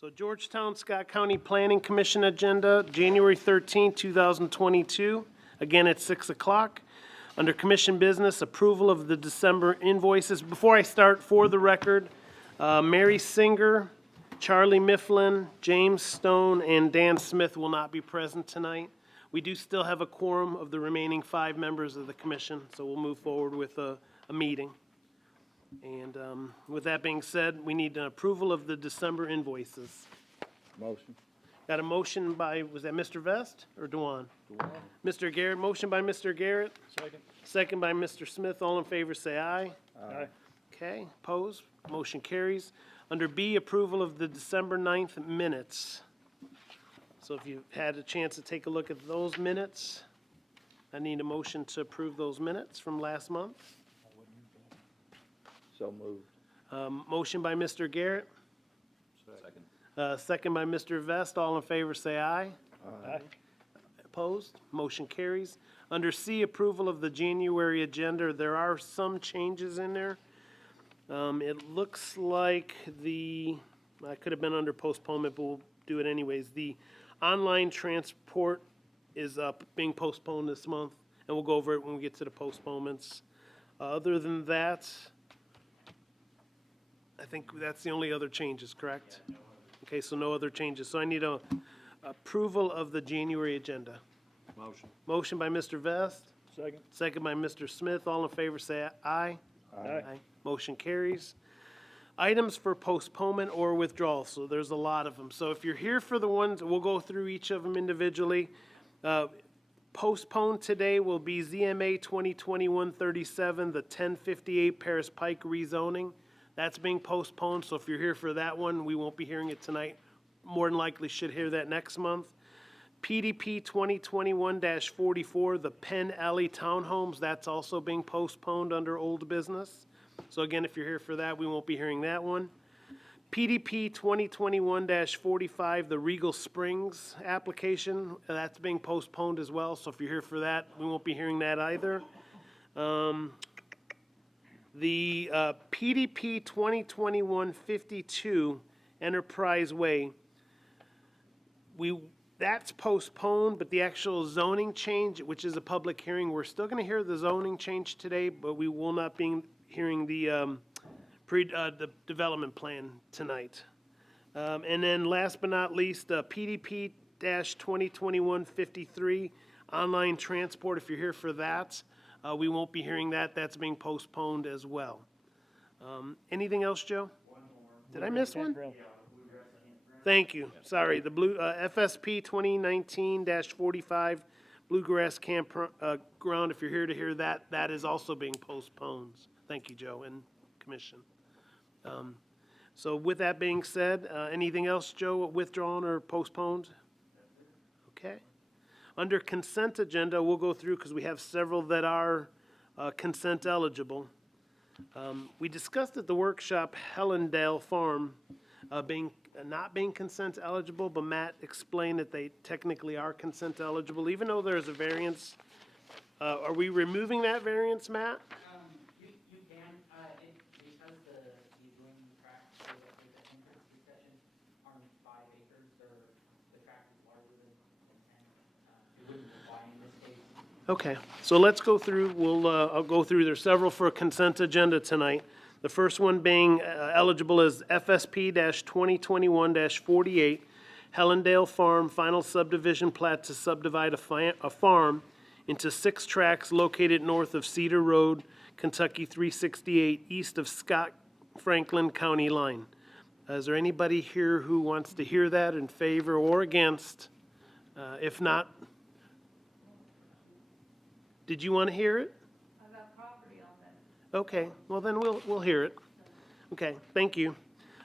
So Georgetown-Scott County Planning Commission agenda, January 13, 2022, again at 6 o'clock. Under Commission Business, approval of the December invoices. Before I start, for the record, Mary Singer, Charlie Mifflin, James Stone, and Dan Smith will not be present tonight. We do still have a quorum of the remaining 5 members of the commission, so we'll move forward with a meeting. And with that being said, we need an approval of the December invoices. Motion. Got a motion by, was that Mr. Vest or Dewan? Dewan. Mr. Garrett, motion by Mr. Garrett. Second. Second by Mr. Smith. All in favor say aye. Aye. Okay, opposed? Motion carries. Under B, approval of the December 9th minutes. So if you've had a chance to take a look at those minutes, I need a motion to approve those minutes from last month. So moved. Motion by Mr. Garrett. Second. Second by Mr. Vest. All in favor say aye. Aye. Opposed? Motion carries. Under C, approval of the January agenda. There are some changes in there. It looks like I could have been under postponement, but we'll do it anyways. The online transport is being postponed this month, and we'll go over it when we get to the postponements. Other than that, I think that's the only other changes, correct? Okay, so no other changes. So I need a approval of the January agenda. Motion. Motion by Mr. Vest. Second. Second by Mr. Smith. All in favor say aye. Aye. Motion carries. Items for postponement or withdrawal. So there's a lot of them. So if you're here for the ones, we'll go through each of them individually. Postponed today will be ZMA 2021-37, the 1058 Paris Pike rezoning. That's being postponed, so if you're here for that one, we won't be hearing it tonight. More than likely should hear that next month. PDP 2021-44, the Penn Alley Townhomes, that's also being postponed under old business. So again, if you're here for that, we won't be hearing that one. PDP 2021-45, the Regal Springs application, that's being postponed as well. So if you're here for that, we won't be hearing that either. The PDP 2021-52 Enterprise Way, that's postponed, but the actual zoning change, which is a public hearing, we're still going to hear the zoning change today, but we will not be hearing the development plan tonight. And then last but not least, PDP 2021-53 online transport. If you're here for that, we won't be hearing that. That's being postponed as well. Anything else, Joe? One more. Did I miss one? Yeah, bluegrass campground. Thank you. Sorry. The FSP 2019-45 Bluegrass Campground. If you're here to hear that, that is also being postponed. Thank you, Joe and Commission. So with that being said, anything else, Joe, withdrawn or postponed? Okay. Under consent agenda, we'll go through because we have several that are consent eligible. We discussed at the workshop Hellendale Farm not being consent eligible, but Matt explained that they technically are consent eligible, even though there's a variance. Are we removing that variance, Matt? You can, because the adjoining tract, so that there's an entrance concession on 5 acres, or the tract is larger than 10, it wouldn't apply in this case. Okay, so let's go through, I'll go through, there's several for a consent agenda tonight. The first one being eligible is FSP-2021-48, Hellendale Farm, final subdivision plat to subdivide a farm into 6 tracts located north of Cedar Road, Kentucky 368, east of Scott Franklin County line. Is there anybody here who wants to hear that in favor or against? If not, did you want to hear it? I've got property on that. Okay, well then we'll hear it. Okay, thank you.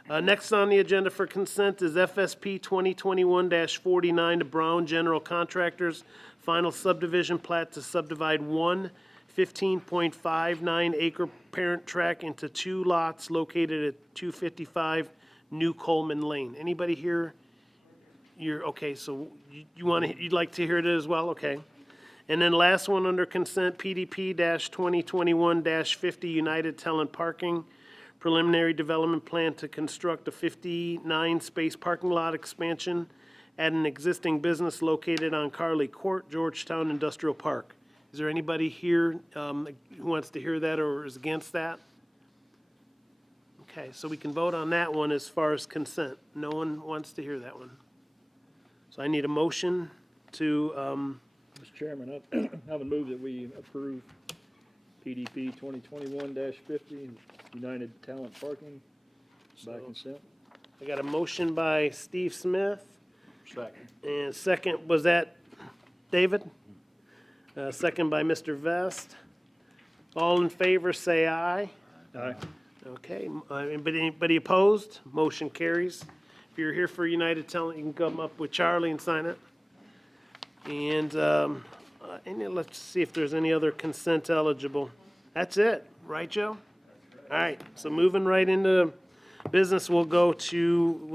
Next on the agenda for consent is FSP 2021-49 to Brown General Contractors, final subdivision plat to subdivide 1 15.59 acre parent tract into 2 lots located at 255 New Coleman Lane. Anybody here? Okay, so you'd like to hear it as well? Okay. And then last one under consent, PDP-2021-50 United Talent Parking preliminary development plan to construct a 59-space parking lot expansion at an existing business located on Carley Court, Georgetown Industrial Park. Is there anybody here who wants to hear that or is against that? Okay, so we can vote on that one as far as consent. No one wants to hear that one. So I need a motion to, Mr. Chairman, I would move that we approve PDP 2021-50, United Talent Parking, by consent. I got a motion by Steve Smith. Second. And second, was that David? Second by Mr. Vest. All in favor, say aye. Aye. Okay, anybody opposed? Motion carries. If you're here for United Talent, you can come up with Charlie and sign it. And then let's see if there's any other consent eligible. That's it, right, Joe? All right, so moving right into business, we'll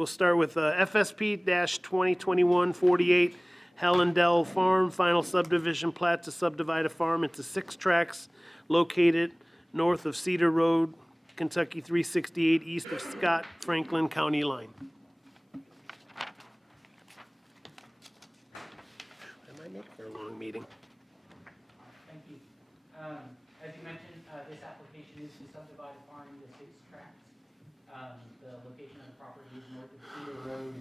start with FSP-2021-48, Hellendale Farm, final subdivision plat to subdivide a farm into 6 tracts located north of Cedar Road, Kentucky 368, east of Scott, Franklin County line. That might make for a long meeting. Thank you. As you mentioned, this application is to subdivide a farm into 6 tracts. The location of the property is north of Cedar Road.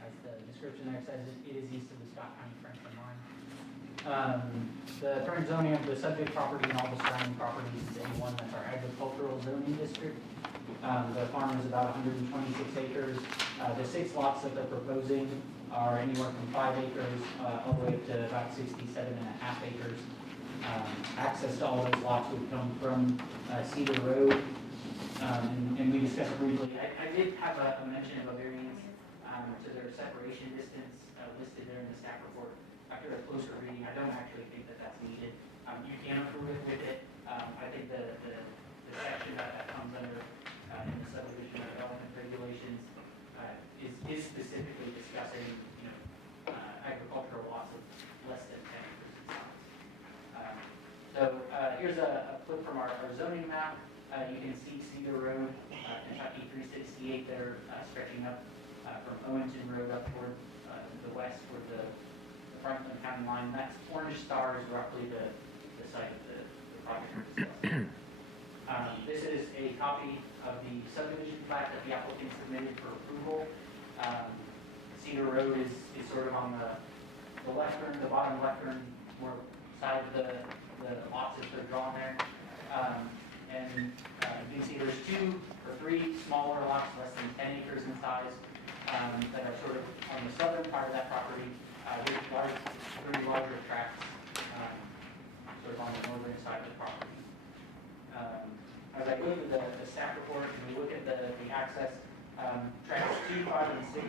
As the description there says, it is east of the Scott County Franklin line. The current zoning of the subject property and all the surrounding properties is A1, that's our agricultural zoning district. The farm is about 126 acres. The 6 lots that they're proposing are anywhere from 5 acres all the way up to about 67.5 acres. Access to all those lots would come from Cedar Road. And we discussed briefly, I did have a mention of a variance to their separation distance listed there in the staff report. After a closer reading, I don't actually think that that's needed. You can approve it with it. I think the section that comes under in the subdivision development regulations is specifically discussing, agricultural lots of less than 10 acres in size. So here's a clip from our zoning map. You can see Cedar Road, Kentucky 368 there, stretching up from Owenston Road up toward the west toward the Franklin County line. That orange star is roughly the site of the project we're discussing. This is a copy of the subdivision plat that the applicant submitted for approval. Cedar Road is sort of on the bottom left-turn side of the lots that they're drawn there. And you can see there's 2 or 3 smaller lots, less than 10 acres in size, that are sort of on the southern part of that property, with 3 larger tracts, sort of on the northern side of the property. As I go to the staff report and we look at the access, tracts 2, 5, and 6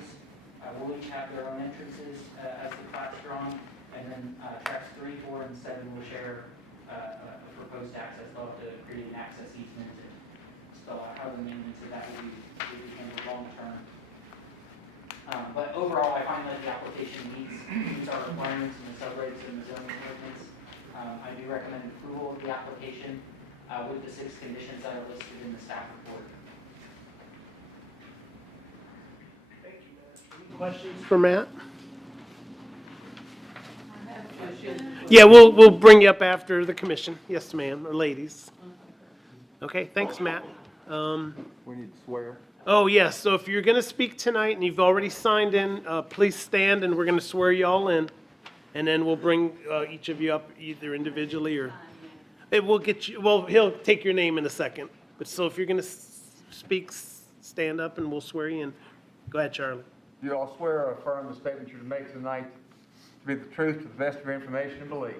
will each have their own entrances as the plat's drawn, and then tracts 3, 4, and 7 will share a proposed access. They'll have to create an access easement and spell out how the maintenance of that will be handled long term. But overall, I find that the application meets our requirements and the subregs and the zoning ordinance. I do recommend approval of the application with the 6 conditions that are listed in the staff report. Thank you, Matt. Questions for Matt? I have a question. Yeah, we'll bring you up after the commission. Yes, ma'am, or ladies. Okay, thanks, Matt. We need to swear. Oh, yes, so if you're going to speak tonight and you've already signed in, please stand and we're going to swear you all in. And then we'll bring each of you up either individually or it will get you, well, he'll take your name in a second. But so if you're going to speak, stand up and we'll swear you in. Go ahead, Charlie. Do you all swear or affirm the statement you're to make tonight to be the truth to the best of your information and belief?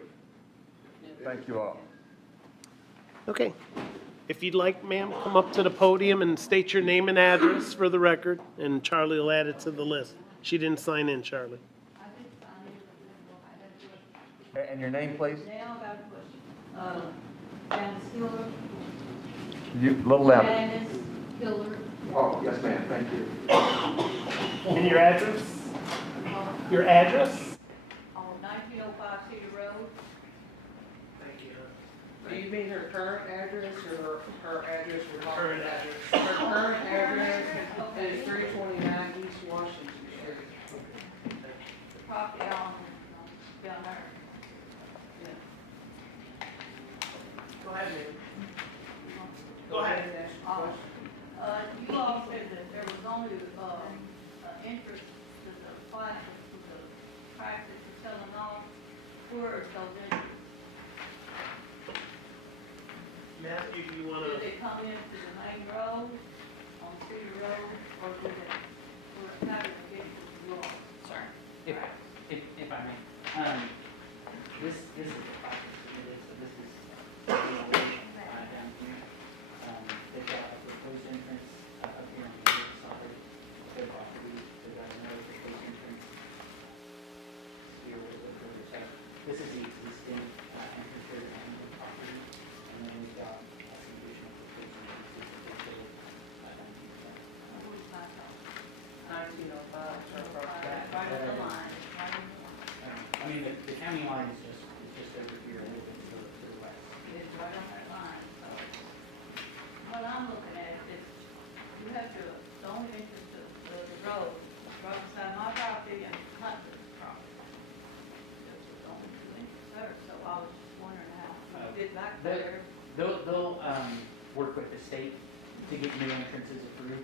Thank you all. Okay. If you'd like, ma'am, come up to the podium and state your name and address for the record, and Charlie will add it to the list. She didn't sign in, Charlie. I did sign it, but I had to do it. And your name, please? Now I got a question. Janice Hiller. You, a little louder. Janice Hiller. Oh, yes, ma'am, thank you. And your address? Your address? On 1905 Cedar Road. Thank you. Do you mean her current address or her address we're talking Current about? address. Her current address is 329 East Washington Street. Property on, down there. Go ahead, ma'am. Go ahead. and ask your question. You all said that there was only, interest to the Plat, to the tract that you're selling off. Where are those interests? Matthew, do you wanna? Did they come into the main road, on Cedar Road, or did they, how did they get to the law? Sorry, if I may. This is the project submitted, so this is the elevation down here. They've got a proposed entrance up here on the north side of their property. They've got another proposed entrance here with the further south. This is the existing entrance here on the property, and then we've got some additional proposed entrances that they built down here. Where's my house? 1905, her property. Right on the line, right on the line. I mean, the county line is just over here a little bit to the west. It's right on that line, so. What I'm looking at is, you have to, the only interest to the road, right beside my property and Hunter's property. Those are the only two interests there, so I was just wondering how you did back there. They'll work with the state to get new entrances approved.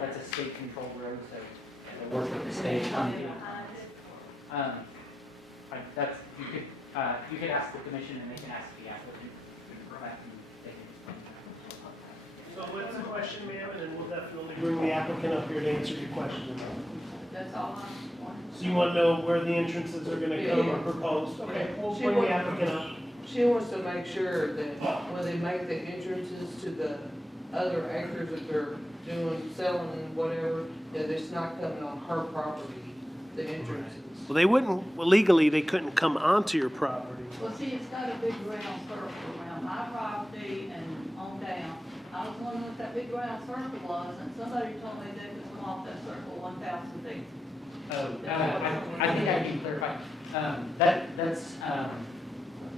That's a state-controlled road, so they'll work with the state on Something the, behind it. that's, you could ask the commission and they can ask the applicant. That can- they can explain that. So what's the question, ma'am, and then we'll definitely bring the applicant up here to answer your question. That's all I'm wanting. So you wanna know where the entrances are gonna come or proposed? Okay, we'll She bring wa- the applicant up. She wants to make sure that when they make the entrances to the other acres that they're doing, selling, whatever, that it's not coming on her property, the entrances. Well, they wouldn't, well, legally, they couldn't come onto your property. Well, see, it's got a big round circle around my property and on down. I was wondering what that big round circle was, and somebody told me they could come off that circle 1,000 feet. I think I can clarify. That's,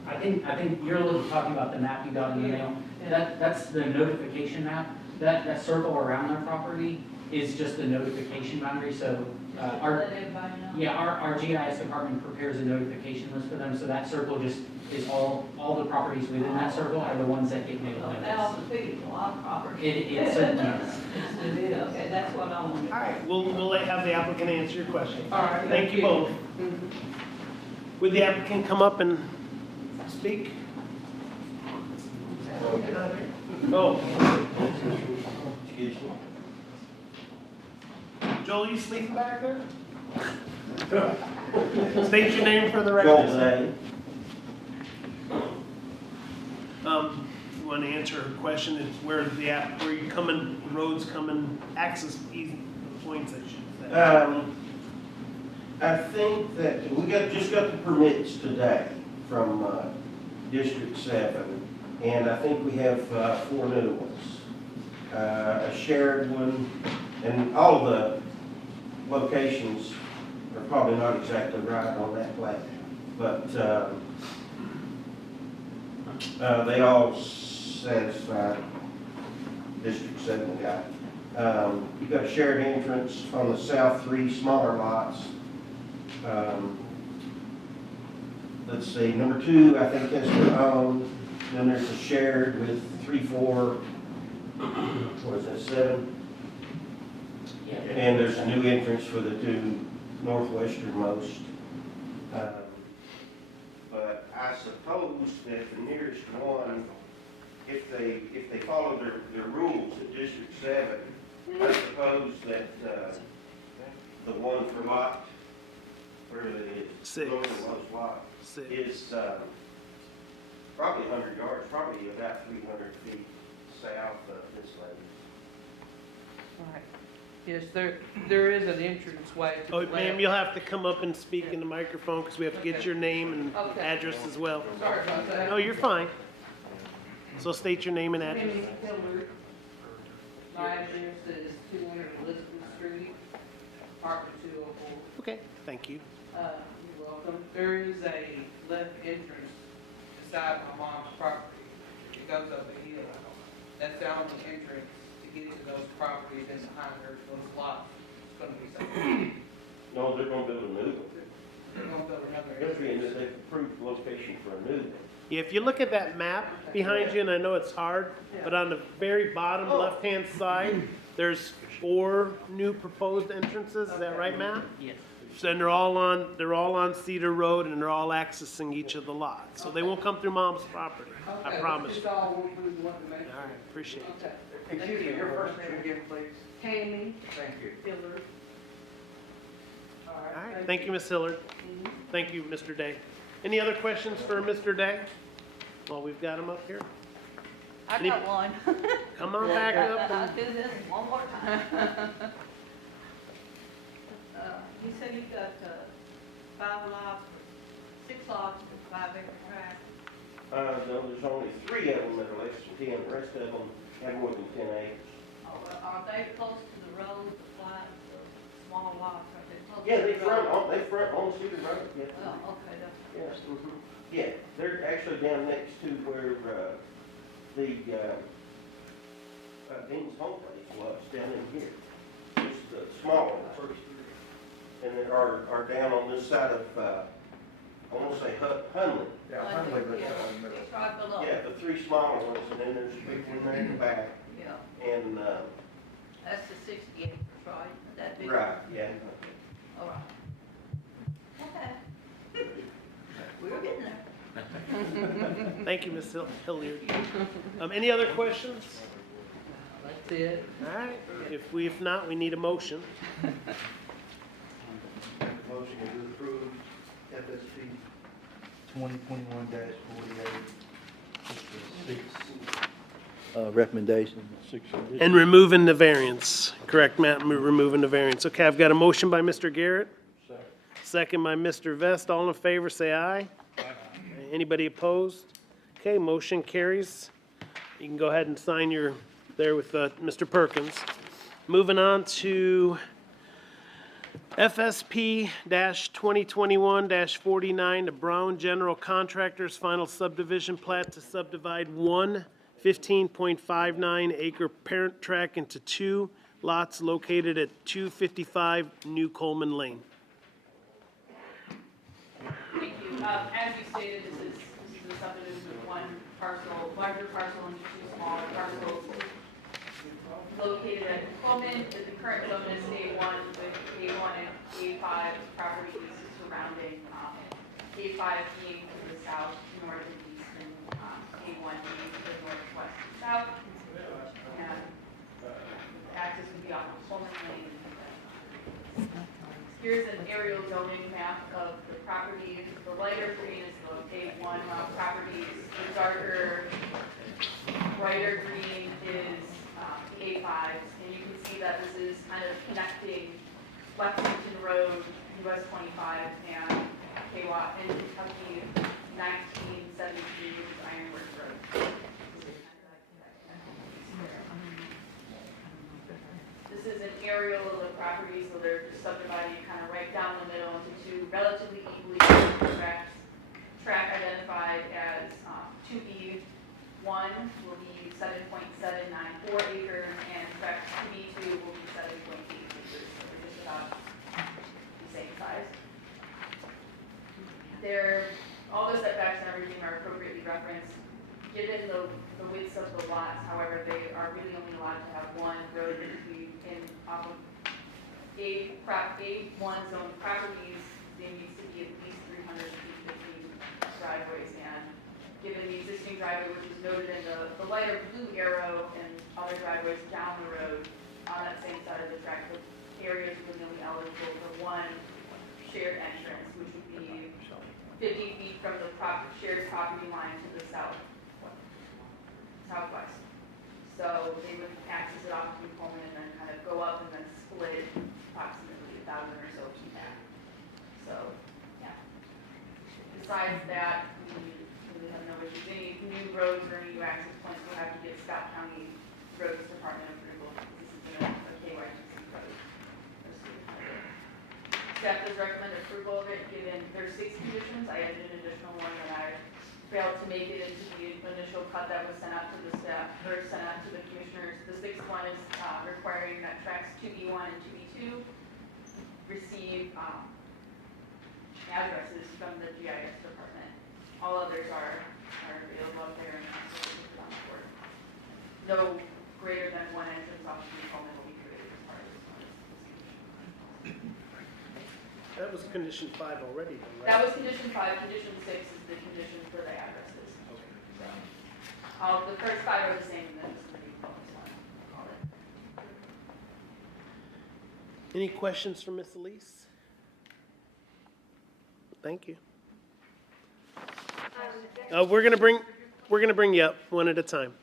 I think you're talking about the map you got in the mail. That's the notification map. That circle around their property is just the notification boundary, so, Just to our, let everybody know. yeah, our GIS department prepares a notification list for them, so that circle just is all the properties within that circle are the ones that get mailed So notice. 1,000 feet is a lot of property. It certainly is. It is, okay, that's what I wanted. All right. We'll have the applicant answer your question. All right, Thank you both. Mhm. Would the applicant come up and speak? Oh. Joel, you sleeping back there? State your name for the record. You want to answer her question, is where you coming, roads coming, access easy points, I should say. I think that we just got the permits today from District 7, and I think we have 4 new ones. A shared one, and all the locations are probably not exactly right on that plan, but they all satisfy District 7 guy. You've got a shared entrance on the south 3 smaller lots. Let's see, number 2, I think that's their own. Then there's a shared with 3, 4, what is that, 7? Yeah. And there's a new entrance for the 2 northwesternmost. But I suppose that the nearest one, if they follow their rules at District 7, I suppose that the one for lot, where it is, 6. northernmost lot, 6. is probably 100 yards, probably about 300 feet south of this lady. Right. Yes, there is an entrance way to Oh, the ma'am, left. you'll have to come up and speak in the microphone because we have to get Okay. your name and Okay. address as well. Sorry about that. No, you're fine. So state your name and address. Penny Hillard. My address is 200 Elizabeth Street, apartment 204. Okay, thank you. You're welcome. There is a left entrance beside my mom's property. it goes up a hill. That's the only entrance to get to those properties and behind those lots. It's gonna be something. No, they're gonna build a new one. They're gonna build another They'll be in entrance. the, they've approved location for a new one. If you look at that map behind you, and I know it's hard, but on the very bottom left-hand side, there's 4 new proposed entrances. Is that right, Matt? Yes. So, and they're all on Cedar Road, and they're all accessing each of the lots. So they won't come through Mom's property. I Okay, promise that's you. just all we want to make. All right, appreciate it. Okay. Excuse me, your first name again, please? Tammy Thank you. Hillard. All All right, thank you, Ms. Hillard. Thank you, Mr. Day. Any other questions for Mr. Day? Well, we've got him up here. I got one. Come on back up. I'll do this one more time. You said you got 5 lots, 6 lots with 5-acre tract. No, there's only 3 of them that are less than 10, the rest of them have more than 10 acres. Are they close to the road, the Plat, the small lots? Are they close? Yeah, to the road? they front on Cedar Road, yeah. Oh, okay, that's. Yes, yeah, they're actually down next to where, the, Dean's home place was, down in here. Just the smaller ones. And they are down on this side of, I wanna say Hunley. Yeah, Hunley lives Yeah, down in the middle. it's right below. Yeah, the 3 smaller ones, and then there's a big one there in the back, Yeah, and, that's the 60 acres, right? That big. right, yeah. All right. Okay. We were getting there. Thank you, Ms. Hilliard. Any other questions? That's it. All right, if not, we need a motion. Motion to approve FSP 2021-48. Six recommendations. 6 And removing the variance, correct, Matt? Removing the variance. Okay, I've got a motion by Mr. Garrett. Second by Mr. Vest. All in favor, say aye. Anybody opposed? Okay, motion carries. You can go ahead and sign your, there with Mr. Perkins. Moving on to FSP 2021-49, the Brown General Contractors Final Subdivision Plat to subdivide 1 15.59 acre parent tract into 2 lots located at 255 New Coleman Lane. Thank you. As you stated, this is a subdivision of 1 parcel, larger parcel into 2 smaller parcels located at Coleman. The current zone is A1 with A1 and A5 properties surrounding A5 being to the south, north, and east, and A1 being to the northwest and south. And access would be off of Coleman Lane. Here's an aerial zoning map of the properties. The lighter green is the A1 properties. The darker, brighter green is the A5s. And you can see that this is kind of connecting Lexington Road, US 25, and K-Watt, and Kentucky 1917, which is Ironworks Road. This is an aerial of the property, so they're subdividing kind of right down the middle into 2 relatively equally spaced tracts. Tract identified as 2B1 will be 7.794 acres, and tract 2B2 will be 7.8 acres. So they're just about the same size. All the setbacks and everything are appropriately referenced. Given the widths of the lots, however, they are really only allowed to have 1 road between off of A1 zone properties. There needs to be at least 300 feet between driveways, and given the existing driveway, which is noted in the lighter blue arrow, and other driveways down the road on that same side of the track, the areas would only eligible for 1 shared entrance, which would be 50 feet from the shared property line to the southwest. So they would access it off of Coleman and then kind of go up and then split approximately 1,000 or so feet back. So, yeah. Besides that, we really have no issues. Any new roads or any new access points will have to get Scott County Roads Department approval. This is a KYTC road. Staff does recommend approval of it, given there's 6 conditions. I added an additional one that I failed to make it into the initial cut that was sent out to the staff, or sent out to the commissioners. The sixth one is requiring that tracks 2B1 and 2B2 receive addresses from the GIS department. All others are available up there and also listed on the board. No greater than one entrance off of the Coleman will be created as part of this one. That was condition 5 already, though, right? That was condition 5. Condition 6 is the condition for the addresses. So, the first 5 are the same, and then this is the bonus one. Call it. Any questions for Ms. Elise? Thank you. We're gonna bring you up one at a time.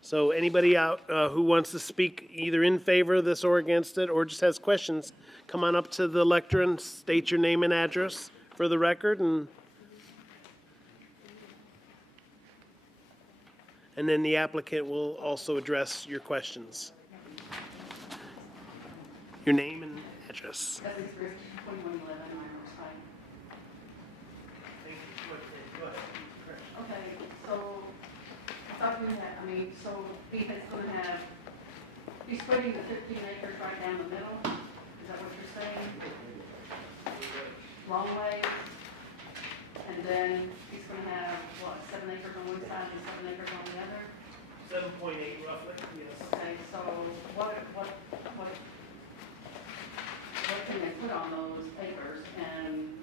So anybody out who wants to speak either in favor of this or against it, or just has questions, come on up to the lectern, state your name and address for the record, and then the applicant will also address your questions. Your name and address. That is Rick, 2111 Myers High. Okay, so, so he is gonna have, he's putting the 15 acres right down the middle, is that what you're saying? Long way, and then he's gonna have, what, 7 acres on one side and 7 acres on the other? 7.8 roughly, yes. Okay, so what can they put on those acres, and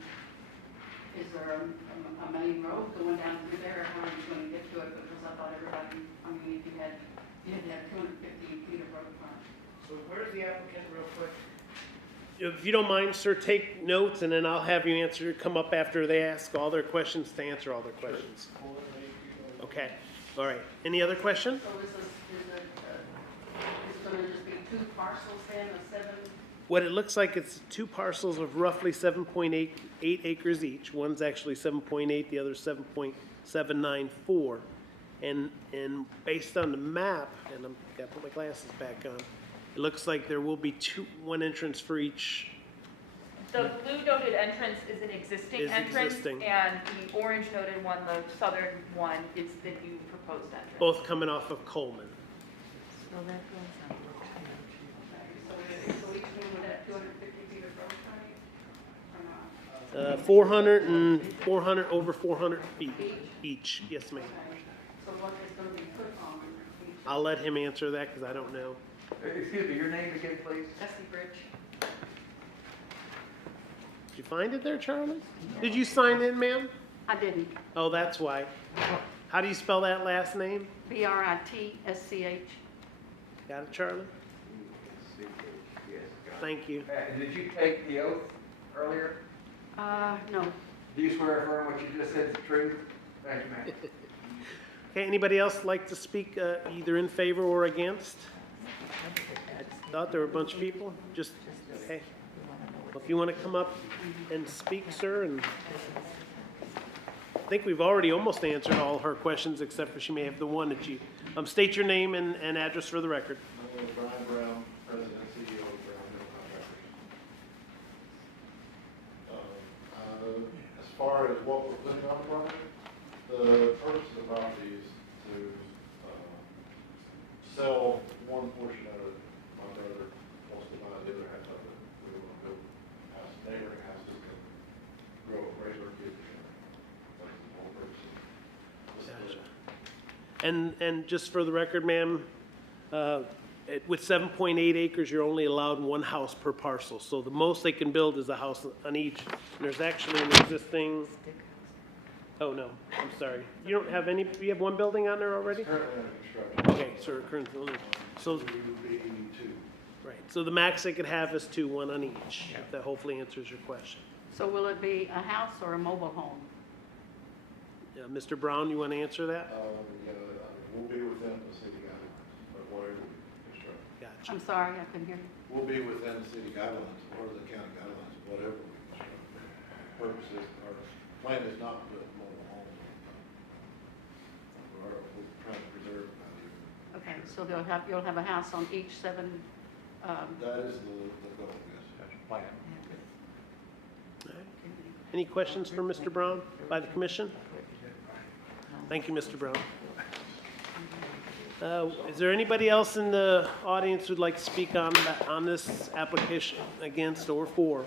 is there a main road going down through there, how are you going to get to it? Because I thought everybody, if you had to have 250 feet of road frontage. So where's the applicant real quick? If you don't mind, sir, take notes and then I'll have you come up after they ask all their questions to answer all their questions. Okay, all right. Any other questions? So is going to just be 2 parcels then of 7? What it looks like, it's 2 parcels of roughly 7.8 acres each. One's actually 7.8, the other's 7.794. And based on the map, and I'm gotta put my glasses back on, it looks like there will be one entrance for each. The blue noted entrance is an existing Is entrance, existing. and the orange noted one, the southern one, is the new proposed entrance. Both coming off of Coleman. So each one would have 250 feet of road frontage? Or not? 400 over 400 feet each. Yes, ma'am. Okay. So what is going to be put on each? I'll let him answer that because I don't know. Excuse me, your name again, please? Jesse Bridge. Did you find it there, Charlie? Did you sign in, ma'am? I didn't. Oh, that's why. How do you spell that last name? BRITSCH. Got it, Charlie? Thank you. And did you take the oath earlier? No. Do you swear or affirm what you just said is the truth? Thank you, ma'am. Okay, anybody else like to speak either in favor or against? Thought there were a bunch of people? Just, okay. Well, if you want to come up and speak, sir, and I think we've already almost answered all her questions, except for she may have the one that you, state your name and address for the record. My name is Brian Brown, President and CEO of Brown Hill Contractors. As far as what we're putting on the property, the purpose of the property is to sell one portion of it. My brother wants to buy the other half of it. We want to build neighboring houses and raise our kids. That's the whole purpose of this. And just for the record, ma'am, with 7.8 acres, you're only allowed 1 house per parcel. So the most they can build is a house on each. And there's actually an existing, oh no, I'm sorry. You don't have any, you have 1 building on there already? Currently under construction. Okay, so currently, so, We would be 2. right. So the max they could have is 2, 1 on each. If that hopefully answers your question. So will it be a house or a mobile home? Mr. Brown, you want to answer that? Yeah, we'll be within the city guidelines, but whatever we construct. Gotcha. I'm sorry, I couldn't hear you. We'll be within the city guidelines or the county guidelines, whatever we construct. Purposes, our plan is not to put mobile homes on. We're trying to preserve value. Okay, so you'll have a house on each 7, That is the goal, yes. Plan. Any questions for Mr. Brown by the commission? Thank you, Mr. Brown. Is there anybody else in the audience who'd like to speak on this application, against or for?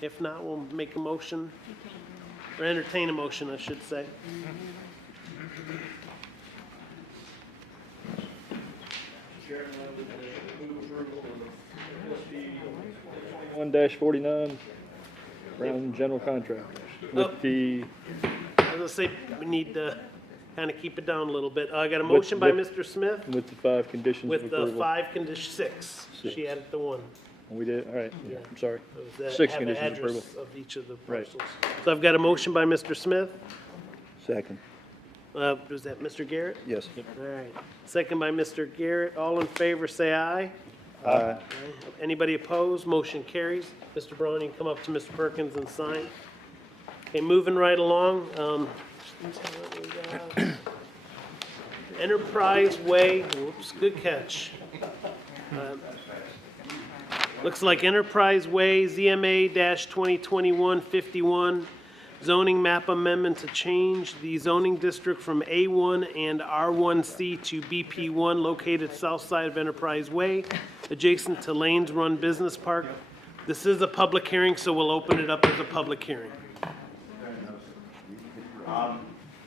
If not, we'll make a motion, or entertain a motion, I should say. Chairman, I would move approval of FSP 21-49, Brown General Contractors, with the, As I say, we need to kind of keep it down a little bit. I got a motion by Mr. Smith with the 5 conditions of with the approval. 5 conditions, 6. She added the 1. We did, all right, Yeah. I'm sorry. It was 6 have the conditions of approval. address of each of the Right. parcels. So I've got a motion by Mr. Smith. Second. Was that Mr. Garrett? Yes. All right. Second by Mr. Garrett. All in favor, say aye. Aye. Anybody opposed? Motion carries. Mr. Braun, you can come up to Mr. Perkins and sign. Okay, moving right along. Enterprise Way, whoops, good catch. Looks like Enterprise Way, ZMA-2021-51, zoning map amendment to change the zoning district from A1 and R1C to BP1 located south side of Enterprise Way, adjacent to Lanes Run Business Park. This is a public hearing, so we'll open it up as a public hearing.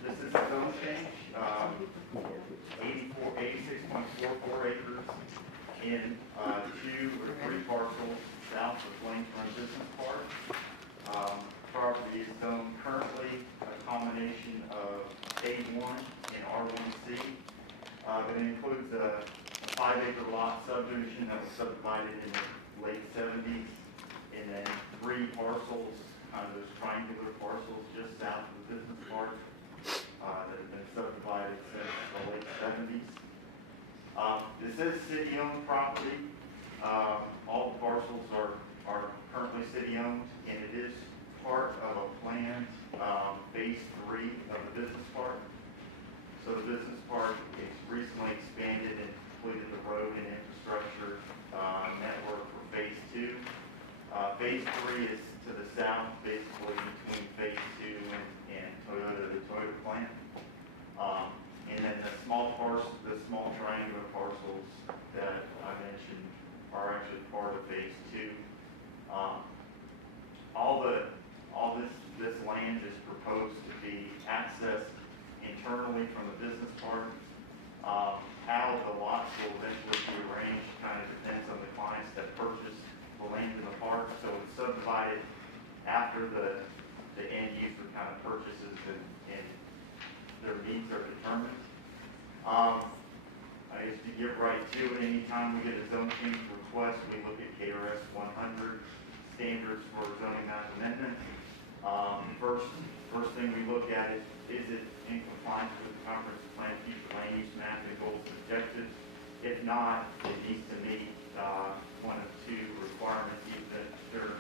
This is a zone change, 86.44 acres in 2 or 3 parcels south of Lanes Run Business Park. Property is zoned currently a combination of A1 and R1C. It includes a 5-acre lot subdivision that was subdivided in the late 70s, and then 3 parcels, those triangular parcels just south of the business park that have been subdivided since the late 70s. This is city-owned property. All the parcels are currently city-owned, and it is part of a planned phase 3 of the business park. So the business park is recently expanded and completed the road and infrastructure network for phase 2. Phase 3 is to the south, basically between phase 2 and the Toyota plant. And then the small triangular parcels that I mentioned are actually part of phase 2. This land is proposed to be accessed internally from the business park. How the lots will eventually be arranged kind of depends on the clients that purchase the land in the park. So it's subdivided after the end user kind of purchases and their needs are determined. I guess to get right to it, anytime we get a zone change request, we look at KRS 100 standards for zoning map amendments. First thing we look at is it in compliance with the comprehensive plan, future land use map, and goals and objectives? If not, it needs to meet one of 2 requirements: either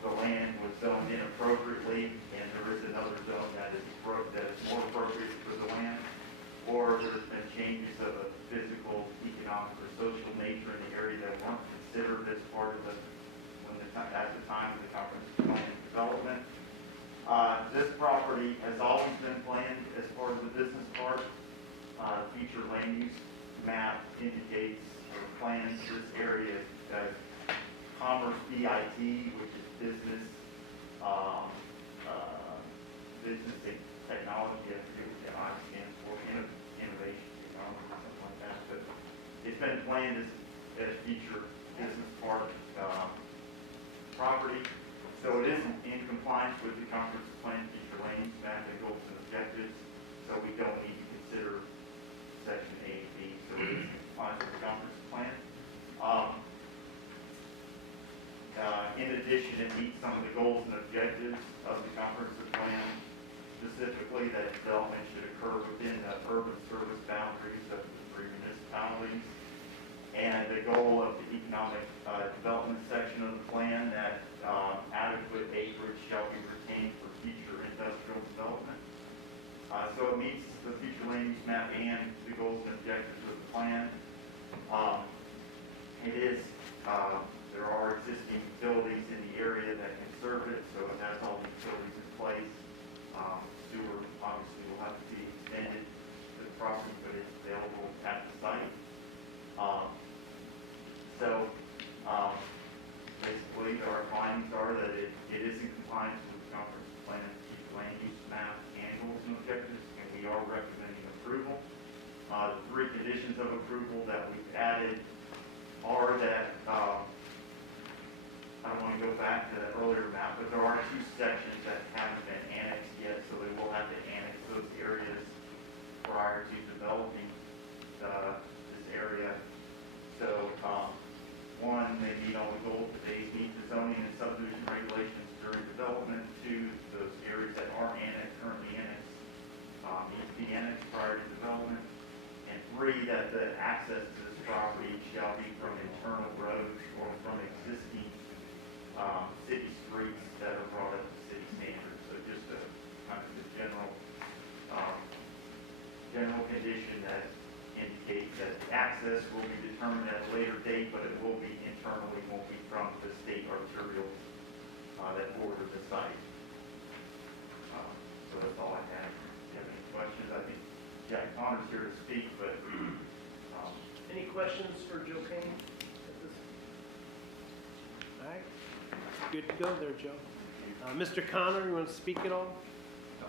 the land was zoned inappropriately and there is another zone that is more appropriate for the land, or there's been changes of a physical, economic, or social nature in the area that weren't considered as part of at the time of the comprehensive plan development. This property has always been planned as part of the business park. Future land use map indicates or plans this area as Commerce BIT, which is business technology. I forget what the I stands for, innovation technology, something like that. But it's been planned as a future business park property. So it isn't in compliance with the comprehensive plan, future land use map, and goals and objectives. So we don't need to consider section A and B. So it is in compliance with the comprehensive plan. In addition, it meets some of the goals and objectives of the comprehensive plan, specifically that development should occur within the urban service boundaries of the 3 municipalities. And the goal of the economic development section of the plan that adequate acreage shall be retained for future industrial development. So it meets the future land use map and the goals and objectives of the plan. There are existing utilities in the area that can serve it, so it has all the utilities in place. Sewer obviously approval that we've added are that, I don't want to go back to that earlier map, but there are 2 sections that haven't been annexed yet, so they will have to annex those areas prior to developing this area. So, one, they meet all the goals, they meet the zoning and subdivision regulations during development. 2, those areas that are annexed, currently annexed, need to be annexed prior to development. And 3, that the access to this property shall be from internal roads or from existing city streets that are brought up to city standards. So just a kind of the general condition that indicates that the access will be determined at a later date, but it will be internally, won't be from the state arterials that border the site. So that's all I have. If you have any questions, I think Jack Connor's here to speak, but Any questions for Joe Kane? All right, good to go there, Joe. Mr. Connor, you want to speak at all?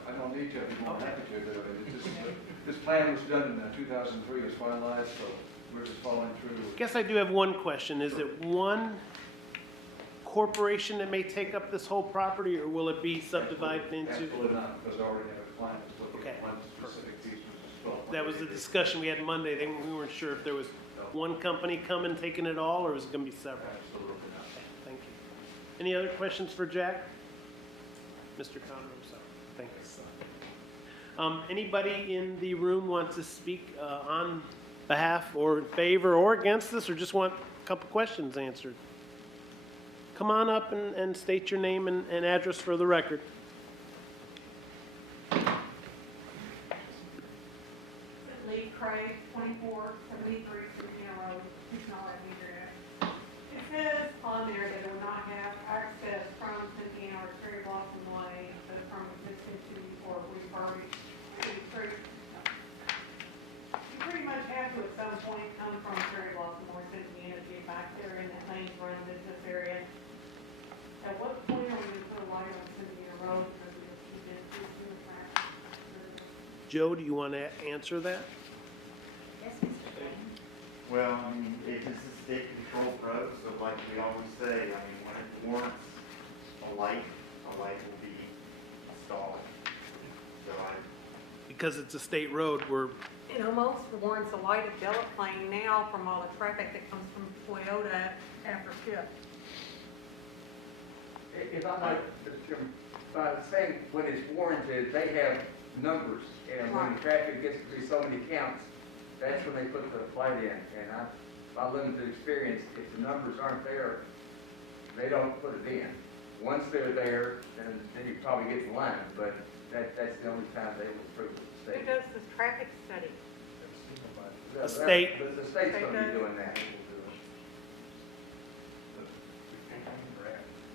I don't need to, I'd be more happy to, but this plan was done in 2003, it was finalized, so we're just following through. I guess I do have one question. Is it one corporation that may take up this whole property, or will it be subdivided into? Absolutely not, because I already have a client that's looking Okay. at one specific piece, which is 12. That was the discussion we had Monday. We weren't sure if there was one company coming, taking it all, or was it going to be several? Absolutely not. Thank you. Any other questions for Jack? Mr. Connor, I'm sorry. Thank you. Anybody in the room want to speak on behalf or in favor or against this, or just want a couple questions answered? Come on up and state your name and address for the record. Lee Craig, 2473 Virginia Road, Houston, Atlanta. It says on there that it will not have access from Santana or Cherry Blossom Way, but from existing to or refurbished city street. You pretty much have to at some point come from Cherry Blossom or Santana to get back there in that main run business area. At what point are we going to put a light on Santana Road? Because we just in the traffic. Joe, do you want to answer that? Yes, Mr. Kane. Well, I mean, it is a state-controlled road, so like we always say, I mean, when it warrants a light will be installed. So Because it's a state road, we're, It almost warrants a light at Delaplane now from all the traffic that comes from Toyota after Skip. If I might, Mr. Chairman, by saying when it's warranted, they have numbers, and when the traffic gets to be so many counts, that's when they put the light in. And by limited experience, if the numbers aren't there, they don't put it in. Once they're there, then you probably get the line, but that's the only time they will approve it. Who does this traffic study? A state. The state's going to be doing that.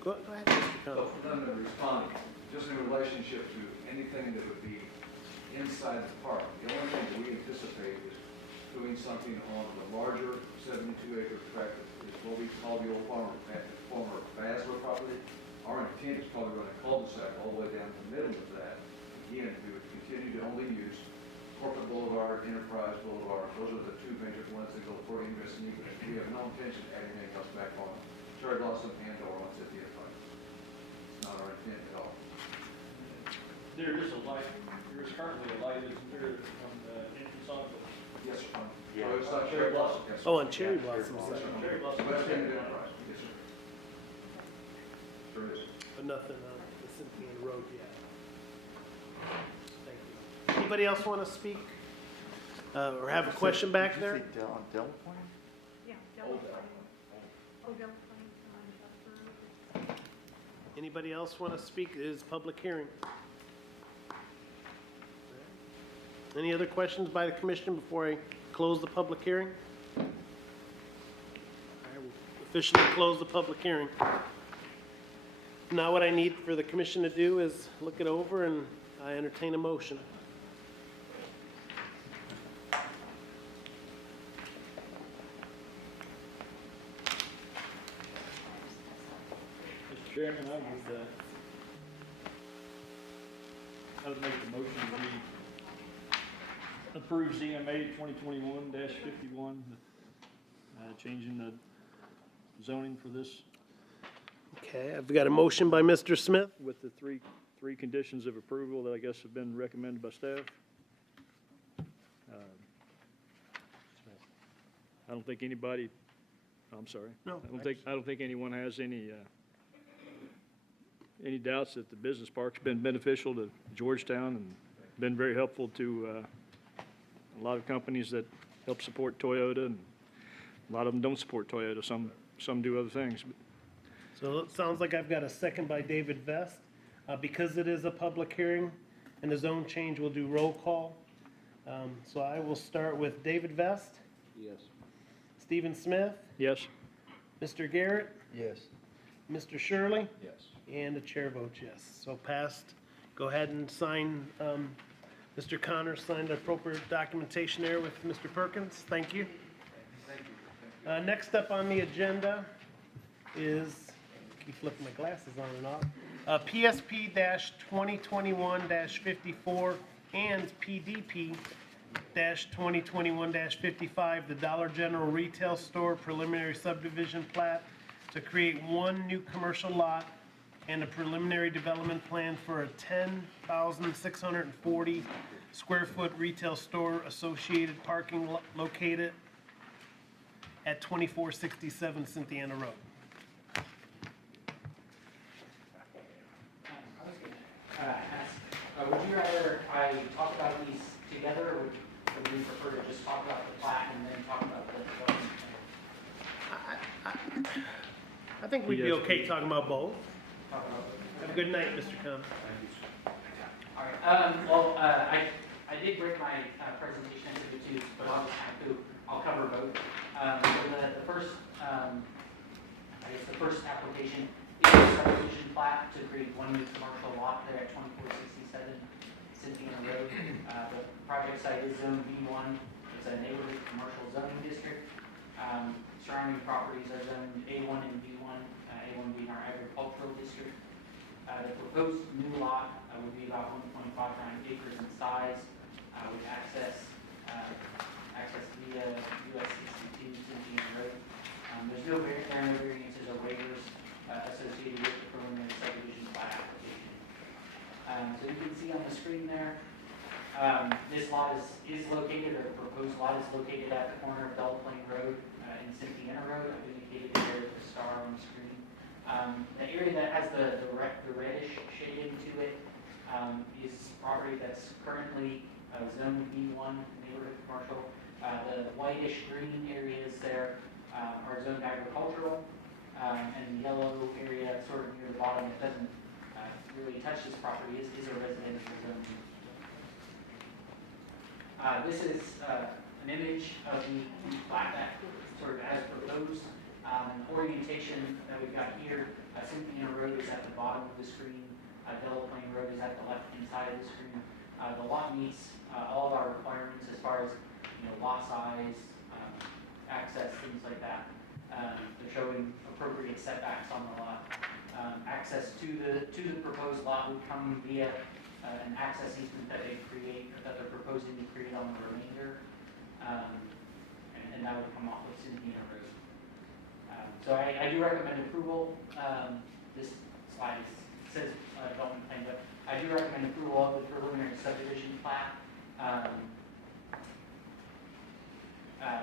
go ahead, Mr. Connor. So for them to respond, just in relationship to anything that would be inside the park, the only thing that we anticipate is doing something on the larger 72-acre tract that is what we call the old former Basler property. Our intent is probably going to cul-de-sac all the way down to the middle of that. Again, we would continue to only use Corporate Boulevard, Enterprise Boulevard. Those are the two major ones that go for Ingress and Egress. We have no intention of adding anything else back on Cherry Blossom and or on City Enterprise. It's not our intent at all. There is a light, there is currently a light, isn't there, on the entrance of it? Yes, sir. Yeah. Oh, it's not Cherry Blossom. Yes, sir. Oh, on Cherry Blossom side, Cherry Blossom. West End Enterprise. Yes, sir. Sure is. but nothing on the Cynthia Road yet. Thank you. Anybody else want to speak or have a question back there? Did you say Delaplane? Yeah, Delaplane. Oh, Delaplane. Anybody else want to speak? It is a public hearing. Any other questions by the commission before I close the public hearing? I will officially close the public hearing. Now what I need for the commission to do is look it over and I entertain a motion. Mr. Chairman, I would make the motion approve ZMA 2021-51, changing the zoning for this Okay, I've got a motion by Mr. Smith. with the three conditions of approval that I guess have been recommended by staff. I don't think anybody, I'm sorry. No. I don't think anyone has any doubts that the business park's been beneficial to Georgetown and been very helpful to a lot of companies that help support Toyota, and a lot of them don't support Toyota. Some do other things. So it sounds like I've got a second by David Vest. Because it is a public hearing and the zone change, we'll do roll call. So I will start with David Vest, Yes. Stephen Smith, Yes? Mr. Garrett, Yes. Mr. Shirley, Yes. and the chair votes yes. So passed. Go ahead and sign, Mr. Connor signed the appropriate documentation there with Mr. Perkins. Thank you. Thank you. Next up on the agenda is, keep flipping my glasses on and off, PSP-2021-54 and PDP-2021-55, the Dollar General Retail Store preliminary subdivision plat to create one new commercial lot and a preliminary development plan for a 10,640 square foot retail store associated parking located at 2467 Cynthiana Road. I was gonna ask, would you rather I talk about these together, or would you prefer to just talk about the plat and then talk about the development plan? I think we'd be Yes. okay talking about both. Talk about both. Have a good night, Mr. Connor. All right, I did break my presentation into the two, but I'll cover both. So the first, the first application is a subdivision plat to create one new commercial lot there at 2467 Cynthiana Road. The project site is zone B1. It's a neighborhood commercial zoning district. Surrounding properties are zoned A1 and B1, A1 being our agricultural district. The proposed new lot would be about 1.59 acres in size, with access via US 62 Cynthiana Road. There are no variances or waivers associated with the preliminary subdivision plat application. So you can see on the screen there, this lot is located, or the proposed lot is located at the corner of Plain Road and Cynthiana Road. I've indicated there with the star on the screen. The area that has the reddish shading to it is property that's currently zoned B1 neighborhood commercial. The whitish green areas there are zoned agricultural, and the yellow area sort of near the bottom that doesn't really touch this property is a residential zone. This is an image of the plat that sort of as proposed. The orientation that we've got here, Cynthiana Road is at the bottom of the screen. Plain Road is at the left-hand side of the screen. The lot meets all of our requirements as far as lot size, access, things like that. They're showing appropriate setbacks on the lot. Access to the proposed lot would come via an access easement that they're proposing to create on the remainder, and that would come off of Cynthiana Road. So I do recommend approval. This slide says development plan, but I do recommend approval of the preliminary subdivision plat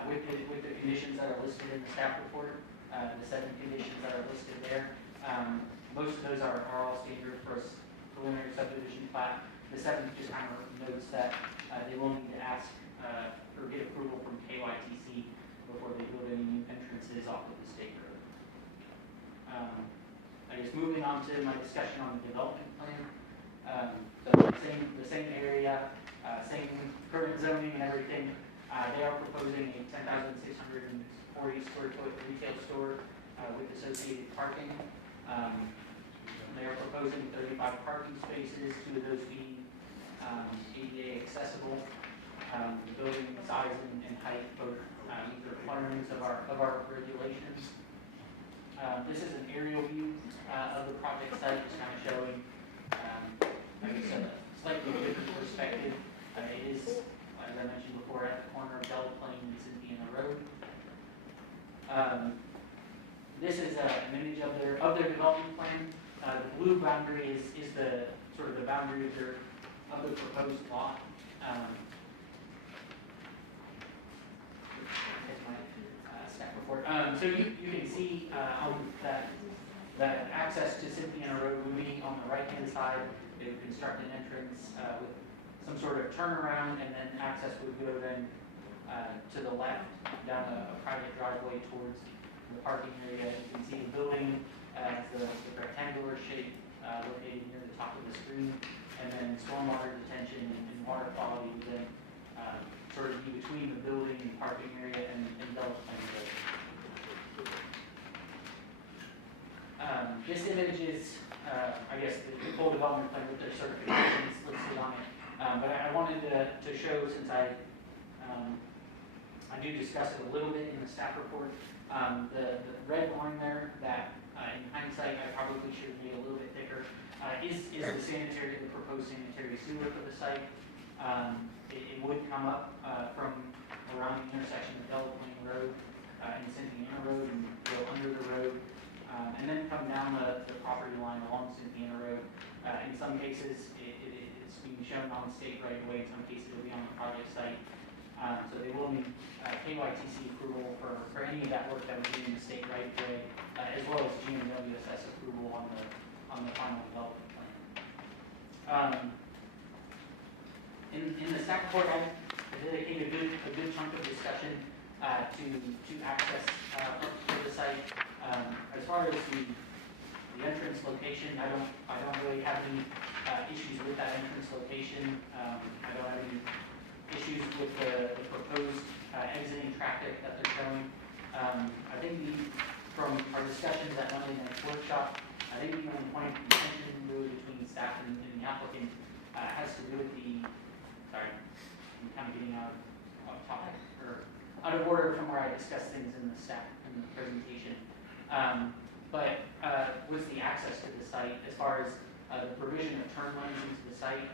with the conditions that are listed in the staff report. The 7 conditions that are listed there. Most of those are all standard for a preliminary subdivision plat. The 7th just kind of notes that they will need to ask or get approval from KYTC before they build any new entrances off of the state road. I guess moving on to my discussion on the development plan. So the same area, same current zoning and everything. They are proposing a 10,640 square foot retail store with associated parking. They are proposing 35 parking spaces, 2 of those being ADA accessible. The building size and height both meet the requirements of our regulations. This is an aerial view of the project site, just kind of showing, I guess, a slightly different perspective. It is as I mentioned before, at the corner of Delaplane and Cynthiana Road. This is an image of their development plan. The blue boundary is the sort of the boundary of the proposed lot. Here's my staff report. So you can see on that access to Cynthiana Road would be on the right-hand side. They would construct an entrance with some sort of turnaround, and then access would go then to the left down a private driveway towards the parking area. You can see the building as the rectangular shape located near the top of the screen, and then stormwater detention and water quality would then sort of be between the building and parking area and Delaplane Road. This image is, I guess, the full development plan with their certifications listed on it. But I wanted to show, since I do discuss it a little bit in the staff report, the red line there that in hindsight I probably should have made a little bit thicker is the proposed sanitary sewer for the site. It would come up from around the intersection of Delaplane Road and Cynthiana Road and go under the road. And then come down the property line along Cynthiana Road. In some cases, it's being shown on state right away. In some cases, it'll be on the project site. So they will need KYTC approval for any of that work that would be in the state right away, as well as GMWSS approval on the final development plan. In the staff report, I dedicated a good chunk of discussion to access for the site. As far as the entrance location, I don't really have any issues with that entrance location. I don't have any issues with the proposed exiting traffic that they're showing. I think from our discussions at Monday night's workshop, I think the only point of contention really between staff and the applicant has to do with sorry, I'm kind of getting out of topic or out of order from where I discussed things in the staff in the presentation. But was the access to the site as far as the provision of turn lanes into the site.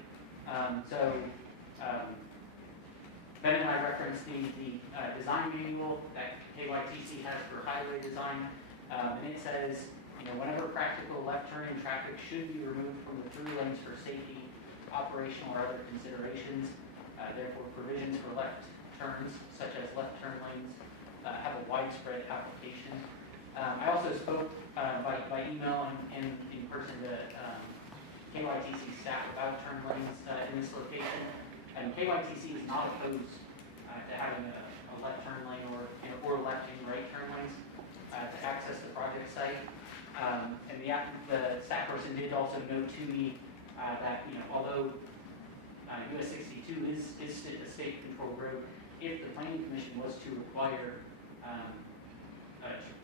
Ben and I referenced the design manual that KYTC has for highway design, and it says, whenever practical, left turning traffic should be removed from the through lanes for safety, operational, or other considerations. Therefore, provisions for left turns, such as left turn lanes, have a widespread application. I also spoke by email and in person to KYTC staff about turn lanes in this location. And KYTC is not opposed to having a left turn lane or left and right turn lanes to access the project site. And the staff person did also note to me that although US 62 is a state controlled road, if the planning commission was to require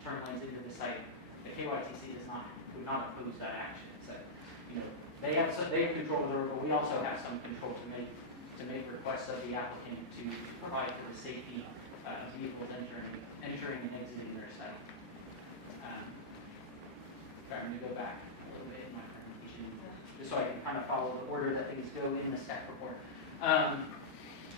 turn lanes into the site, the KYTC would not oppose that action. So, they have control of the road, but we also have some control to make requests of the applicant to provide for the safety of vehicles entering and exiting their site. I'm going to go back a little bit in my presentation, just so I can kind of follow the order that things go in the staff report.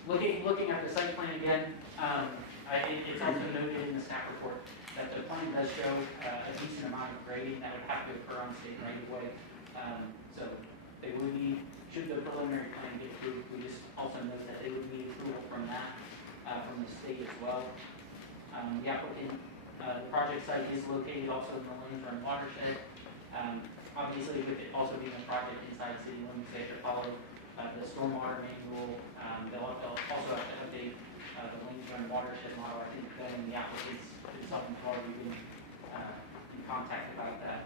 Looking at the site plan again, it's also noted in the staff report that the plan does show a decent amount of grading that would have to occur on state right of way. So they would need, should the preliminary plan get approved, we just also note that they would need approval from that, from the state as well. The applicant, the project site is located also in the Lanes Run watershed. Obviously, with it also being a project inside city limits, they have to follow the stormwater manual. They'll also have to update the Lanes Run watershed model. I think Ben and the applicants consultants have already been in contact about that.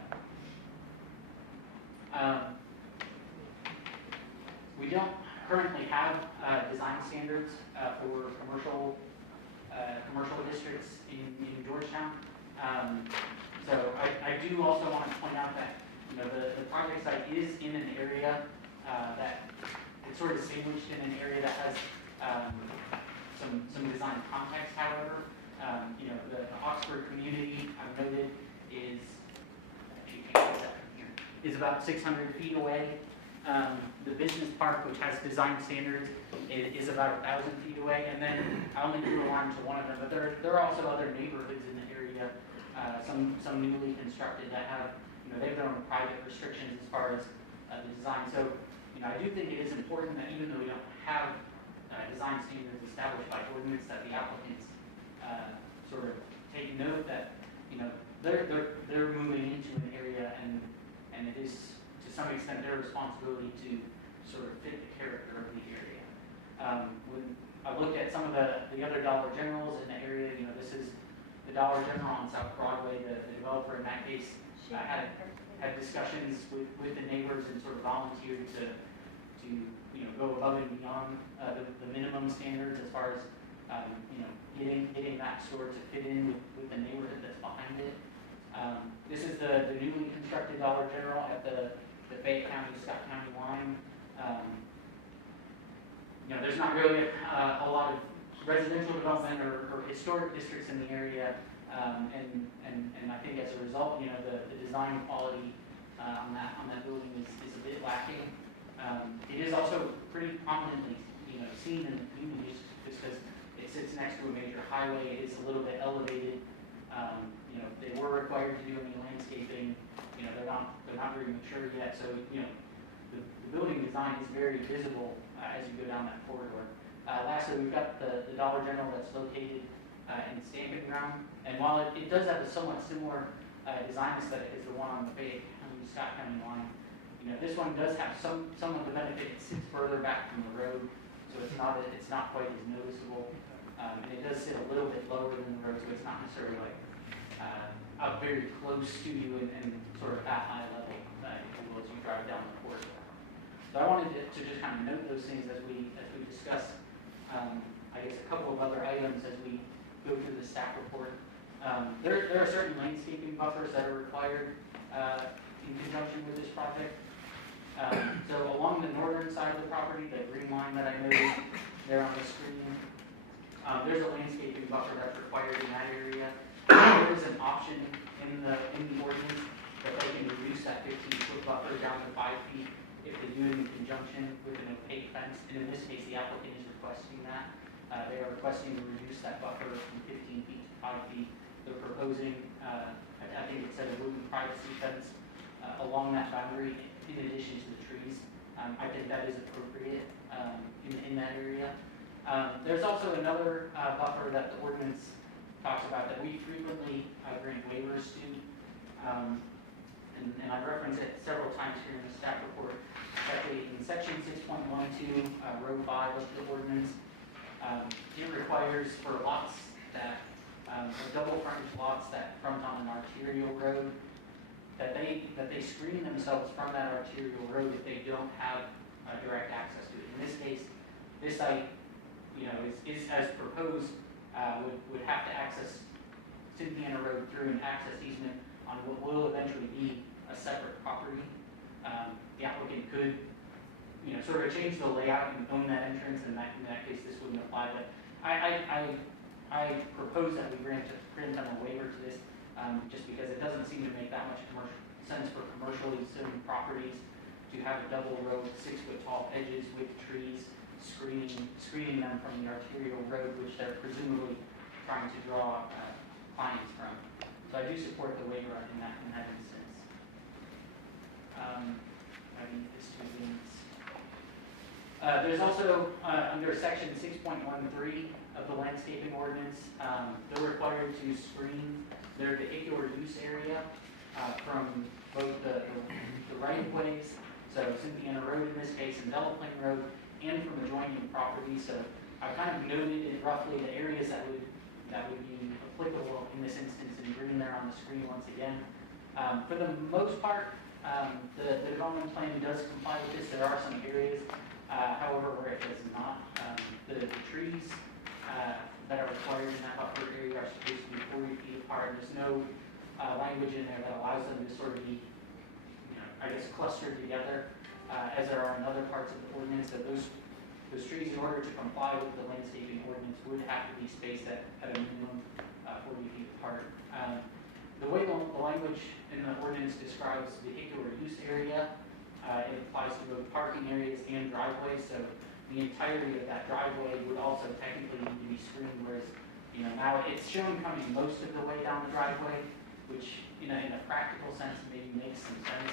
We don't currently have design standards for commercial districts in Georgetown. So I do also want to point out that the project site is in an area that it's sort of sandwiched in an area that has some design context. However, the Oxford community, I've noted, is about 600 feet away The business park, which has design standards, is about 1,000 feet away, and then I only drew a line to one of them, but there are also other neighborhoods in the area, some newly constructed that have, they have their own private restrictions as far as the design. So, I do think it is important that even though we don't have design standards established by ordinance, that the applicants sort of take note that, they're moving into an area and it is to some extent their responsibility to sort of fit the character of the area. When I looked at some of the other Dollar Generals in the area, this is the Dollar General on South Broadway. The developer in that case had discussions with the neighbors and sort of volunteered to go above and beyond the minimum standards as far as getting that store to fit in with the neighborhood that's behind it. This is the newly constructed Dollar General at the Fayette County-Scott County line. There's not really a lot of residential development or historic districts in the area, and I think as a result, the design quality on that building is a bit lacking. It is also pretty prominently, seen in the community just because it sits next to a major highway. It is a little bit elevated. They were required to do any landscaping. They're not very mature yet, so the building design is very visible as you go down that corridor. Lastly, we've got the Dollar General that's located in the Stamping Ground, and while it does have a somewhat similar design aesthetic as the one on the Fayette County-Scott County line, this one does have some of the benefit. It sits further back from the road, so it's not quite as noticeable, and it does sit a little bit lower than the road, so it's not necessarily like up very close to you and sort of that high level, if you will, as you drive down the corridor. So I wanted to just kind of note those things as we discuss, I guess, a couple of other items as we go through the staff report. There are certain landscaping buffers that are required in conjunction with this project. So along the northern side of the property, the green line that I noted there on the screen, there's a landscaping buffer that's required in that area. There is an option in the ordinance that they can reduce that 15-foot buffer down to 5 feet if they do it in conjunction with an opaque fence. And in this case, the applicant is requesting that. They are requesting to reduce that buffer from 15 feet to 5 feet. They're proposing, I think it said a wooden privacy fence along that boundary in addition to the trees. I think that is appropriate in that area. There's also another buffer that the ordinance talks about that we frequently grant waivers to, and I reference it several times here in the staff report. Actually, in section 6.12, row 5 of the ordinance, it requires for lots that are double frontage lots that front on an arterial road, that they screen themselves from that arterial road if they don't have direct access to it. In this case, this site, is as proposed, would have to access Cynthiana Road through an access easement on what will eventually be a separate property. The applicant could, sort of change the layout and own that entrance, and in that case, this wouldn't apply. But I propose that we grant them a waiver to this, just because it doesn't seem to make that much sense for commercially zoned properties to have a double row with 6-foot tall edges with trees screening them from the arterial road, which they're presumably trying to draw clients from. So I do support the waiver in that instance. I need this 2 things. There's also, under section 6.13 of the landscaping ordinance, they're required to screen their vehicular use area from both the right-of-ways, so Cynthiana Road in this case, and Delaplane Road, and from adjoining property. So I've kind of noted in roughly the areas that would be applicable in this instance in green there on the screen once again. For the most part, the development plan does comply with this. There are some areas, however, where it does not. The trees that are required in that buffer area are supposed to be 40 feet apart. There's no language in there that allows them to sort of be, I guess, clustered together, as there are in other parts of the ordinance. That those trees, in order to comply with the landscaping ordinance, would have to be spaced at a minimum 40 feet apart. The way the language in the ordinance describes vehicular use area, It applies to both parking areas and driveways, so the entirety of that driveway would also technically need to be screened, whereas, now it's shown coming most of the way down the driveway, which, in a practical sense, maybe makes some sense,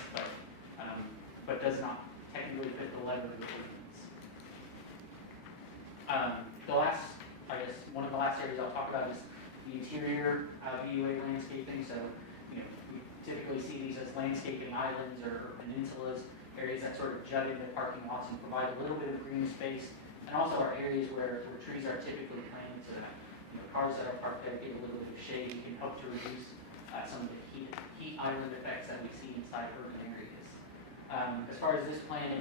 but does not technically fit the letter of the ordinance. One of the last areas I'll talk about is the interior VUA landscaping. So, we typically see these as landscaping islands or peninsulas, areas that sort of jut into parking lots and provide a little bit of green space, and also are areas where trees are typically planted so that cars that are parked there get a little bit of shade. It can help to reduce some of the heat island effects that we see inside urban areas. As far as this plan,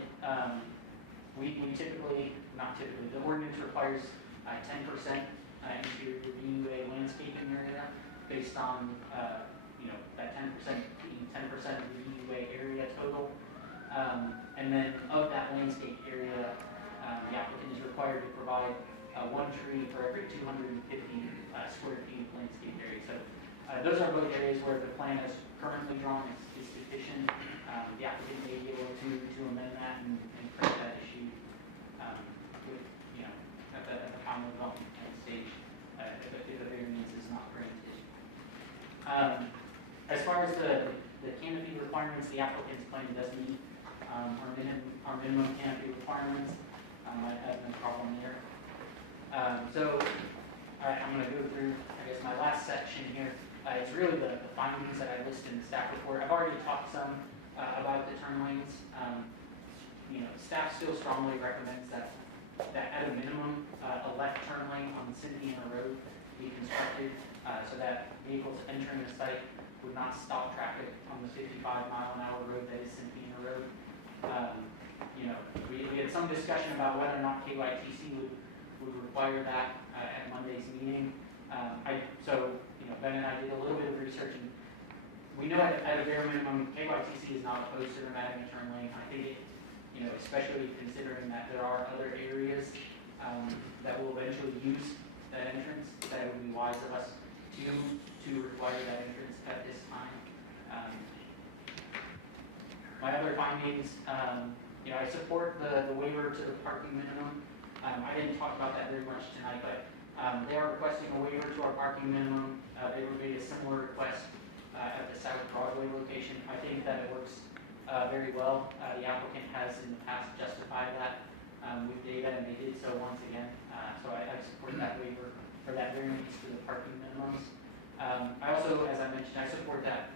we typically, not typically, the ordinance requires 10% interior VUA landscaping area based on, that 10% being 10% of the VUA area total. And then of that landscape area, the applicant is required to provide one tree for every 250 square feet of landscape area. So those are both areas where the plan is currently drawn is deficient. The applicant may be able to amend that and correct that issue with, at the final development plan stage if the variance is not granted. As far as the canopy requirements, the applicant's plan does meet our minimum canopy requirements. I have no problem there. So I'm going to go through, my last section here. It's really the findings that I listed in the staff report. I've already talked some about the turn lanes. Staff still strongly recommends that at a minimum, a left turn lane on Cynthia Road be constructed so that vehicles entering the site would not stop traffic on the 55-mile-an-hour road that is Cynthia Road. We had some discussion about whether or not KYTC would require that at Monday's meeting. Ben and I did a little bit of research, and we know at a bare minimum, KYTC is not opposed to them adding a turn lane. I think especially considering that there are other areas that will eventually use that entrance, that it would be wise of us to require that entrance at this time. My other findings, I support the waiver to the parking minimum. I didn't talk about that very much tonight, but they are requesting a waiver to our parking minimum. They made a similar request at the South Broadway location. I think that it works very well. The applicant has in the past justified that with data, and they did so once again. So I support that waiver or that variance to the parking minimums. I also, as I mentioned, I support that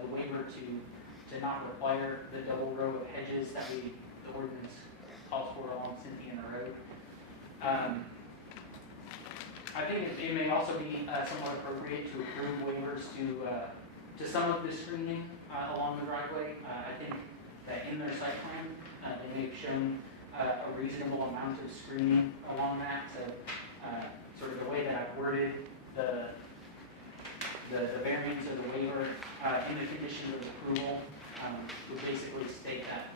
the waiver to not require the double row of hedges that the ordinance calls for along Cynthia Road. I think it may also be somewhat appropriate to approve waivers to some of the screening along the driveway. I think that in their site plan, they may have shown a reasonable amount of screening along that. So sort of the way that I've worded the variance or the waiver in the conditions of approval would basically state that,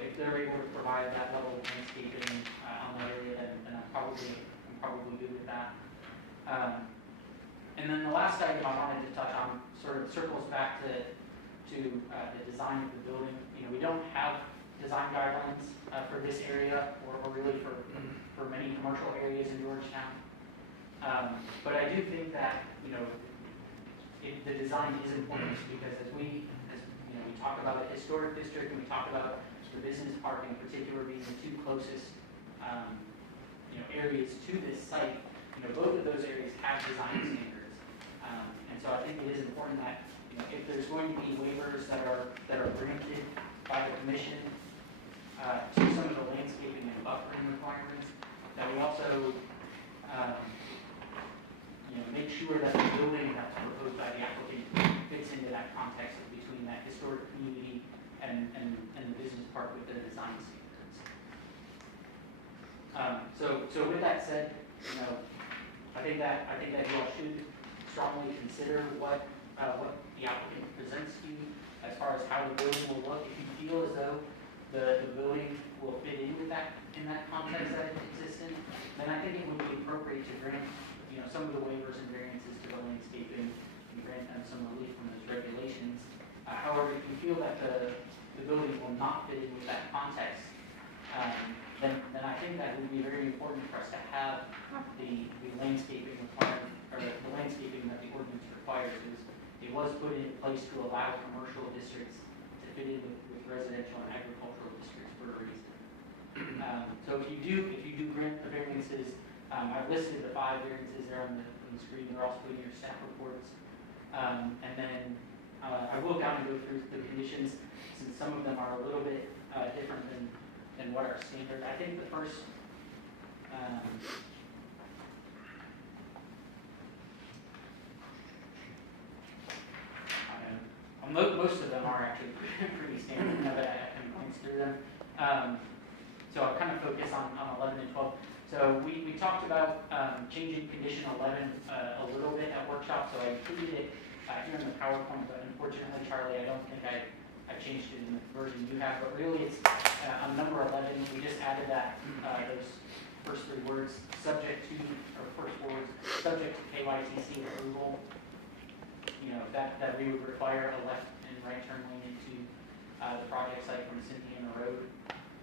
if they're able to provide that level of landscaping on the area, then I'm probably good with that. And then the last item I wanted to touch on sort of circles back to the design of the building. We don't have design guidelines for this area or really for many commercial areas in Georgetown. But I do think that the design is important because as we talk about the historic district and we talk about the business park in particular being the two closest areas to this site, both of those areas have design standards. And so I think it is important that if there's going to be waivers that are granted by the commission to some of the landscaping and buffering requirements, that we also make sure that the building that's proposed by the applicant fits into that context between that historic community and the business park with their design standards. So with that said, I think that you all should strongly consider what the applicant presents to you as far as how the building will look. If you feel as though the building will fit in with that in that context that it exists in, then I think it would be appropriate to grant some of the waivers and variances to the landscaping and grant them some relief from those regulations. However, if you feel that the building will not fit in with that context, then I think that would be very important for us to have the landscaping requirement, or the landscaping that the ordinance requires. It was put in place to allow commercial districts to fit in with residential and agricultural districts for a reason. So if you do grant the variances, I've listed the 5 variances there on the screen. They're also in your staff reports. And then I will kind of go through the conditions, since some of them are a little bit different than what are standard. I think the first, most of them are actually pretty standard, now that I can glance through them. So I'll kind of focus on 11 and 12. So we talked about changing condition 11 a little bit at workshop, so I included it here in the PowerPoint, but unfortunately, Charlie, I don't think I changed it in the version you have, but really it's on number 11, we just added that, those first 3 words, subject to, or first 4 words, subject to KYTC approval. You know, that we would require a left and right turn lane into the project site from Cynthiana Road.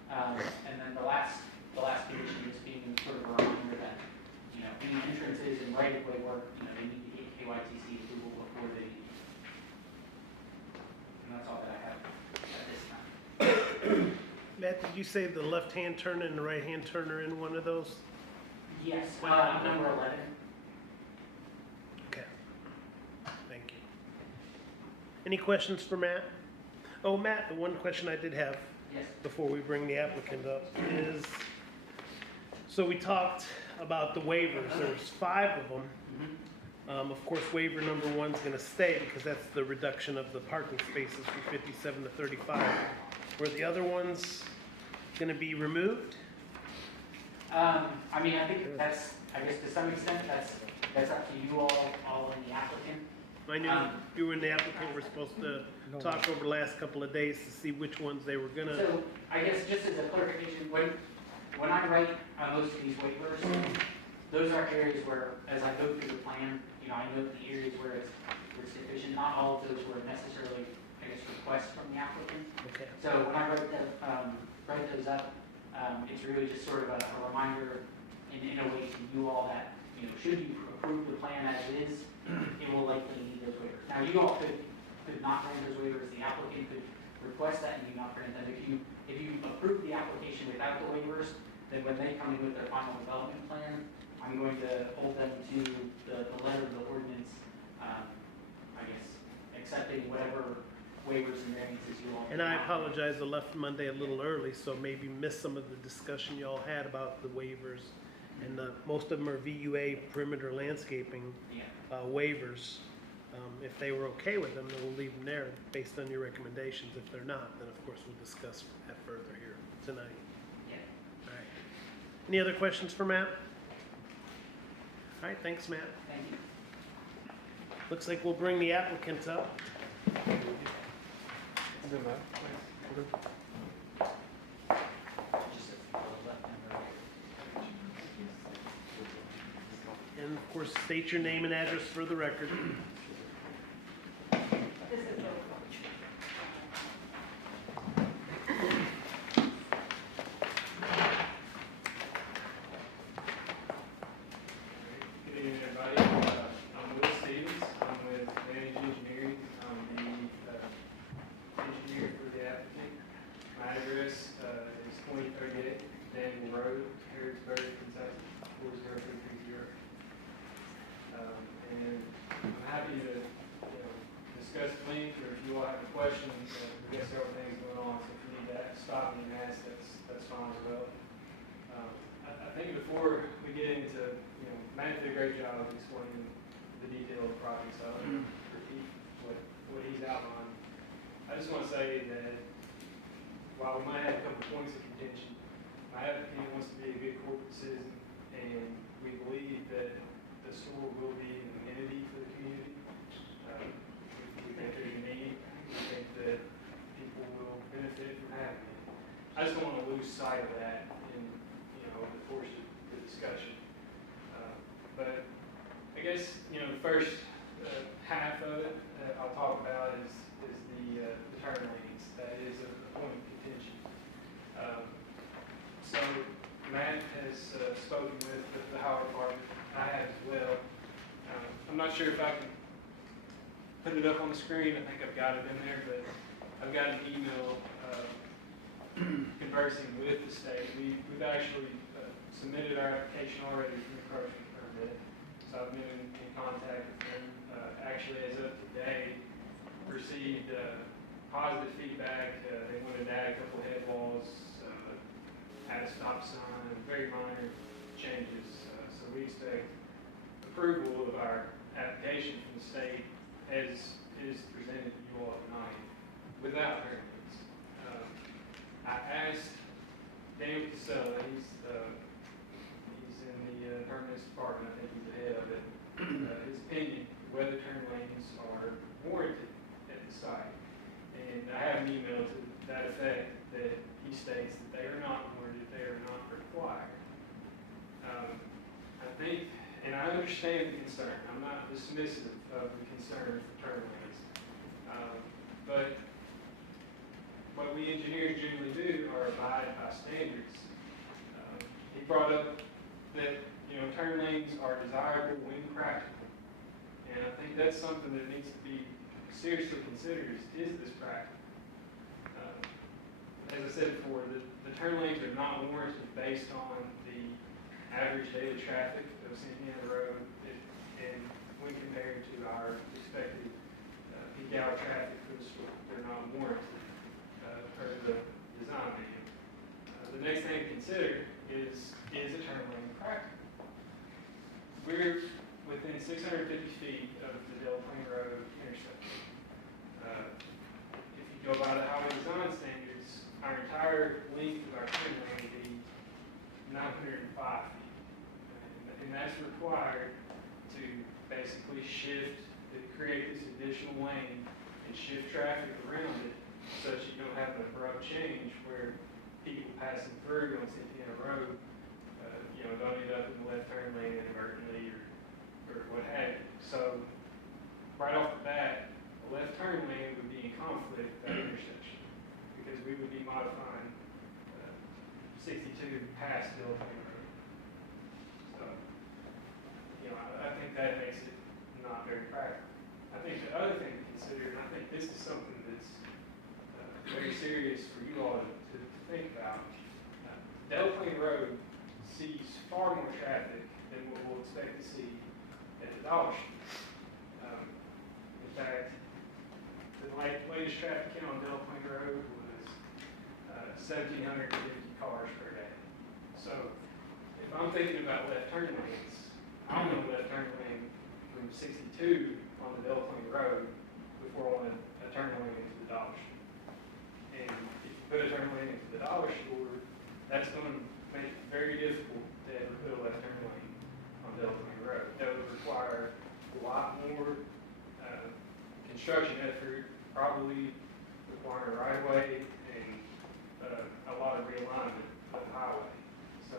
And then the last condition is being sort of a reminder that, you know, any entrances and right-of-way work, you know, they need to get KYTC approval before they, and that's all that I have at this time. Matt, did you say the left-hand turn and the right-hand turn are in one of those? Yes, number 11. Okay. Thank you. Any questions for Matt? Oh, Matt, the one question I did have Yes. before we bring the applicant up is, so we talked about the waivers. There's 5 of them. Of course, waiver number 1's going to stay because that's the reduction of the parking spaces from 57 to 35. Were the other ones going to be removed? I mean, I think that's, I guess to some extent, that's up to you all in the applicant. I knew you and the applicant were supposed to talk over the last couple of days to see which ones they were going to. So I guess just as a clarification, when I write most of these waivers, those are areas where, as I go through the plan, you know, I note the areas where it's deficient. Not all of those were necessarily, I guess, requests from the applicant. Okay. So when I write those up, it's really just sort of a reminder in a way to you all that, you know, should you approve the plan as it is, it will likely need those waivers. Now, you all could not grant those waivers. The applicant could request that and you not grant them. If you approve the application without the waivers, then when they come in with their final development plan, I'm going to hold them to the letter of the ordinance, I guess, accepting whatever waivers and variances you all. And I apologize, I left Monday a little early, so maybe missed some of the discussion you all had about the waivers. And most of them are VUA perimeter landscaping waivers. If they were okay with them, then we'll leave them there based on your recommendations. If they're not, then of course we'll discuss that further here tonight. Yeah. All right. Any other questions for Matt? All right, thanks, Matt. Thank you. Looks like we'll bring the applicant up. And of course, state your name and address for the record. This is the Good evening, everybody. I'm Will Stevens. I'm with Managed Engineering. I'm the engineer for the applicant. My address is 2038 Danville Road, Harrodsburg, Kentucky, 40330. And I'm happy to discuss things, or if you all have a question, we've got several things going on, so if you need to stop me and ask, that's fine as well. I think before we get into, Matt did a great job of explaining the detail of the project, so I'm going to repeat what he's outlined. I just want to say that while we might have a couple points of contention, my applicant wants to be a good corporate citizen, and we believe that the store will be an amenity for the community. We think there's a need. We think that people will benefit from having it. I just don't want to lose sight of that in the course of the discussion. But I guess the first half of it I'll talk about is the turn lanes. That is a has spoken with the highway department. I have as well. I'm not sure if I can put it up on the screen. I think I've got it in there, but I've got an email conversing with the state. We've actually submitted our application already for the encroachment permit, so I've been in contact with them. Actually, as of today, received positive feedback. They wanted to add a couple of head walls, add a stop sign, very minor changes. So we expect approval of our application from the state as is presented to you all tonight without variance. I asked Daniel Casella, he's in the permits department, I think he's the head of it, his opinion whether turn lanes are warranted at the site. And I have an email to that effect that he states that they are not warranted, they are not required. I think, and I understand the concern, I'm not dismissive of the concern for turn lanes, but what we engineers generally do are abide by standards. He brought up that, turn lanes are desirable when practical. And I think that's something that needs to be seriously considered is this practical? As I said before, the turn lanes are not warranted based on the average daily traffic of Santana Road and when compared to our expected peak hour traffic for the store. They're not warranted per the design manual. The next thing to consider is a turn lane practical? We're within 650 feet of the Del Plain Road intersection. If you go by the highway design standards, our entire length of our turn lane would be 905 feet. And that's required to basically create this additional lane and shift traffic around it so that you don't have an abrupt change where people passing through on Santana Road, don't end up in the left turn lane inadvertently or what have you. So right off the bat, the left turn lane would be in conflict with that intersection because we would be modifying 62 past Del Plain Road. So, I think that makes it not very practical. I think the other thing to consider, and I think this is something that's very serious for you all to think about, Del Plain Road sees far more traffic than what we'll expect to see at the Dollar Store. In fact, the latest traffic count on Del Plain Road was 1,750 cars per day. So if I'm thinking about left turn lanes, I'm going to left turn lane from 62 on the Del Plain Road before I want a turn lane into the Dollar Store. And if you put a turn lane into the Dollar Store, that's going to make it very difficult to ever put a left turn lane on Del Plain Road. That would require a lot more construction effort, probably requiring a right-of-way and a lot of realignment of the highway. So,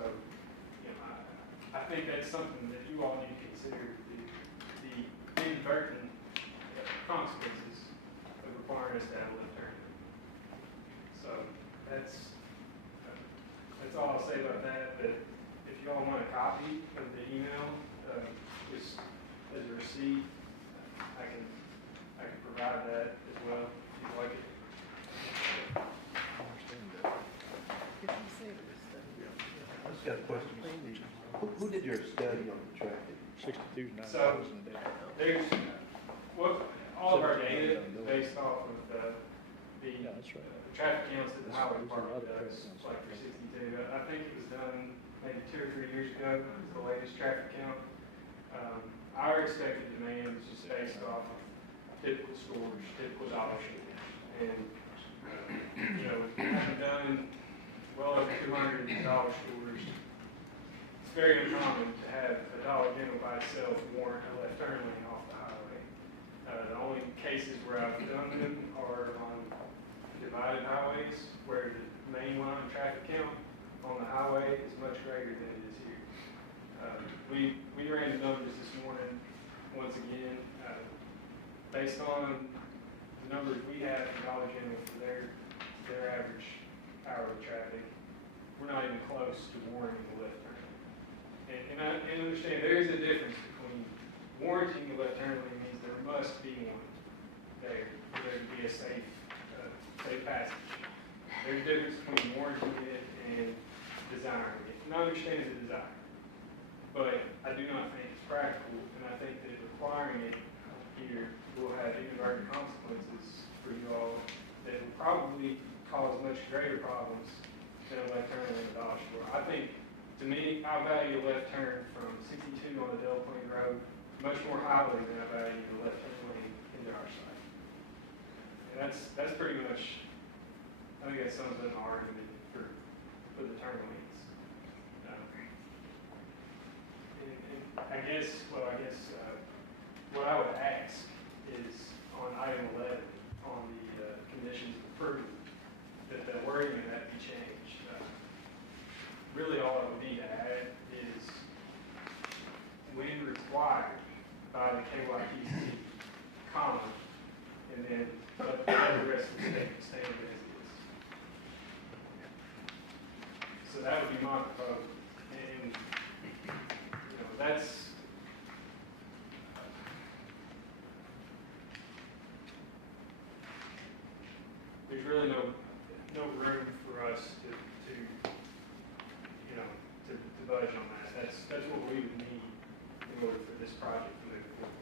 I think that's something that you all need to consider, the inadvertent consequences of requiring us to have a left turn lane. So, that's all I'll say about that, but if you all want a copy of the email, just as a receipt, I can provide that as well, if you'd like it. I just got a question. Who did your study on the traffic? 62 is So, 9,000 a day. there's, all of our data is based off of the Yeah, that's right. traffic counts that the highway There's a lot department of does, traffic counts. like for 62. I think it was done maybe 2 or 3 years ago, it was the latest traffic count. Our expected demand is just based off of typical stores, typical Dollar stores. And, having done well over 200 Dollar stores, it's very uncommon to have a Dollar General by itself warrant a left turn lane off the highway. The only cases where I've done them are on divided highways where the main line traffic count on the highway is much greater than it is here. We ran the numbers this morning, once again, based on the numbers we have from Dollar General for their average hourly traffic. We're not even close to warranting the left turn. And understand, there is a difference between warranting a left turn lane means there must be one there for there to be a safe passage. There's a difference between warranting it and desiring it. And I understand the desire, but I do not think it's practical, and I think that requiring it here will have inadvertent consequences for you all that will probably cause much greater problems than a left turn lane at Dollar Store. I think, to me, I value a left turn from 62 on the Del Plain Road much more highly than I value the left turn lane into our site. And that's pretty much, I think that sums up an argument for the turn lanes. And I guess what I would ask is on item 11, on the conditions of approval, that the wording of that be changed. Really all it would be to add is when required by the KYPC, comma, and then let the rest of the statement stand as is. So that would be my proposal. And, that's, there's really no room for us to budge on that. That's what we would need in order for this project to move forward.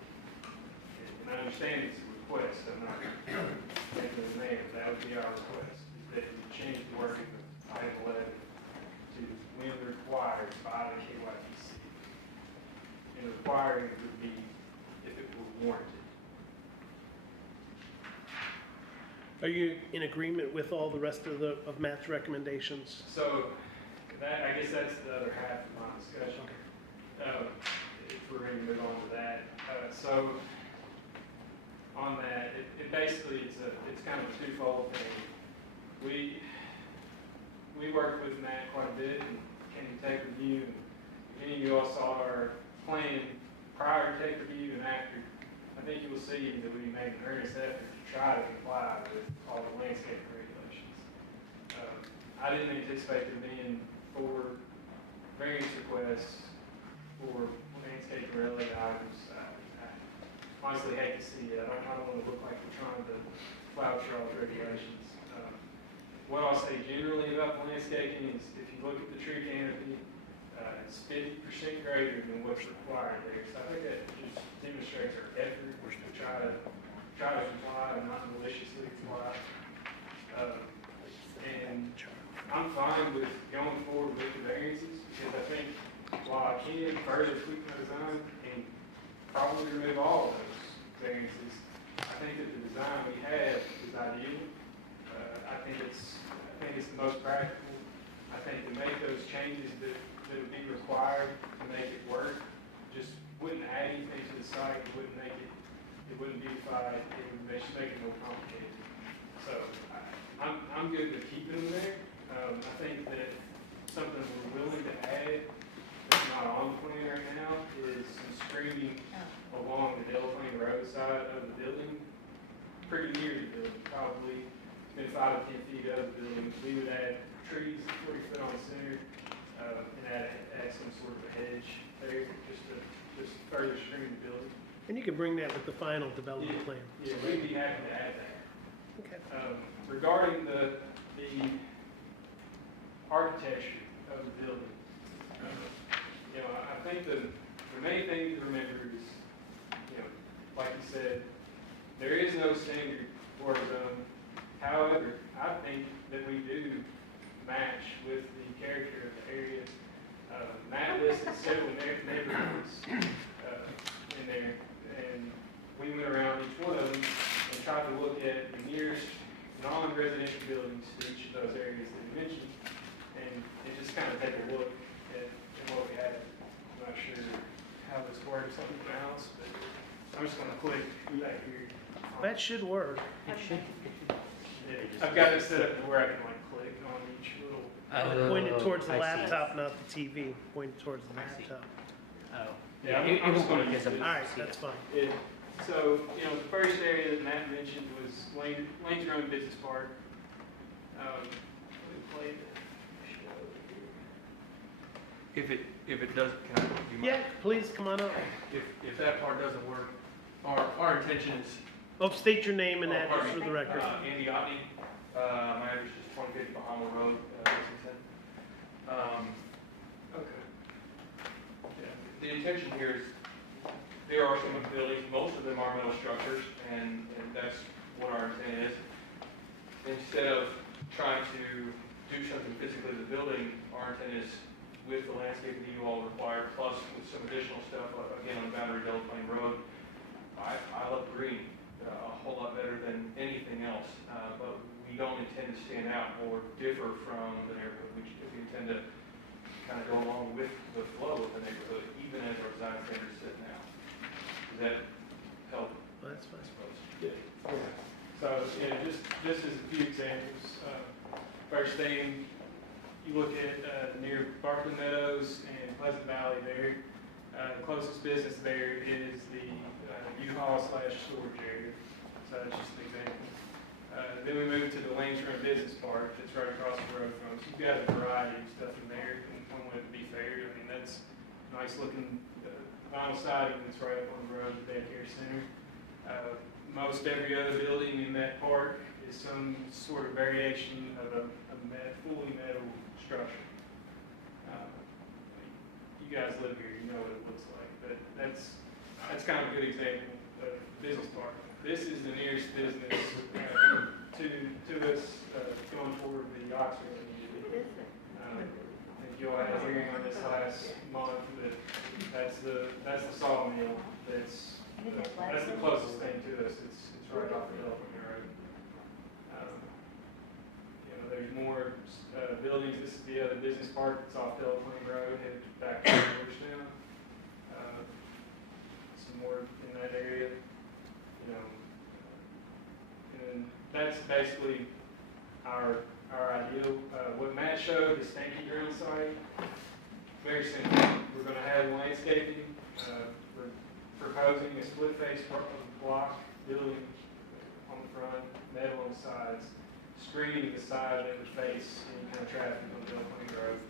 And I understand it's a request, I'm not making a demand, that would be our request, is that we change the wording of item 11 to when required by the KYPC. And requiring would be if it were warranted. Are you in agreement with all the rest of Matt's recommendations? So, I guess that's the other half of my discussion. If we're going to move on to that. So on that, it basically, it's kind of a twofold thing. We worked with Matt quite a bit and came to take review. And many of you all saw our plan prior to take review and after. I think you will see that we made an earnest effort to try to comply with all the landscape regulations. I didn't anticipate there being 4 variance requests for landscape related items. I honestly hate to see it. I don't want to look like we're trying to flout y'all's regulations. What I'll say generally about the landscaping is if you look at the tree canopy, it's 50% greater than what's required there. So I think that just demonstrates our effort to try to comply and not maliciously comply. And I'm fine with going forward with the variances because I think while I can further tweak my design and probably remove all of those variances, I think that the design we have is ideal. I think it's the most practical. I think to make those changes that would be required to make it work just wouldn't add anything to the site. It wouldn't make it. It wouldn't beautify it. It would just make it more complicated. So I'm good with keeping them there. I think that something we're willing to add that's not on the plan right now is some screening along the Del Plain Road side of the building, pretty near the building, probably within 5 to 10 feet of the building. We would add trees 40 foot on the center and add some sort of a hedge there just to further screen the building. And you can bring that with the final development plan. Yeah, we'd be happy to add that. Okay. Regarding the architecture of the building, I think the main thing to remember is, like you said, there is no standard for a zone. However, I think that we do match with the character of the area. Matt listed several neighborhoods in there, and we went around each one of them and tried to look at the nearest non-residential buildings to each of those areas that we mentioned, and just kind of take a look at what we had. I'm not sure how this works on the mouse, but I'm just going to click back here. That should work. I've got it set up to where I can click on each little. Point it towards the laptop, not the TV. Point it towards the laptop. Yeah, I'm just going to use it. All right, that's fine. So, the first area that Matt mentioned was Lane's Road Business Park. We played the show here. If it doesn't, can I, do you mind? Yeah, please, come on up. If that part doesn't work, our intention is. Oh, state your name and Oh, address pardon for me. the record. Andy Otney, my address is 2050 Bahama Road, Lexington. Okay. Yeah, the intention here is, there are some buildings, most of them are metal structures, and that's what our intent is. Instead of trying to do something physically to the building, our intent is with the landscape that you all require, plus with some additional stuff, again, on Boundary Delaplane Road. I love green a whole lot better than anything else, but we don't intend to stand out or differ from the neighborhood. We intend to kind of go along with the flow of the neighborhood, even as our design standards sit now. Does that help? That's fine. I suppose. Yeah. So, this is a few examples. First thing, you look at near Barkley Meadows and Pleasant Valley there. The closest business there is the U-Haul / storage area. So that's just an example. Then we move to the Lanes Run Business Park that's right across the road from us. You've got a variety of stuff in there, and one way to be fair. I mean, that's nice looking vinyl siding that's right up on the road, the daycare center. Most every other building in that park is some sort of variation of a fully metal structure. You guys live here, you know what it looks like, but that's kind of a good example of business park. This is the nearest business to us going toward the Oxford community. I think you all had a hearing on this last month, but that's the sawmill that's the closest thing to us. It's right off the Elephant Road. There's more buildings. This is the other business park that's off Delaplane Road, headed back to Georgetown. Some more in that area, and that's basically our ideal. What Matt showed, the stanky drill site, very simple. We're going to have landscaping. We're proposing a split face block building on the front, metal on the sides, screening the side that would face any kind of traffic on Delaplane Road.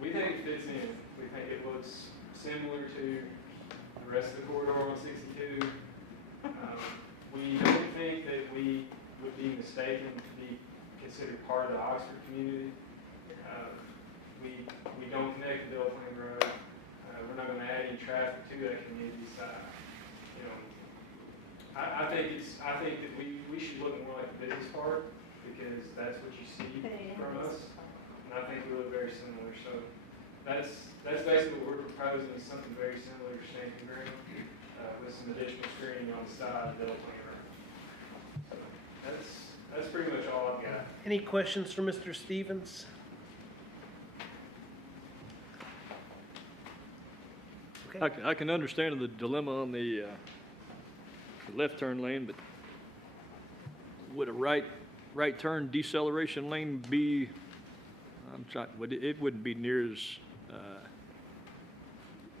We think it fits in. We think it looks similar to the rest of the corridor on 62. We don't think that we would be mistaken to be considered part of the Oxford community. We don't connect to Delaplane Road. We're not going to add any traffic to that community side. I think that we should look more like a business park because that's what you see from us, and I think we look very similar. So that's basically what we're proposing is something very similar to Stanky Ground with some additional screening on the side of Delaplane Road. So that's pretty much all I've got. Any questions for Mr. Stevens? Okay. I can understand the dilemma on the left turn lane, but would a right turn deceleration lane be? It wouldn't be near as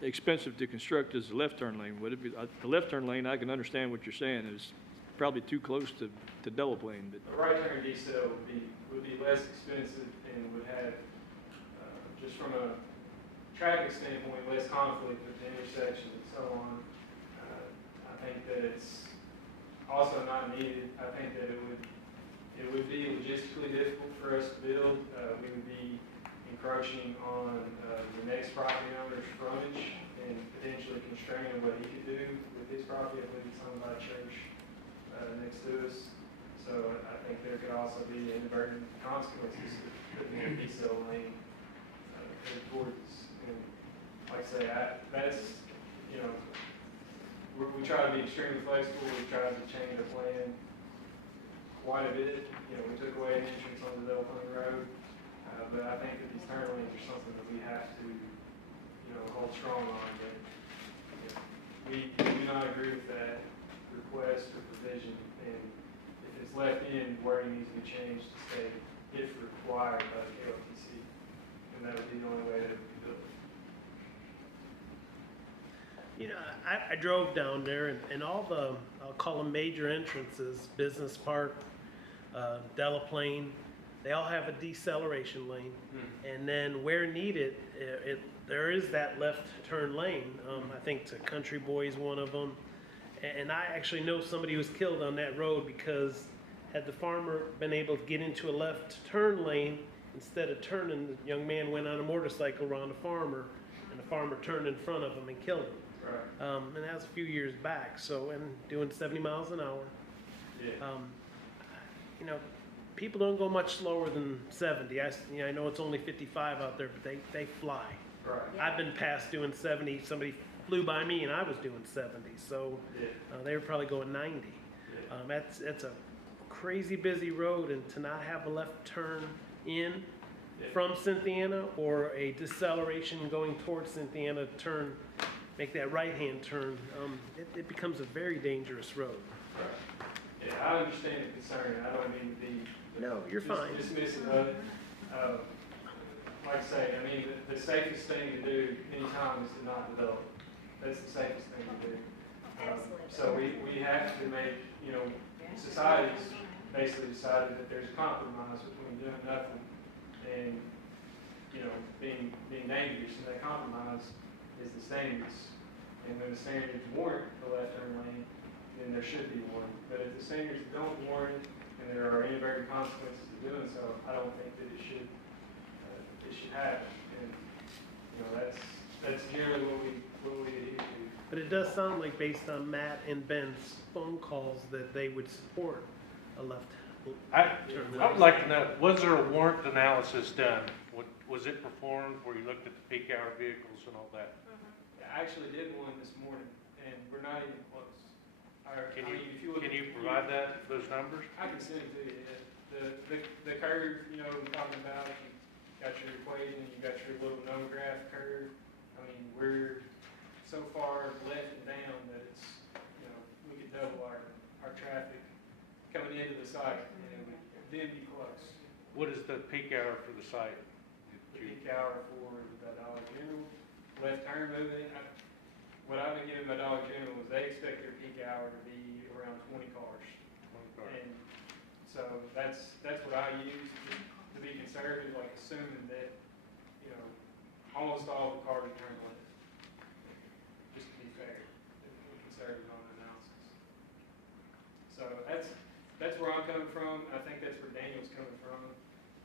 expensive to construct as the left turn lane, would it be? The left turn lane, I can understand what you're saying, is probably too close to Delaplane, but A right turn decel would be less expensive and would have just from a traffic standpoint less conflict with the intersections and so on. I think that it's also not needed. I think that it would be logistically difficult for us to build. We would be encroaching on the next property owner's frontage and potentially constraining what he could do with his property. I believe it's owned by a church next to us. So I think there could also be inadvertent consequences to putting a decel lane towards. Like I say, that's we try to be extremely flexible. We try to change our plan quite a bit. We took away an entrance on the Delaplane Road, but I think that these turn lanes are something that we have to, hold strong on. But we do not agree with that request or provision, and if it's left in, wording needs to be changed to say if required by the KOTC, and that would be the only way to do it. I drove down there and all the, I'll call them major entrances, Business Park, Delaplane, They all have a deceleration lane, and then where needed, there is that left turn lane. I think the Country Boy is one of them. And I actually know somebody who was killed on that road because had the farmer been able to get into a left turn lane, instead of turning, the young man went on a motorcycle around a farmer, and the farmer turned in front of him and killed him. Right. And that was a few years back, so, and doing 70 miles an hour. Yeah. You know, people don't go much slower than 70. I know it's only 55 out there, but they fly. Right. I've been past doing 70. Somebody flew by me and I was doing 70, so they were probably going 90. That's a crazy busy road, and to not have a left turn in from Cynthiana or a deceleration going towards Cynthiana turn, make that right-hand turn, it becomes a very dangerous road. Right. Yeah, I understand the concern. I don't mean to be No, you're fine. dismissive of it. Like I say, I mean, the safest thing to do anytime is to not develop. That's the safest thing to do. So we have to make, society's basically decided that there's a compromise between doing nothing and, being dangerous, and that compromise is the standards. And when the standards warrant the left turn lane, then there should be one. But if the standards don't warrant it, and there are inadvertent consequences to doing so, I don't think that it should happen. And, that's generally what we adhere to. But it does sound like, based on Matt and Ben's phone calls, that they would support a left turn. I would like to know, was there a warrant analysis done? Was it performed where you looked at the peak hour vehicles and all that? I actually did one this morning, and we're not even close. Can you provide those numbers? I can send it to you. Yeah. The curve, we're talking about, you got your equation, you got your little no graph curve. I mean, we're so far left and down that it's, we could double our traffic coming into the site, and then be close. What is the peak hour for the site? The peak hour for the Dollar General, left turn moving. What I've been giving my Dollar General is they expect their peak hour to be around 20 cars. 20 cars. And so that's what I use to be conservative, like assuming that, almost all the cars turn left. Just to be fair, be conservative on the analysis. So that's where I'm coming from. I think that's where Daniel's coming from.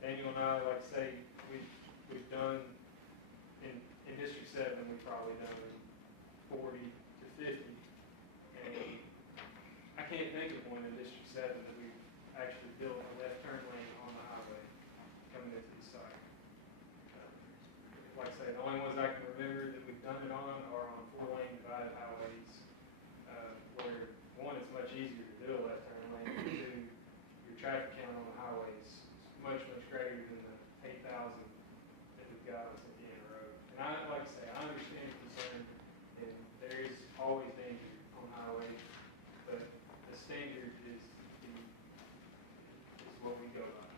Daniel and I, like I say, we've done in District 7, we've probably done 40 to 50, and I can't think of one in District 7 that we've actually built a left turn lane on the highway coming into the site. Like I say, the only ones I can remember that we've done it on are on 4-lane divided highways, where one, it's much easier to do a left turn lane, and two, your traffic count on the highways is much greater than the 8,000 that we've got on Cynthiana Road. And like I say, I understand the concern, and there is always danger on highways, but the standard is what we go by.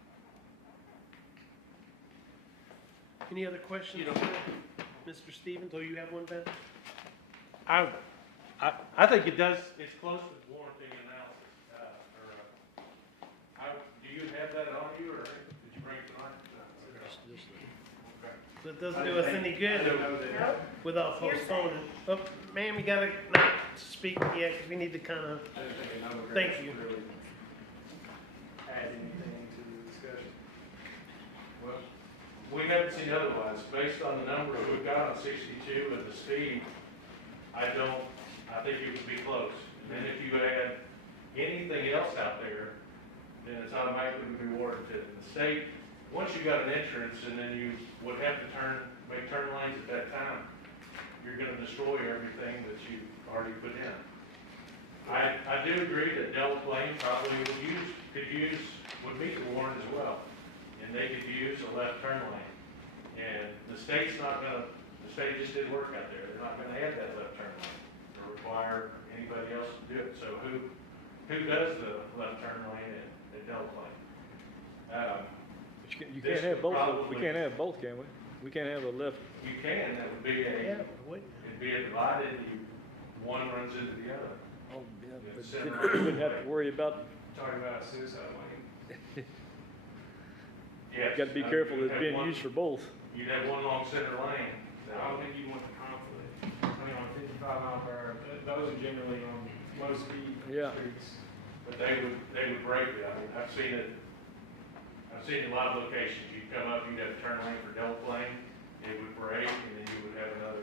Any other questions, Mr. Stevens? Oh, you have one, Ben? I think it does, it's close to warranty analysis. Do you have that on you, or did you bring it tonight? Okay. So it doesn't do us any good without postponing. Oh, ma'am, you gotta not speak yet, because we need to kind of, thank you. Add anything to the discussion? Well, we haven't seen otherwise. Based on the numbers we've got on 62 and the speed, I think it would be close. And then if you add anything else out there, then it's automatically going to be warranted. The state, once you got an entrance and then you would have to make turn lanes at that time, you're going to destroy everything that you already put in. I do agree that Delta Lane probably would meet the warrant as well. And they could use a left turn lane. And the state just did work out there. They're not going to add that left turn lane or require anybody else to do it. So who does the left turn lane at Delta Lane? You can't have both. We can't have both, can we? We can't have a left. You can. That would be it'd be a divided. One runs into the other. Oh, yeah, but you wouldn't have to worry about. Talking about a suicide lane. Yes. Got to be careful that it's being used for both. You'd have one long center lane. I don't think you want the conflict. I mean, on 55 mile per hour, those are generally on low speed Yeah. streets. But they would break it. I mean, I've seen it in a lot of locations. You'd come up, you'd have a turn lane for double lane, it would break, and then you would have another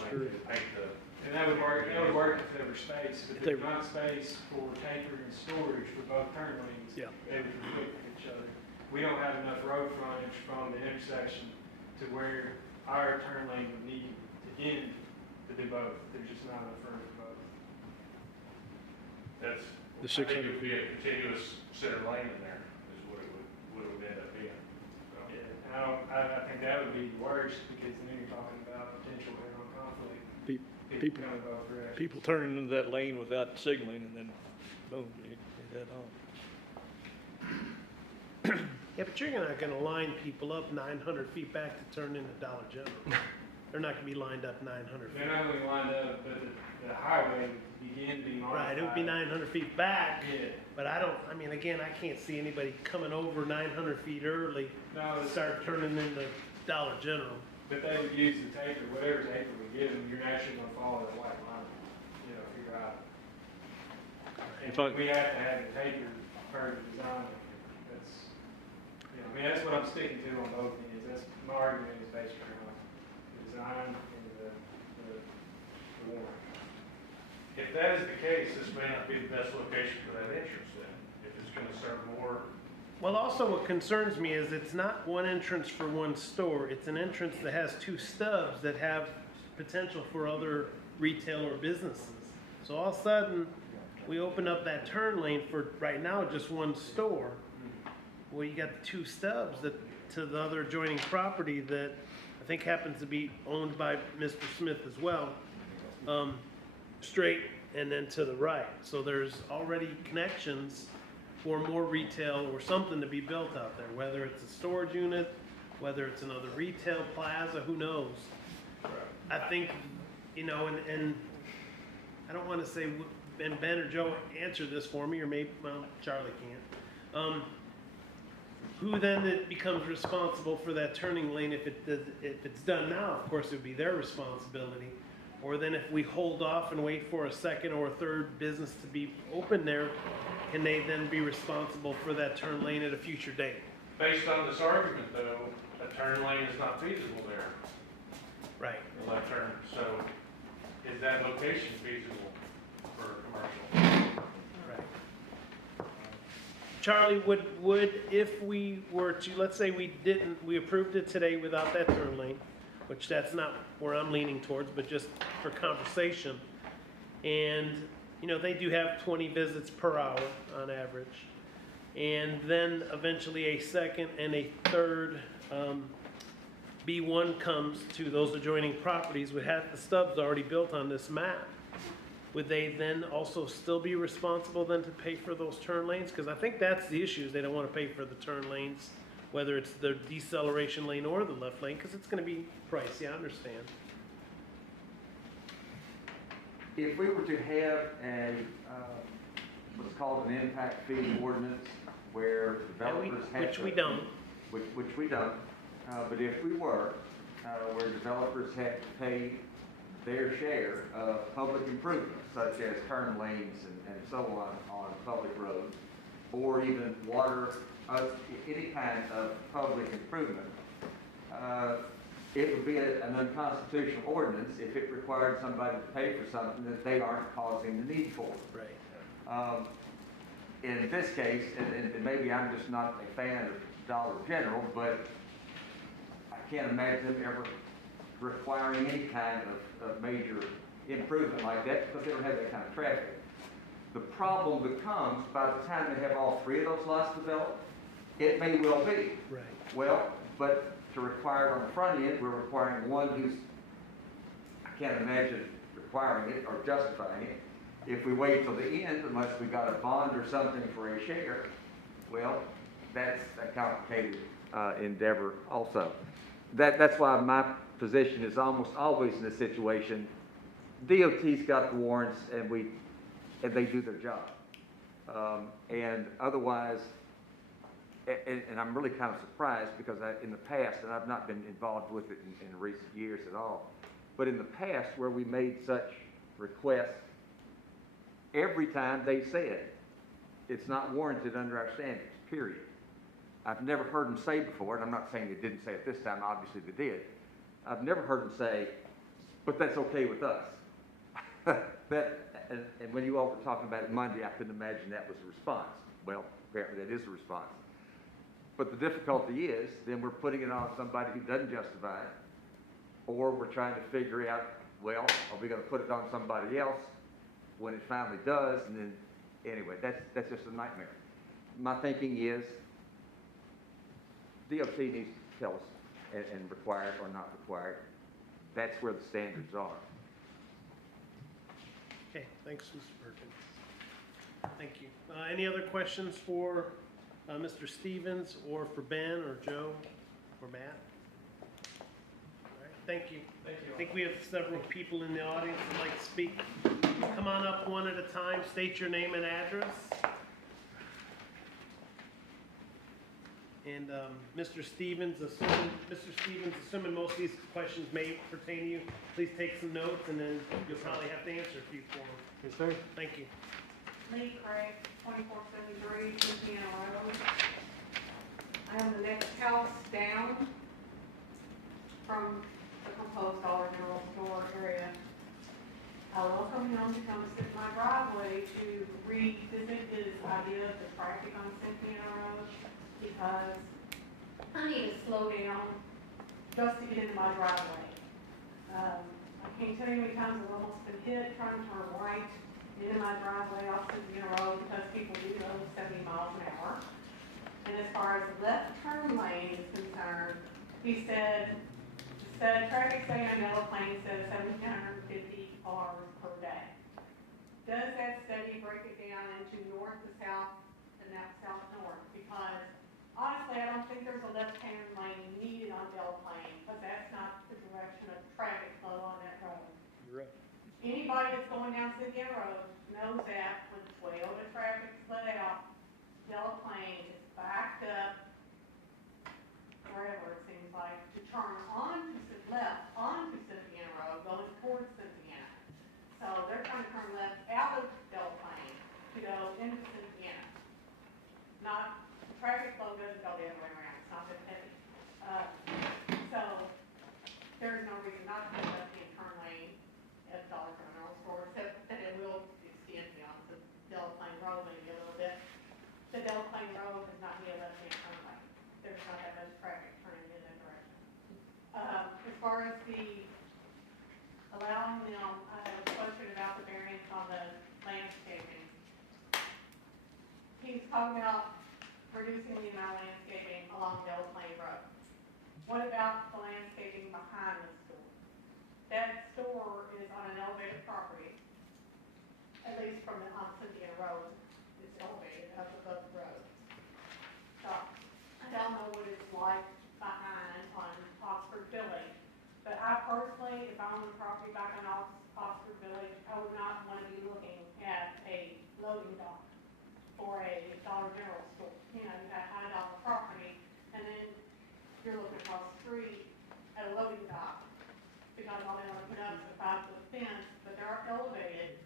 lane to paint the. And that would work if there were space, but if there's not space for tanker and storage for both turn lanes, Yeah. they would conflict with each other. We don't have enough road frontage from the intersection to where our turn lane would need to end to do both. There's just not enough room for both. That's, The I think 600 it would be a continuous center lane in there, is what it would end up being. So, Yeah, and I think that would be worse because then you're talking about potential head-on conflict. People, Going both directions. people turning into that lane without signaling, and then boom, you head on. Yeah, but you're not gonna line people up 900 feet back to turn into Dollar General. They're not gonna be lined up 900 feet. They're not only lined up, but the highway would begin to be modified. Right, it would be 900 feet back, Yeah. but I mean, again, I can't see anybody coming over 900 feet early No, to start turning into Dollar General. but they would use the taper, whatever taper we give them, you're naturally gonna follow that white line, figure out. If I- We have to have the taper per design. That's, that's what I'm sticking to on both ends. That's my argument is based around the design and the warrant. if that is the case, this may not be the best location for that entrance then, if it's gonna serve more. Well, also what concerns me is it's not one entrance for one store. It's an entrance that has two stubs that have potential for other retail or businesses. So all of a sudden, we open up that turn lane for, right now, just one store. Well, you got the two stubs that, to the other adjoining property that I think happens to be owned by Mr. Smith as well. Straight and then to the right. So there's already connections for more retail or something to be built out there, whether it's a storage unit, whether it's another retail plaza, who knows? I think, and I don't want to say, and Ben or Joe answer this for me, or maybe, well, Charlie can't. Who then becomes responsible for that turning lane if it's done now? Of course, it would be their responsibility. Or then if we hold off and wait for a second or a third business to be open there, can they then be responsible for that turn lane at a future date? Based on this argument though, a turn lane is not feasible there, Right. a left turn. So is that location feasible for commercial? Right. Charlie, would, if we were to, let's say we approved it today without that turn lane, which that's not where I'm leaning towards, but just for conversation. And, they do have 20 visits per hour on average. And then eventually a second and a third B1 comes to those adjoining properties with half the stubs already built on this map. Would they then also still be responsible then to pay for those turn lanes? Because I think that's the issue, is they don't want to pay for the turn lanes, whether it's the deceleration lane or the left lane, because it's going to be pricey, I understand. If we were to have what's called an impact fee ordinance, where developers have Which we don't. Which we don't, but if we were, where developers have to pay their share of public improvements, such as turn lanes and so on public roads, or even water, any kind of public improvement, it would be an unconstitutional ordinance if it required somebody to pay for something that they aren't causing the need for. Right. In this case, and maybe I'm just not a fan of Dollar General, but I can't imagine them ever requiring any kind of major improvement like that because they don't have that kind of traffic. The problem becomes, by the time they have all three of those lots developed, it may well be. Right. Well, but to require it on the front end, we're requiring one who's, I can't imagine requiring it or justifying it. If we wait till the end, unless we got a bond or something for a share, well, that's a complicated endeavor also. That's why my position is almost always in this situation. DOT's got the warrants and they do their job. And otherwise, and I'm really kind of surprised because in the past, and I've not been involved with it in recent years at all, but in the past where we made such requests, every time they said, it's not warranted under our standards, period. I've never heard them say before, and I'm not saying they didn't say it this time, obviously they did. I've never heard them say, but that's okay with us. And when you all were talking about it Monday, I couldn't imagine that was a response. Well, apparently that is a response. But the difficulty is, then we're putting it on somebody who doesn't justify it, or we're trying to figure out, well, are we gonna put it on somebody else when it finally does? And then, anyway, that's just a nightmare. My thinking is, DOT needs to tell us and require it or not require it. That's where the standards are. Okay, thanks, Mr. Perkins. Thank you. Any other questions for Mr. Stevens or for Ben or Joe or Matt? All right, thank you. Thank you. I think we have several people in the audience that like to speak. Come on up one at a time, state your name and address. And Mr. Stevens, assuming most of these questions may pertain to you, please take some notes and then you'll probably have to answer a few for them. Yes, sir. Thank you. Lee Craig, 2473 Indiana Road. I am the next house down from the proposed Dollar General store area. I welcome him to come sit in my driveway to revisit his idea of the traffic on Indiana Road, because I need to slow down just to get into my driveway. I can't tell you how many times I've almost been hit trying to turn right into my driveway off Indiana Road because people do go 70 miles an hour. And as far as left turn lane is concerned, he said, traffic study on yellow plane says 1,750 cars per day. Does that study break it down into north to south and that south north? Because honestly, I don't think there's a left-hand lane needed on Delaplane, but that's not the direction of traffic flow on that road. You're right. Anybody that's going down Cynthia Road knows that when Toyota traffic is let out, Delaplane is backed up wherever it seems like to turn left onto Cynthia Road going towards Cynthia. So they're trying to turn left out of Delaplane to go into Cynthia. Not traffic flow doesn't go the other way around. It's not that heavy. So there is no reason not to put left-hand turn lane at Dollar General store, except that it will extend beyond the Delaplane Road maybe a little bit. The Delaplane Road does not need a left-hand turn lane. There's not that much traffic turning in that direction. As far as the allowing them, I have a question about the variance on the landscaping. He's talking about reducing the amount of landscaping along Delaplane Road. What about the landscaping behind the store? That store is on an elevated property, at least from the on Cynthia Road. It's elevated up above the road. So I don't know what it's like behind on Oxford Village, but I personally, if I own the property back on Oxford Village, I would not want to be looking at a loading dock for a Dollar General store. You know, you got $100 property, and then you're looking across the street at a loading dock, because all they want to put up is a 5-foot fence, but they're elevated.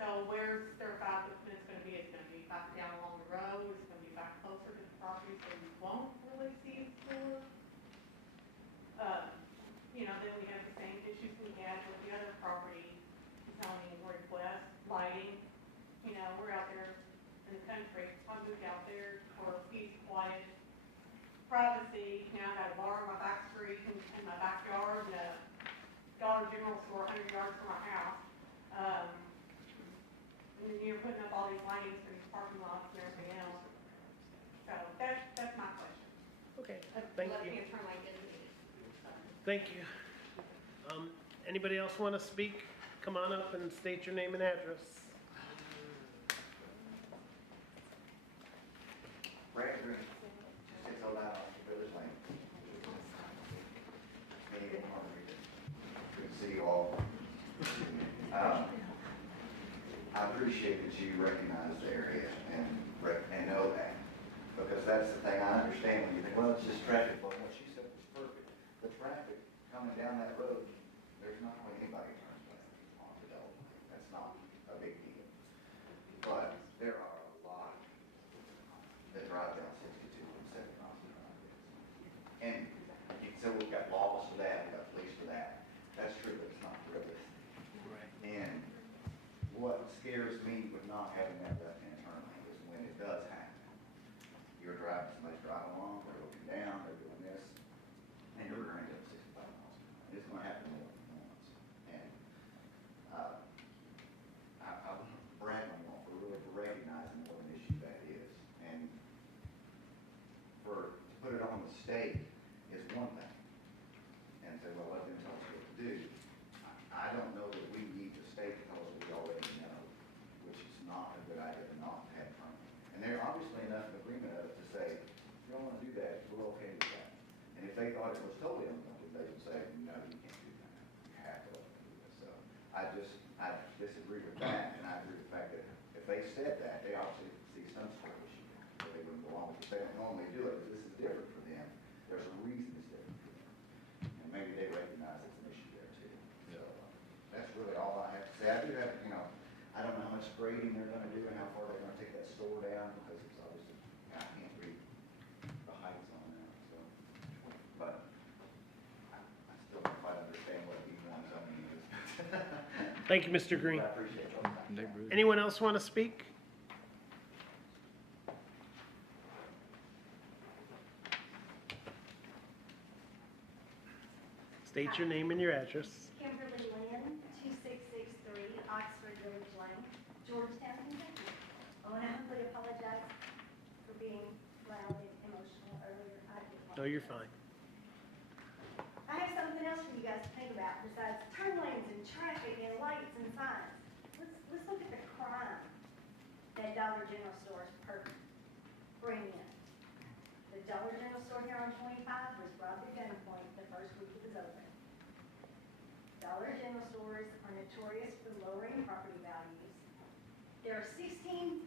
So where's their 5-foot fence going to be? It's going to be back down along the road, it's going to be back closer to the property, so you won't really see the store. You know, then we have the same issues we had with the other property, zoning request, lighting. You know, we're out there in the country. I moved out there for peace, quiet, privacy. Now I got a bar on my back street in my backyard, and a Dollar General store 100 yards from my house. And then you're putting up all these lighting for these parking lots and everything else. So that's my question. Okay, thank you. Left-hand turn lane isn't needed. Thank you. Anybody else want to speak? Come on up and state your name and address. Brad Green, 609 Village Lane. Good to see you all. I appreciate that you recognize the area and know that. Because that's the thing, I understand when you think, well, it's just traffic, but what she said was perfect. The traffic coming down that road, there's not going anybody turns left onto Delaware. That's not a big deal. But there are a lot that drive down 62 and 70 miles an hour. And so we've got laws for that, we've got police for that. That's true, but it's not realistic. And what scares me with not having that left-hand turn lane is when it does happen. You're driving, somebody's driving along, they're looking down, they're doing this, and you're going to go 65 miles an hour. It's going to happen more than once. And I brag on y'all for really recognizing what an issue that is. And to put it on the state is one thing. And say, well, let them tell us what to do. I don't know that we need the state to tell us what we already know, which is not a good idea to not have permit. And they're obviously enough in agreement of it to say, if you don't want to do that, we're okay with that. And if they thought it was totally unlimited, they would say, no, you can't do that. You have to let them do this. So I disagree with that, and I agree with the fact that if they said that, they obviously see some sort of issue that they wouldn't go on with. If they don't normally do it, because this is different for them, there's a reason it's different for them. And maybe they recognize it's an issue there too. So that's really all I have to say. I do have, I don't know how much grading they're gonna do and how far they're gonna take that store down, because it's obviously, I can't read the heights on that, so. But I still don't quite understand what B1 zoning is. Thank you, Mr. Green. I appreciate your time. Anyone else want to speak? State your name and your address. Kimberly Lynn, 2663 Oxford Village Lane, Georgetown, Kentucky. I want to humbly apologize for being loud and emotional earlier. No, you're fine. I have something else for you guys to think about besides turn lanes and traffic and lights and signs. Let's look at the crime that Dollar General stores bring in. The Dollar General store here on 25 was robbed at gunpoint the first week it was open. Dollar General stores are notorious for lowering property values. There are 16,000,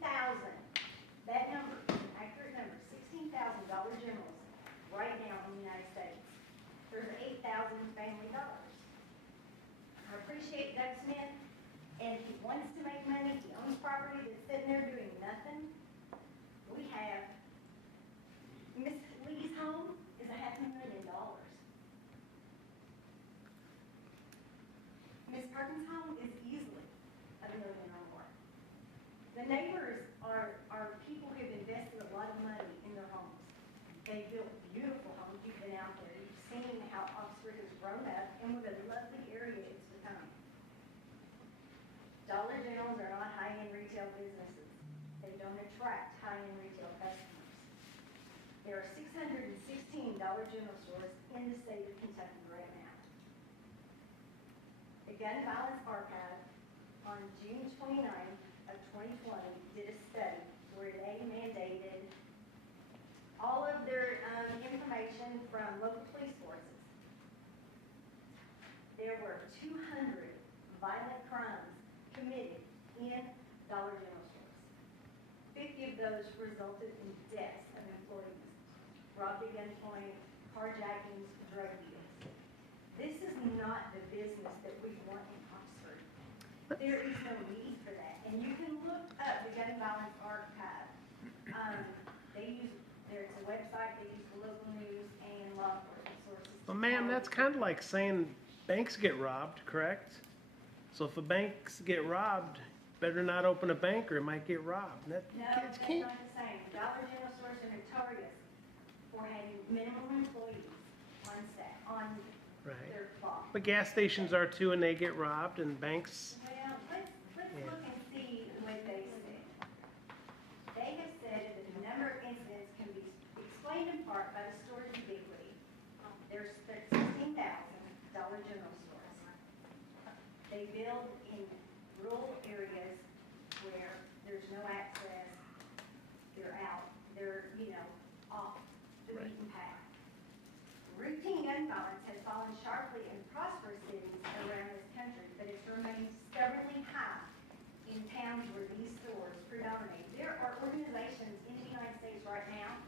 that number is an accurate number, 16,000 Dollar Generals right now in the United States. There's 8,000 Family Dollars. I appreciate Doug Smith, and if he wants to make money, he owns property that's sitting there doing nothing. We have, Miss Lee's home is $500,000. Miss Perkins' home is easily $1 million or more. The neighbors are people who have invested a lot of money in their homes. They built beautiful homes. You've been out there. You've seen how Oxford has grown up and what a lovely area it's become. Dollar Generals are not high-end retail businesses. They don't attract high-end retail customers. There are 616 Dollar General stores in the state of Kentucky right now. The Gun Violence Archive on June 29th of 2020 did a study where they mandated all of their information from local police forces. There were 200 violent crimes committed in Dollar General stores. 50 of those resulted in deaths of employees, robbed at gunpoint, carjackings, drug deals. This is not the business that we want in Oxford. There is no need for that. And you can look up the Gun Violence Archive. There's a website, they use the local news and law enforcement sources. Well, ma'am, that's kind of like saying banks get robbed, correct? So if the banks get robbed, better not open a bank or it might get robbed. No, that's not the same. Dollar General stores are notorious for having minimum employees on staff, on their block. But gas stations are too, and they get robbed, and banks. Well, let's look and see what they said. They have said that the number of incidents can be explained in part by the store's ubiquity. There's 16,000 Dollar General stores. They build in rural areas where there's no access. They're out. They're, off the beaten path. Routine gun violence has fallen sharply in prosperous cities around this country, but it's remained stubbornly high in towns where these stores predominate. There are organizations in the United States right now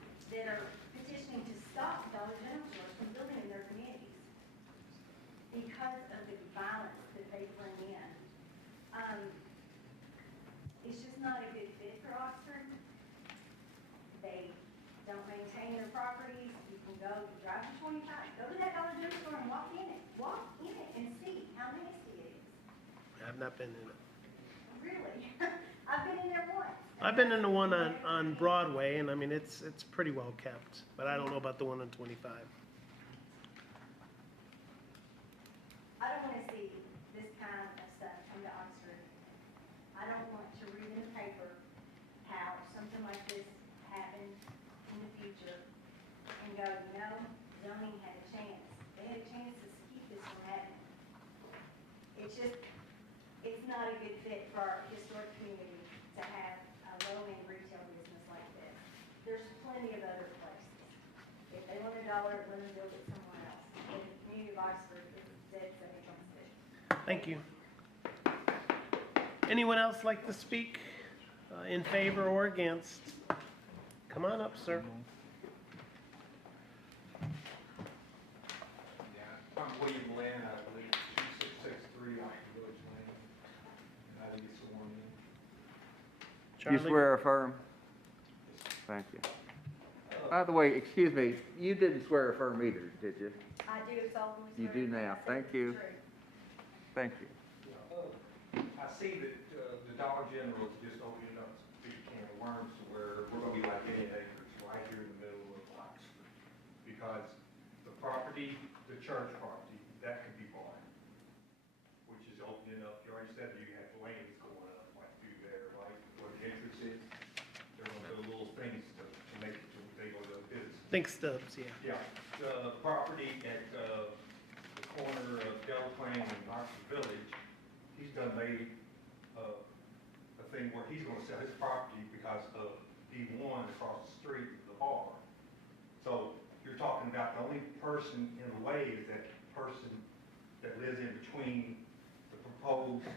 because of the violence that they bring in. It's just not a good fit for Oxford. They don't maintain their properties. You can go, drive to 25, go to that Dollar General store and walk in it and see how nasty it is. I've not been in it. Really. I've been in there once. I've been in the one on Broadway, and I mean, it's pretty well kept, but I don't know about the one on 25. I don't want to see this kind of stuff come to Oxford. I don't want to read in the paper how something like this happened in the future and go, zoning had a chance. They had a chance to keep this from happening. It's just, it's not a good fit for our historic community to have a low-end retail business like this. There's plenty of other places. If they want a dollar, let them build it somewhere else. And the community of Oxford is dead set against it. Thank you. Anyone else like to speak in favor or against? Come on up, sir. I'm William Lynn, I believe 2663 off the Village Lane, and I think it's the one in. You swear or affirm? Thank you. By the way, excuse me, you didn't swear or affirm either, did you? I do solemnly swear. You do now. Thank you. Thank you. I see that the Dollar General is just opening up a big can of worms to where we're gonna be like 8 acres right here in the middle of Oxford. Because the property, the church property, that could be bought, which is opening up, you already said you have lanes going up like through there, right, where the entrance is. They're gonna do little things to make it so they go to the business. Think stubs, yeah. Yeah, the property at the corner of Delaplane and Oxford Village, he's done made a thing where he's gonna sell his property because of D1 across the street of the bar. So you're talking about the only person in the way is that person that lives in between the proposed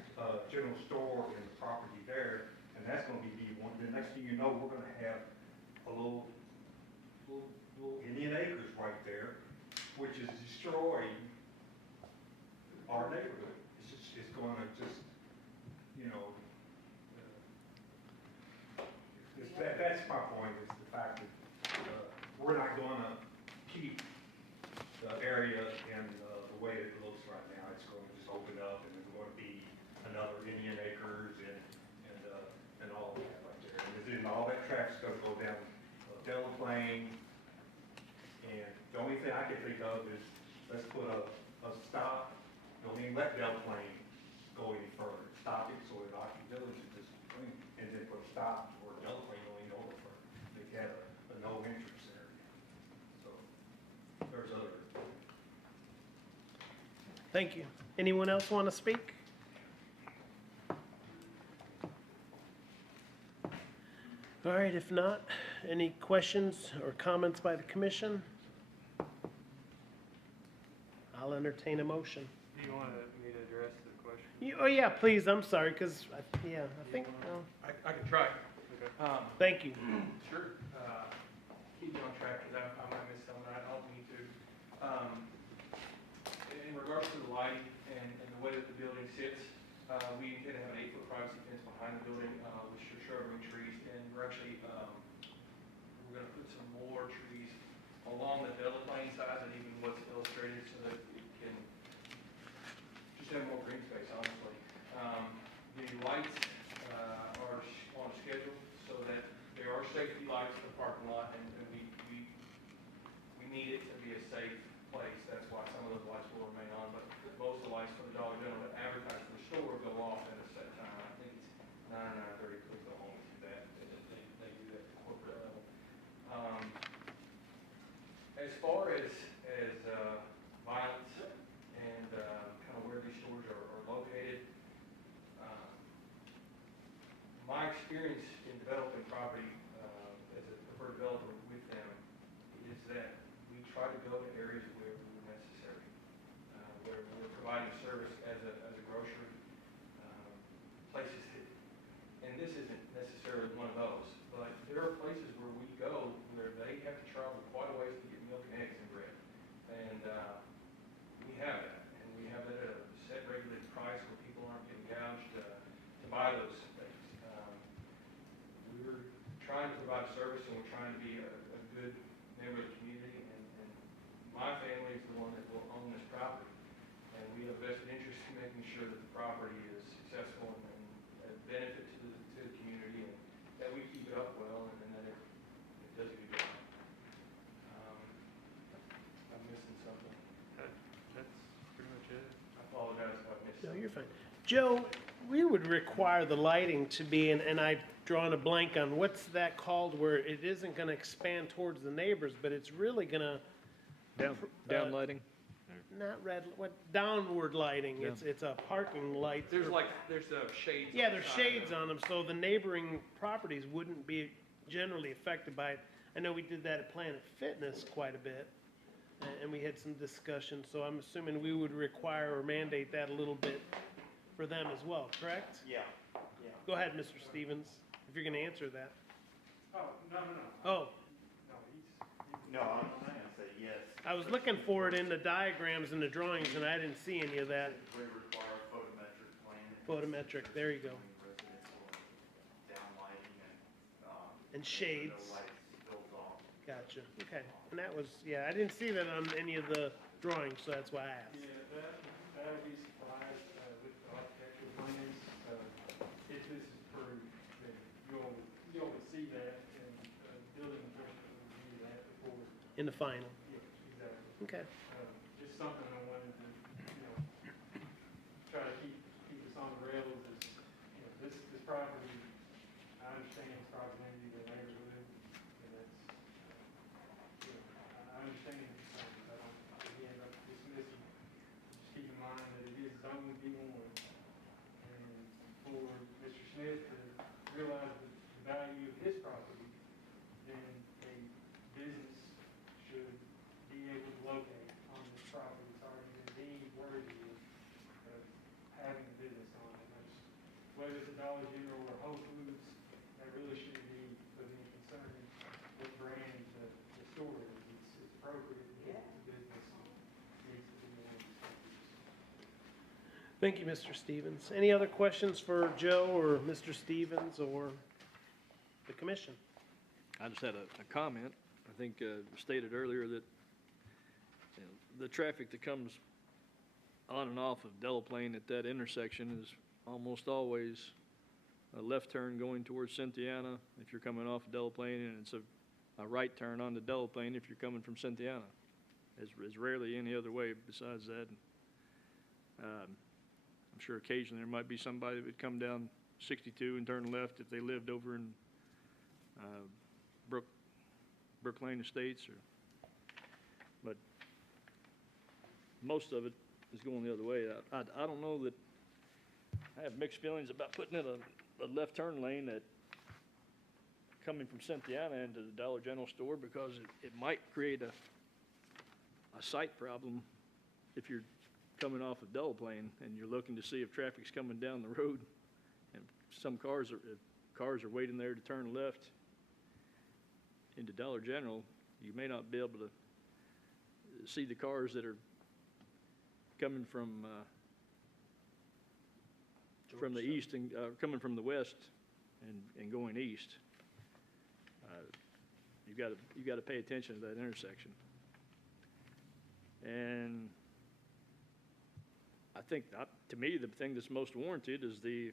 general store and the property there, and that's gonna be D1. The next thing you know, we're gonna have a little Indian acres right there, which is destroying our neighborhood. It's gonna just, that's my point, is the fact that we're not gonna keep the area in the way it looks right now. It's going to just open up, and there's going to be another Indian acres and all of that right there. And then all that traffic's gonna go down Delaplane, and the only thing I can think of is, let's put a stop. Don't even let Delaplane go any further. Stop it so that Oxford Village is just between, and then put a stop where Delaplane don't even go any further. They have a no entrance area. So there's other. Thank you. Anyone else want to speak? All right, if not, any questions or comments by the commission? I'll entertain a motion. Do you want me to address the question? Oh, yeah, please, I'm sorry, because, I think, I can try. Okay. Thank you. Sure. Keep you on track, because I might miss something. I don't need to. In regards to the lighting and the way that the building sits, we intend to have an 8-foot privacy fence behind the building with shrubbery trees, and we're actually we're going to put some more trees along the Delaplane side than even what's illustrated, so that we can just have more green space, honestly. The lights are on a schedule, so that there are safety lights in the parking lot, and we need it to be a safe place. That's why some of those lights will remain on, but most of the lights for the Dollar General that advertise for the store go off at a set time. I think it's 9 or 9:30, please go home and do that. They do that at the corporate level. As far as violence and kind of where these stores are located, my experience in developing property as a preferred developer with them is that we try to go to areas where necessary, where we're providing service as a grocery, places that, and this isn't necessarily one of those, but there are places where we go where they have to travel quite a ways to get milk and eggs and bread. And we have that, and we have that at we're trying to be a good member of the community, and my family is the one that will own this property. And we have vested interest in making sure that the property is successful and a benefit to the community, and that we keep it up well, and that it does a good job. I'm missing something. That's pretty much it. I apologize if I missed No, something. you're fine. Joe, we would require the lighting to be, and I've drawn a blank on, what's that called, where it isn't gonna expand towards the neighbors, but it's really gonna, Down lighting? not red, what, downward lighting. Yeah. It's a parking light. There's shades. Yeah, there's shades on them, so the neighboring properties wouldn't be generally affected by it. I know we did that at Planet Fitness quite a bit, and we had some discussion, so I'm assuming we would require or mandate that a little bit for them as well, correct? Yeah, Go ahead, Mr. Stevens, if you're gonna answer that. Oh, no. Oh, no, I'm not gonna say yes. I was looking for it in the diagrams and the drawings, and I didn't see any of that. We require photometric plan. Photometric, there you go. Residential downlighting And shades. no lights built on. Gotcha, okay. And that was, yeah, I didn't see that on any of the drawings, so that's why I asked. Yeah, that'll be supplied with the architectural plans. If this is approved, then you'll see that, and building official will review that before. In the final, Yeah, exactly. okay. Just something I wanted to, try to keep us on the rails is, this property, I understand its proximity to the neighborhood, and that's, I understand the concerns. I don't, again, I'm dismissing. Just keep in mind that it is zoned B1. And for Mr. Smith to realize the value of his property, then a business should be able to locate on this property. It's already been deemed worthy of having a business on it. Whether it's a Dollar General or Whole Foods, that really shouldn't be of any concern what brand the store is. It's appropriate that the business needs to be in these stores. Thank you, Mr. Stevens. Any other questions for Joe or Mr. Stevens or the commission? I just had a comment. I think stated earlier that the traffic that comes on and off of Delaplane at that intersection is almost always a left turn going towards Cynthiana if you're coming off of Delaplane, and it's a right turn onto Delaplane if you're coming from Cynthiana. It's rarely any other way besides that. I'm sure occasionally there might be somebody that would come down 62 and turn left if they lived over in Brook Lane Estates, but most of it is going the other way. I don't know that, I have mixed feelings about putting in a left turn lane that coming from Cynthiana into the Dollar General store, because it might create a sight problem if you're coming off of Delaplane and you're looking to see if traffic's coming down the road, and some cars are waiting there to turn left into Dollar General. You may not be able to see the cars that are coming from the east and coming from the west and going east. You got to pay attention to that intersection. And I think, to me, the thing that's most warranted is the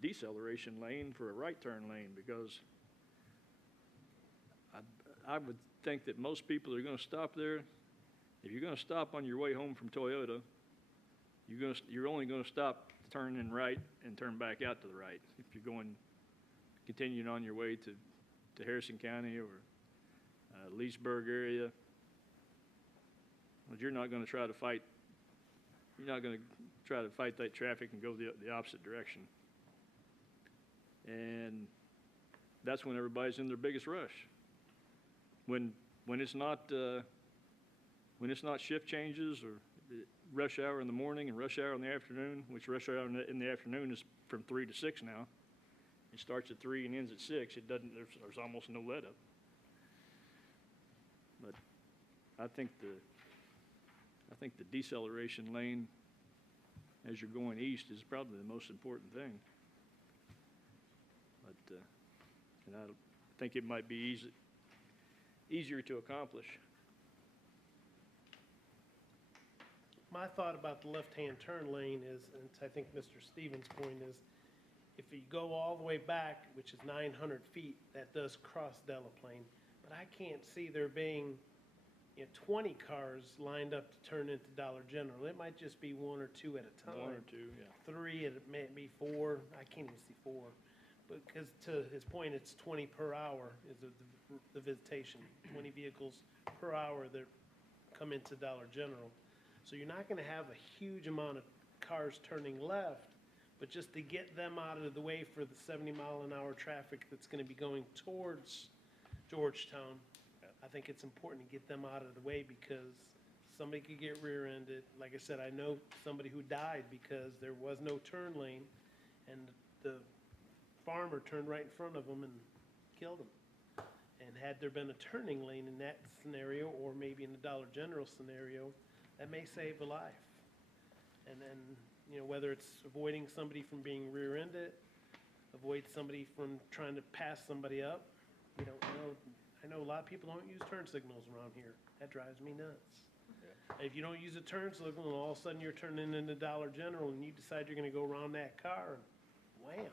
deceleration lane for a right turn lane, because I would think that most people are going to stop there. If you're going to stop on your way home from Toyota, you're only going to stop, turn in right, and turn back out to the right. If you're continuing on your way to Harrison County or Leesburg area, but you're not going to try to fight. You're not going to try to fight that traffic and go the opposite direction. And that's when everybody's in their biggest rush. When it's not shift changes or rush hour in the morning and rush hour in the afternoon, which rush hour in the afternoon is from 3 to 6 now. It starts at 3 and ends at 6. It doesn't. There's almost no let up. But I think the deceleration lane as you're going east is probably the most important thing. But and I think it might be easier to accomplish. My thought about the left-hand turn lane is, and I think Mr. Stevens' point is, if you go all the way back, which is 900 feet, that does cross Delaplane. But I can't see there being, 20 cars lined up to turn into Dollar General. It might just be one or two at a time. One or two, yeah. 3, it may be 4. I can't even see 4. Because to his point, it's 20 per hour is the visitation, 20 vehicles per hour that come into Dollar General. So you're not going to have a huge amount of cars turning left, but just to get them out of the way for the 70-mile-an-hour traffic that's going to be going towards Georgetown, I think it's important to get them out of the way because somebody could get rear-ended. Like I said, I know somebody who died because there was no turn lane, and the farmer turned right in front of him and killed him. And had there been a turning lane in that scenario, or maybe in the Dollar General scenario, that may save a life. And then, whether it's avoiding somebody from being rear-ended, avoid somebody from trying to pass somebody up, you don't know. I know a lot of people don't use turn signals around here. That drives me nuts. Yeah. If you don't use a turn signal and all of a sudden you're turning into Dollar General and you decide you're gonna go around that car, wham.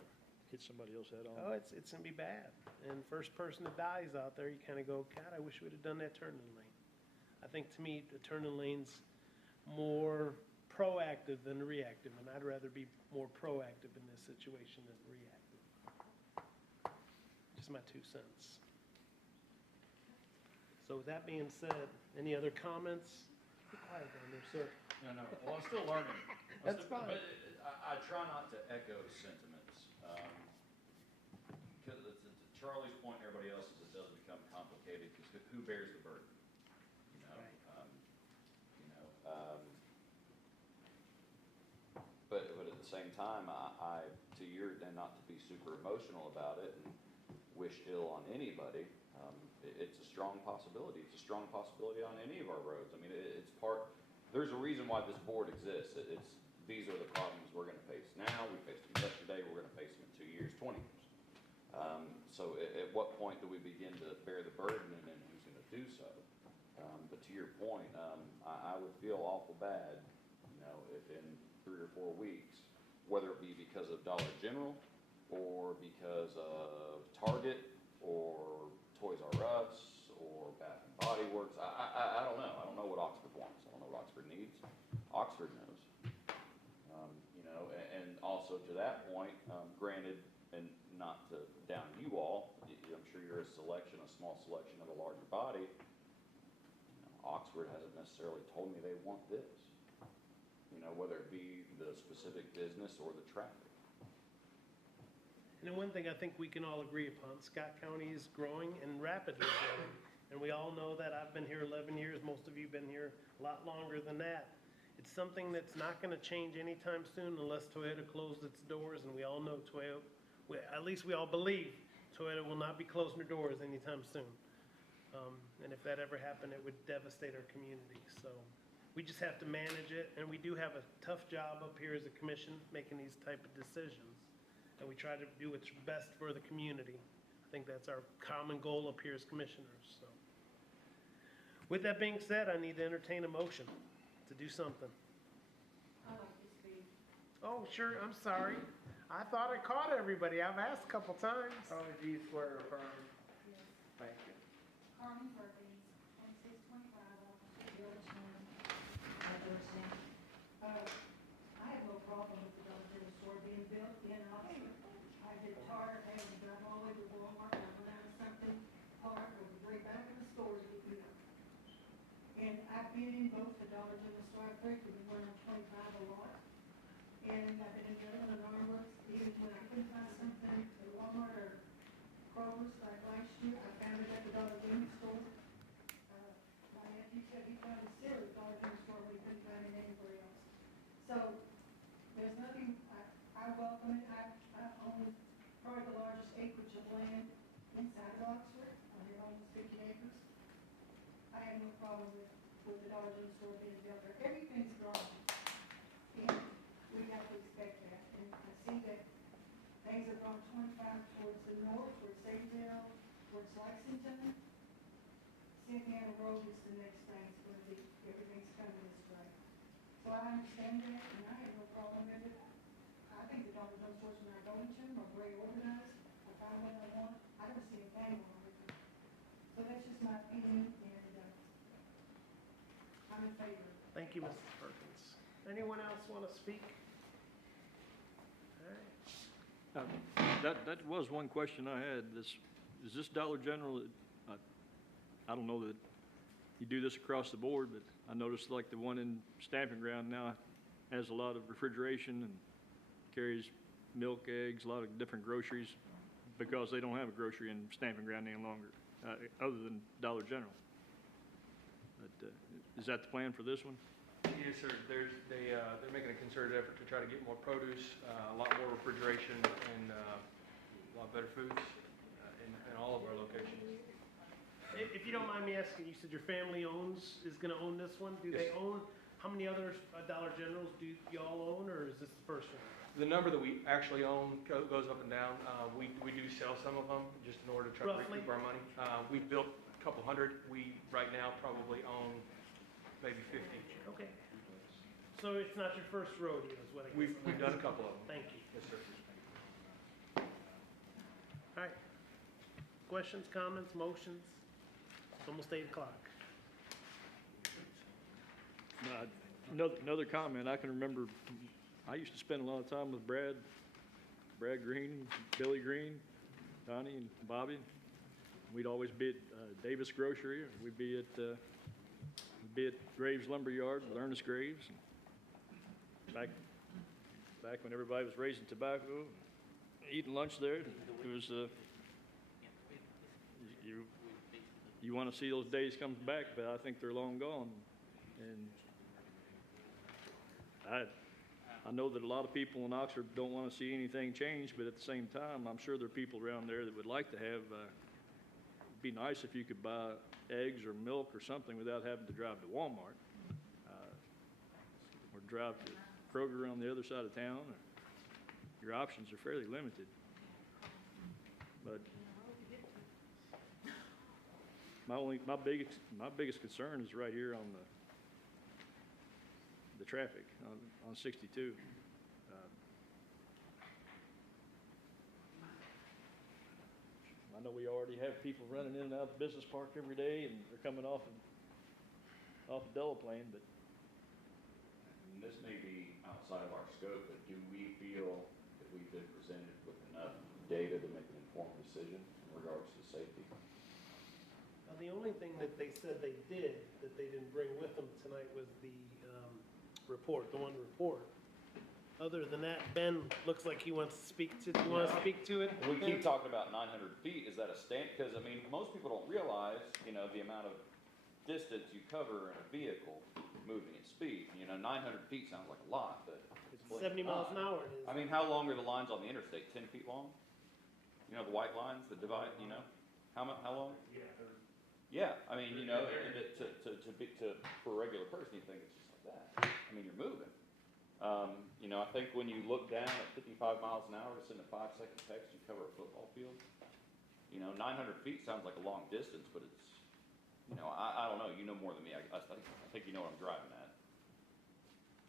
Hit somebody else head on. Oh, it's gonna be bad. And first person that dies out there, you kinda go, God, I wish we'd have done that turning lane. I think to me, the turning lane's more proactive than reactive, and I'd rather be more proactive in this situation than reactive. Just my 2 cents. So with that being said, any other comments? Be quiet down there, sir. No, well, I'm still learning. That's fine. But I try not to echo sentiments. Because to Charlie's point and everybody else's, it does become complicated because who bears the burden? But at the same time, I to your, and not to be super emotional about it and wish ill on anybody, it's a strong possibility. It's a strong possibility on any of our roads. I mean, it's there's a reason why this board exists. These are the problems we're gonna face now. We faced them yesterday, we're gonna face them in 2 years, 20 years. So at what point do we begin to bear the burden and then who's gonna do so? But to your point, I would feel awful bad, if in 3 or 4 weeks, whether it be because of Dollar General or because of Target or Toys R Us or Bath and Body Works. I don't know. I don't know what Oxford wants. I don't know what Oxford needs. Oxford knows. And also to that point, granted, and not to down you all, I'm sure you're a small selection of a larger body. Oxford hasn't necessarily told me they want this. Whether it be the specific business or the traffic. And then one thing I think we can all agree upon, Scott County is growing and rapidly growing. And we all know that. I've been here 11 years. Most of you have been here a lot longer than that. It's something that's not going to change anytime soon unless Toyota closed its doors. And we all know Toyota, at least we all believe, Toyota will not be closing their doors anytime soon. And if that ever happened, it would devastate our community. So we just have to manage it. And we do have a tough job up here as a commission making these type of decisions. And we try to do what's best for the community. I think that's our common goal up here as commissioners. So, with that being said, I need to entertain a motion to do something. I'd like to speak. Oh, sure, I'm sorry. I thought I caught everybody. I've asked a couple times. Tony, do you swear or affirm? Yes. Thank you. Carmen Perkins, 2625 Georgetown. I have no problem with the Dollar General store being built in Oxford. I get tired of having to drive all the way to Walmart and run out of something, park, or bring back in the store to get me. And I've been in both the Dollar General store, I've frequently run on 25 a lot. And I've been in the other works, even when I couldn't find something at Walmart or Kroger's like last year, I found it at the Dollar General store. My nephew said he found it still at the Dollar General store, but he couldn't find it anywhere else. So there's nothing, I welcome it. I own probably the largest acreage of land inside of Oxford. I have almost 50 acres. I have no problem with the Dollar General store being built there. Everything's growing. And we have to expect that. And I see that things are going 25 towards the north, towards Sayville, towards road is the next thing, it's gonna be, everything's coming this way. So I understand that, and I have no problem with it. I think the Dollar General stores, when I go into them, are very organized, I find what I want, I don't see a thing wrong with it. So that's just my opinion, and, I'm in favor. Thank you, Mrs. Perkins. Anyone else want to speak? All right. That was one question I had. Is this Dollar General, I don't know that you do this across the board, but I noticed like the one in Stamping Ground now has a lot of refrigeration and carries milk, eggs, a lot of different groceries because they don't have a grocery in Stamping Ground any longer, other than Dollar General. But, is that the plan for this one? Yes, sir. They're making a concerted effort to try to get more produce, a lot more refrigeration, and a lot better foods in all of our locations. If you don't mind me asking, you said your family is going to own this one? Do they Yes. own, how many other Dollar Generals do y'all own, or is this the first one? The number that we actually own goes up and down. We do sell some of them just in order to try to Roughly? recoup our money. We built a couple hundred. We, right now, probably own maybe 50. Okay. So it's not your first rodeo, is what I guess. We've done a couple of them. Thank you. Yes, sir. All right. Questions, comments, motions? It's almost 8 o'clock. Another comment, I can remember, I used to spend a lot of time with Brad Green, Billy Green, Donnie and Bobby. We'd always be at Davis Grocery, or we'd be at Graves Lumber Yard with Ernest Graves. Back when everybody was raising tobacco, eating lunch there, it was, you want to see those days come back, but I think they're long gone. And I know that a lot of people in Oxford don't want to see anything change, but at the same time, I'm sure there are people around there that would like to have, it'd be nice if you could buy eggs or milk or something without having to drive to Walmart, or drive to Kroger on the other side of town. Your options are fairly limited. But my biggest concern is right here on the traffic on 62. I know we already have people running in and out of the business park every day, and they're coming off of Delaplane, but And this may be outside of our scope, but do we feel that we've been presented with enough data to make an informed decision in regards to safety? The only thing that they said they did, that they didn't bring with them tonight, was the report, the one report. Other than that, Ben looks like he wants to speak to, you want to speak to it? We keep talking about 900 feet. Is that a because, I mean, most people don't realize, the amount of distance you cover in a vehicle moving at speed. 900 feet sounds like a lot, but It's 70 miles an hour it is. I mean, how long are the lines on the interstate? 10 feet long? The white lines that divide, how long? Yeah, I mean, for a regular person, you think it's just like that. I mean, you're moving. I think when you look down at 55 miles an hour to send a 5-second text, you cover a football field. 900 feet sounds like a long distance, but it's, I don't know. You know more than me. I think you know what I'm driving at.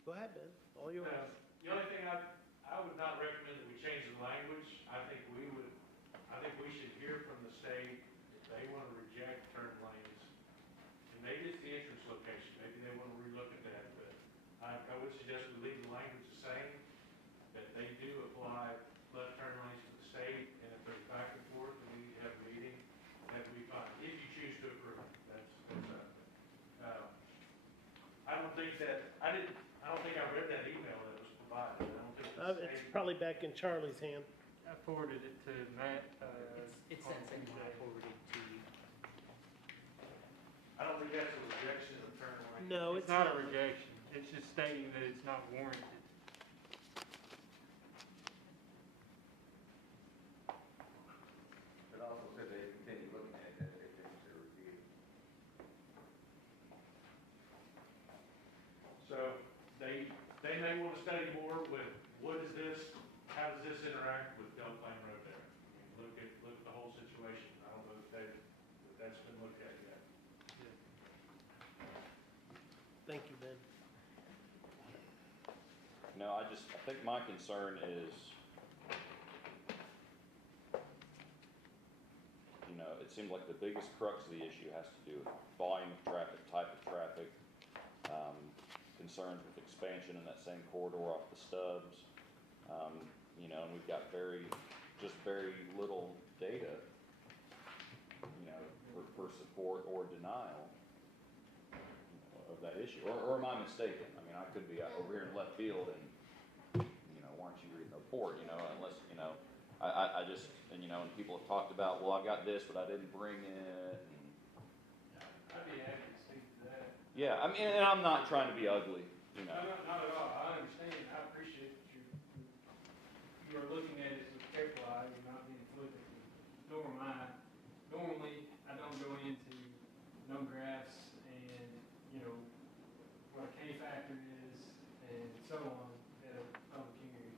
Go ahead, Ben, all yours. The only thing I would not recommend that we change the language. I think we should hear from the state if they want to reject turn lanes. And maybe it's the entrance location, maybe they want to relook at that, but I would suggest we leave the language the same, that they do apply left turn lanes to the state, and if there's back and forth, and we have a meeting, that would be fine, if you choose to approve it. I don't think I read that email that was provided. I don't think It's probably back in Charlie's hand. I forwarded it to Matt. It's that same one I forwarded to you. I don't think that's a rejection of turn lane. No, It's not a rejection. It's just stating that it's not warranted. It also said they continue looking at it, that they finish their review. So they may want to study more with what is this, how does this interact with Delaplane Road there? I mean, look at the whole situation. I don't know if that's been looked at yet. know, I think my concern is, you know, it seems like the biggest crux of the issue has to do with volume of traffic, type of traffic, concerns with expansion in that same corridor off the stubs. You know, and we've got very little data, you know, for support or denial of that issue. Or am I mistaken? I mean, I could be over here in left field and, you know, why aren't you reading the report, you know, unless, you know, I just, and you know, and people have talked about, well, I got this, but I didn't bring it. And, I'd be happy to speak to that. yeah, I mean, and I'm not trying to be ugly, you know. No, not at all. I understand. I appreciate that you are looking at it with careful eye. You're not being flippant. Nor am I. Normally, I don't go into no graphs and, you know, what a K factor is and so on at a public hearing.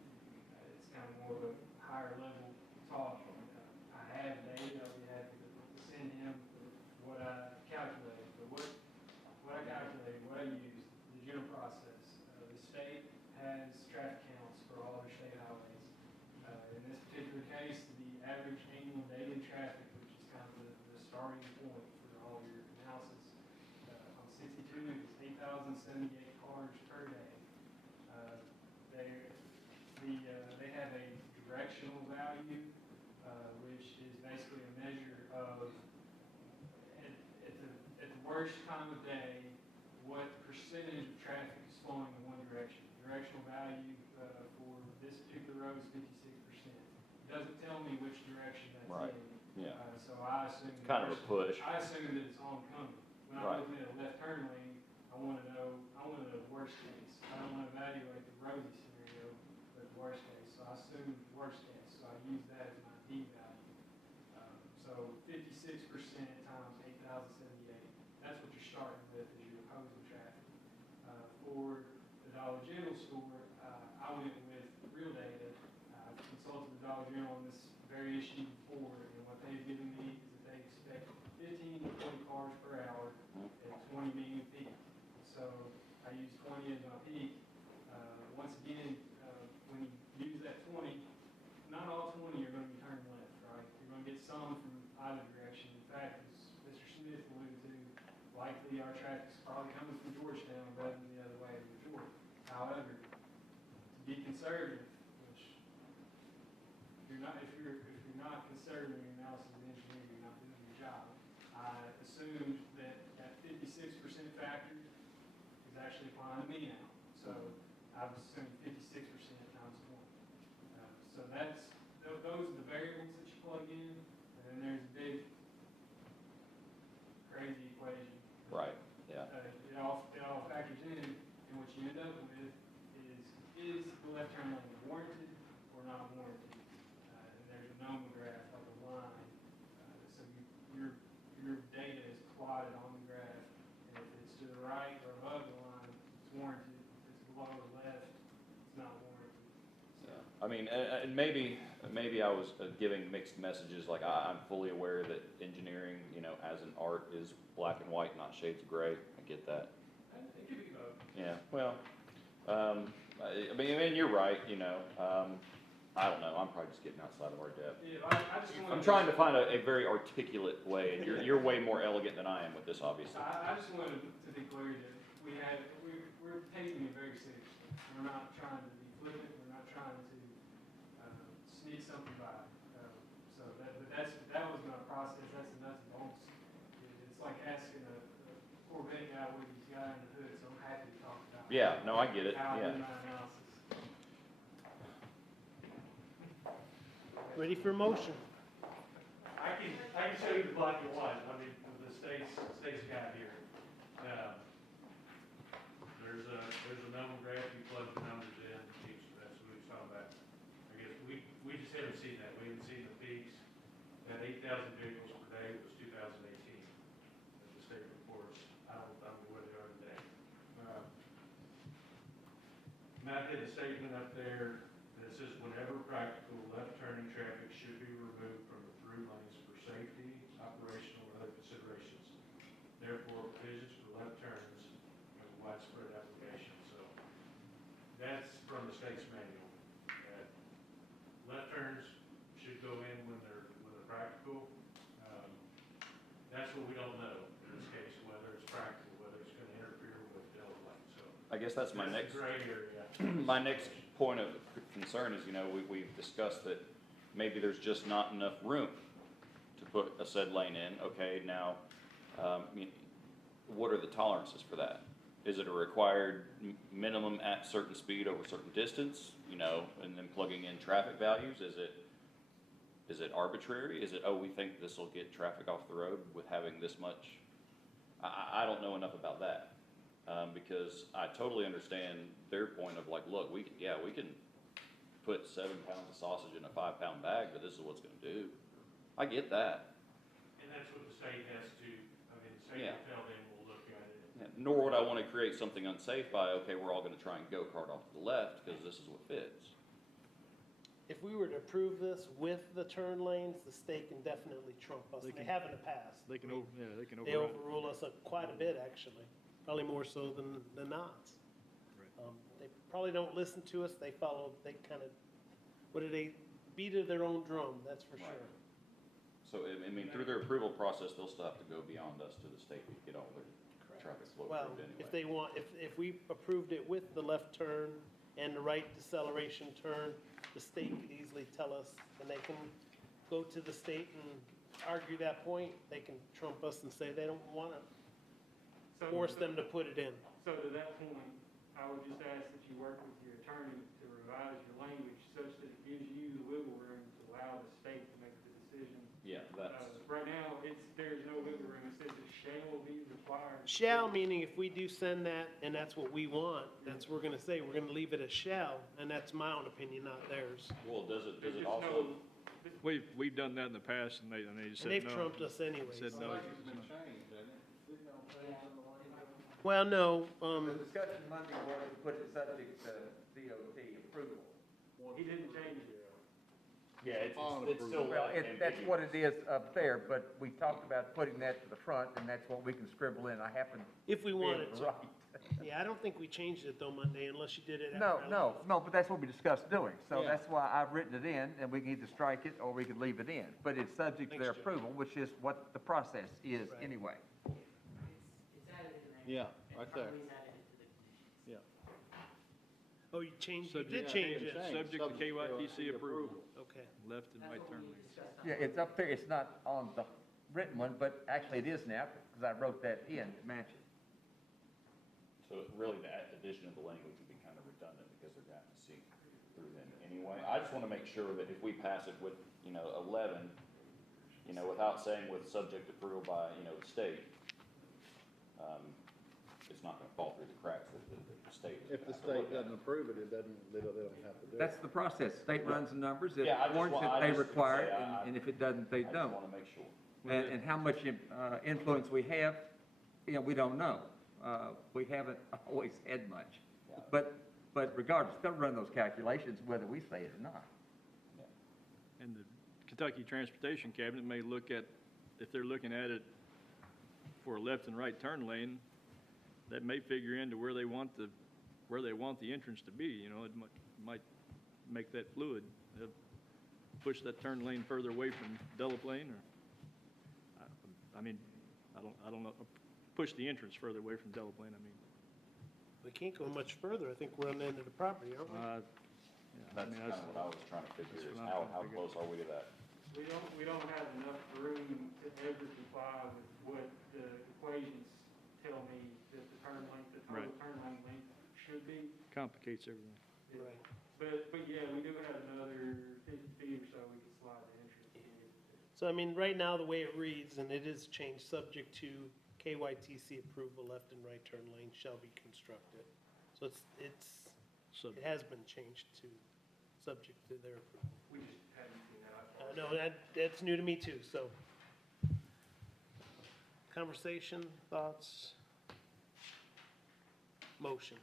It's kind of more of a higher level talk. I have data. I'll be happy to send him what I calculated. But what I calculated, what I used, the general process. The state has traffic counts for all their state highways. In this particular case, the average annual daily traffic, which is kind of the starting point for all your analysis, on 62 is 8,078 cars per day. They have a directional value, which is basically a measure of at the worst time of day, what percentage of traffic is flowing in one direction. Directional value for this particular road is 56%. It doesn't tell me which direction that's Right. in. Yeah. So I assume. It's kind of a push. I assume that it's oncoming. When Right. I'm looking at a left turn lane, I want to know the worst case. I don't want to evaluate the rosy scenario, but the worst case. So I assume the worst case. So I use that as my D value. So 56% times 8,078. That's what you're starting with as your opposing traffic. For the Dollar General store, I went with real data. I consulted the Dollar General on this very issue before, and what they've given me is that they expect 15 to 20 cars per hour at 20 being a peak. So I use 20 as my peak. Once again, when you use that 20, not all 20 are going to be turning left, right? You're going to get some from either direction. In fact, as Mr. Smith alluded to, likely our traffic's probably coming from Georgetown rather than the other way in Georgia. However, to be conservative, which if you're not conservative in your analysis of engineering, you're not doing your job. I assumed that 56% factor is actually applying to me now. So I've assumed 56% times 1. So those are the variables that you plug in, and then there's a big crazy equation. Right. Yeah. It all factors in, and what you end up with is the left turn lane warranted or not warranted? And there's a nomograph, like a line. So your data is plotted on the graph, and if it's to the right or above the line, it's warranted. If it's below or left, it's not warranted. So, I mean, and maybe I was giving mixed messages. Like I'm fully aware that engineering, you know, as an art is black and white, not shades of gray. I get that. it could be both. Yeah. Well, I mean, you're right. You know, I don't know. I'm probably just getting outside of our depth. Yeah, I just I'm trying to find a very articulate way, and you're way more elegant than I am with this, obviously. I just wanted to be clear that we're taking it very seriously. We're not trying to be flippant. We're not trying to sneak something by. That was my process. That's the nuts and bolts. It's like asking a Corvette guy what he's got in the hood. So I'm happy to talk about. Yeah. No, I get it. How I Yeah. do my analysis. Ready for motion? I can show you the black and white, I mean, the state's got here. There's a number graph, you plug the numbers in, that's what we're talking about. I guess we just haven't seen that, we haven't seen the peaks. That 8,000 vehicles per day was 2018. As the state reports, I don't know where they are today. Matt had a statement up there that says whenever practical, left turning traffic should be removed from the through lanes for safety, operational, or other considerations. Therefore, provisions for left turns have a widespread application. So that's from the I guess that's my next, Gray area. my next point of concern is, we've discussed that maybe there's just not enough room to put a said lane in. Okay, now, what are the tolerances for that? Is it a required minimum at certain speed over a certain distance, and then plugging in traffic values? Is it arbitrary? Is it, we think this will get traffic off the road with having this much? I don't know enough about that, because I totally understand their point of like, look, we can put 7 pounds of sausage in a 5-pound bag, but this is what's gonna do. I get that. And that's what the state has to, the state Yeah. will tell them, we'll look at it. Yeah, nor would I want to create something unsafe by, okay, we're all gonna try and go-kart off to the left, because this is what fits. If we were to approve this with the turn lanes, the state can definitely trump us. They have in the past. They can They overrule us quite a bit, actually, probably more so than not. They probably don't listen to us, they kind of, beat to their own drum, that's for Right. sure. So, through their approval process, they'll still have to go beyond us to the state to get all their traffic flow Well, approved anyway. if they want, if we approved it with the left turn and the right deceleration turn, the state could easily tell us, and they can go to the state and argue that point. They can trump us and say they don't want to force them to put it in. So to that point, I would just ask that you work with your attorney to revise your language such that it gives you the wiggle room to allow the state to make the decision. Yeah, that's, Right now, there's no wiggle room, it says it shall be required. Shall, meaning if we do send that, and that's what we want, that's what we're gonna say, we're gonna leave it as shall, and that's my own opinion, not theirs. well, does it There's also, no- We've done that in the past, and they said And no. they've trumped us anyways. Said no. Well, no, The discussion Monday was to put it subject to DOT approval. He didn't change it. yeah, it's still. Well, that's what it is up there, but we talked about putting that to the front, and that's what we can scribble in. I happen if we to be wanted able to. to write. Yeah, I don't think we changed it though Monday, unless you did it No, after I no, left. no, but that's what we discussed doing. So Yeah. that's why I've written it in, and we can either strike it or we can leave it in. But it's subject to their Thanks, Joe. approval, which is what the process is Right. anyway. It's added in there. Yeah, And right there. Harley's added it to the conditions. Oh, you changed, you Subject- did change it. Subject to KYTC approval, Okay. left and That's right what turn we lanes. discussed on. Yeah, it's up there. It's not on the written one, but actually it is now, because I wrote that in to match it. So really, the addition of the language would be kind of redundant because they're going to have to see through them anyway. I just want to make sure that if we pass it with, 11, without saying with subject approval by, the state, it's not going to fall through the cracks that the state is. If the gonna have to look state at. doesn't approve it, they don't have to do it. That's the process. State runs the numbers. It Yeah, I just warrants want- it, I they just require it, say I- and if it doesn't, they I just don't. want to make sure. And how much influence we have, we don't know. We haven't always had much. Yeah. But regardless, they'll run those calculations whether we say it or not. And the Kentucky Transportation Cabinet may look at, if they're looking at it for a left and right turn lane, that may figure into where they want the entrance to be, it might make that fluid. They'll push that turn lane further away from Delaplane, or, I don't know, push the entrance further away from Delaplane, We can't go much further. I think we're on the end of the property, aren't we? That's kind of what I was trying to figure, is what I'm how trying to figure. close are we to that? We don't have enough room to ever comply with what the equations tell me that the turn length, the total Right. turn lane length should be. complicates everything. Right. But yeah, we do have another 50 feet or so we can slide the entrance in. So, right now, the way it reads, and it is changed, subject to KYTC approval, left and right turn lanes shall be constructed. So it has been changed to subject to their approval. We just haven't seen that. No, that's new to me too, so. Conversation, thoughts? Motion.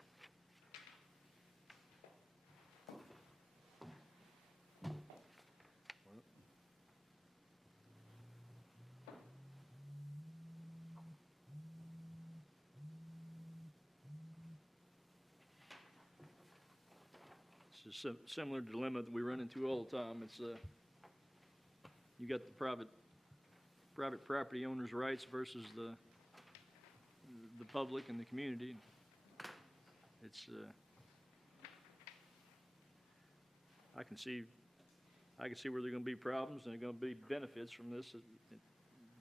It's a similar dilemma that we run into all the time. It's, you got the private property owner's rights versus the public and the community. It's, I can see where there are gonna be problems and there are gonna be benefits from this,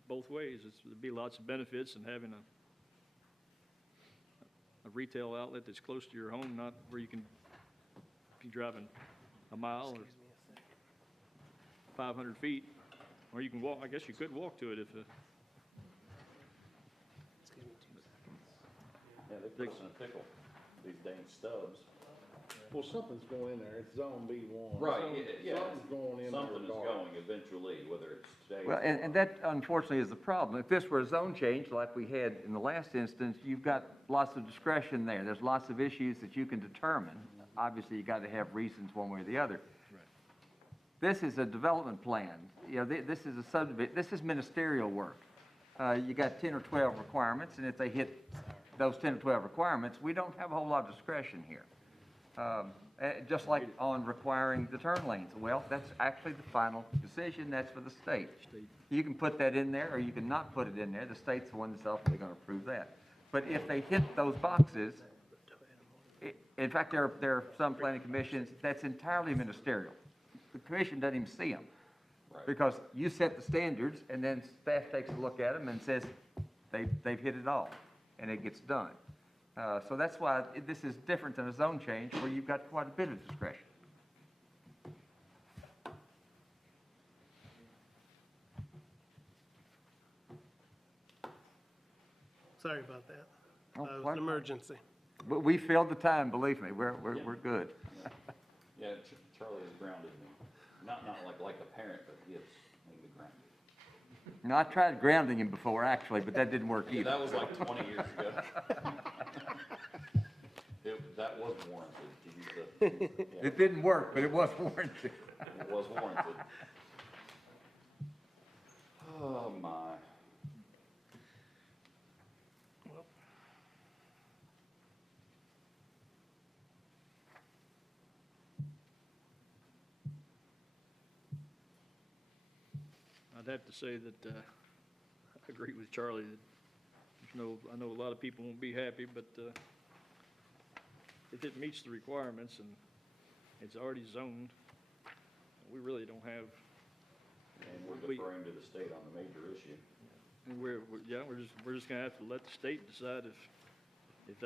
both ways. There'd be lots of benefits in having a retail outlet that's close to your home, not where you can be driving a mile or 500 feet, or you can walk, I guess you could walk to it if, Yeah, they put us in a pickle, these dang stubs. Well, something's going in there, it's zone B1. Right, yeah. Something's going in there. Something is going eventually, whether it's today. Well, and that unfortunately is the problem. If this were a zone change like we had in the last instance, you've got lots of discretion there. There's lots of issues that you can determine. Obviously, you got to have reasons one way or the other. This is a development plan. You know, this is a subdivision, this is ministerial work. You got 10 or 12 requirements, and if they hit those 10 or 12 requirements, we don't have a whole lot of discretion here. Just like on requiring the turn lanes. Well, that's actually the final decision. That's for the state. You can put that in there, or you can not put it in there. The state's the one that's ultimately going to approve that. But if they hit those boxes, in fact, there are some planning commissions that's entirely ministerial. The commission doesn't even see them. Right. Because you set the standards, and then staff takes a look at them and says, they've hit it all, and it gets done. So that's why this is different than a zone change where you've got quite a bit of discretion. Sorry about that. Oh, It was what? an emergency. But we filled the time, believe me, we're good. Yeah, Charlie has grounded me. Not like a parent, but he has made me grounded. Now, I tried grounding him before, actually, but that didn't work Yeah, either. that was like 20 years ago. That was warranted, to use the, yeah, It didn't work, but it was warranted. it was warranted. Oh, my. I'd have to say that, I agree with Charlie that I know a lot of people won't be happy, but, if it meets the requirements and it's already zoned, we really don't have. And we're deferring to the state on the major issue. And we're just gonna have to let the state decide if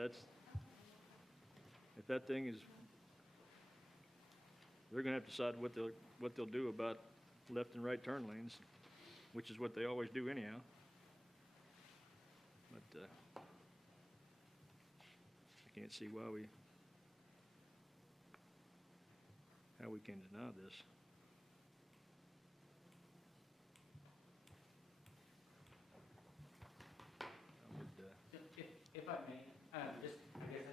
that thing is, they're gonna have to decide what they'll do about left and right turn lanes, which is what they always do anyhow. But, I can't see how we can deny this. If I may, just, I guess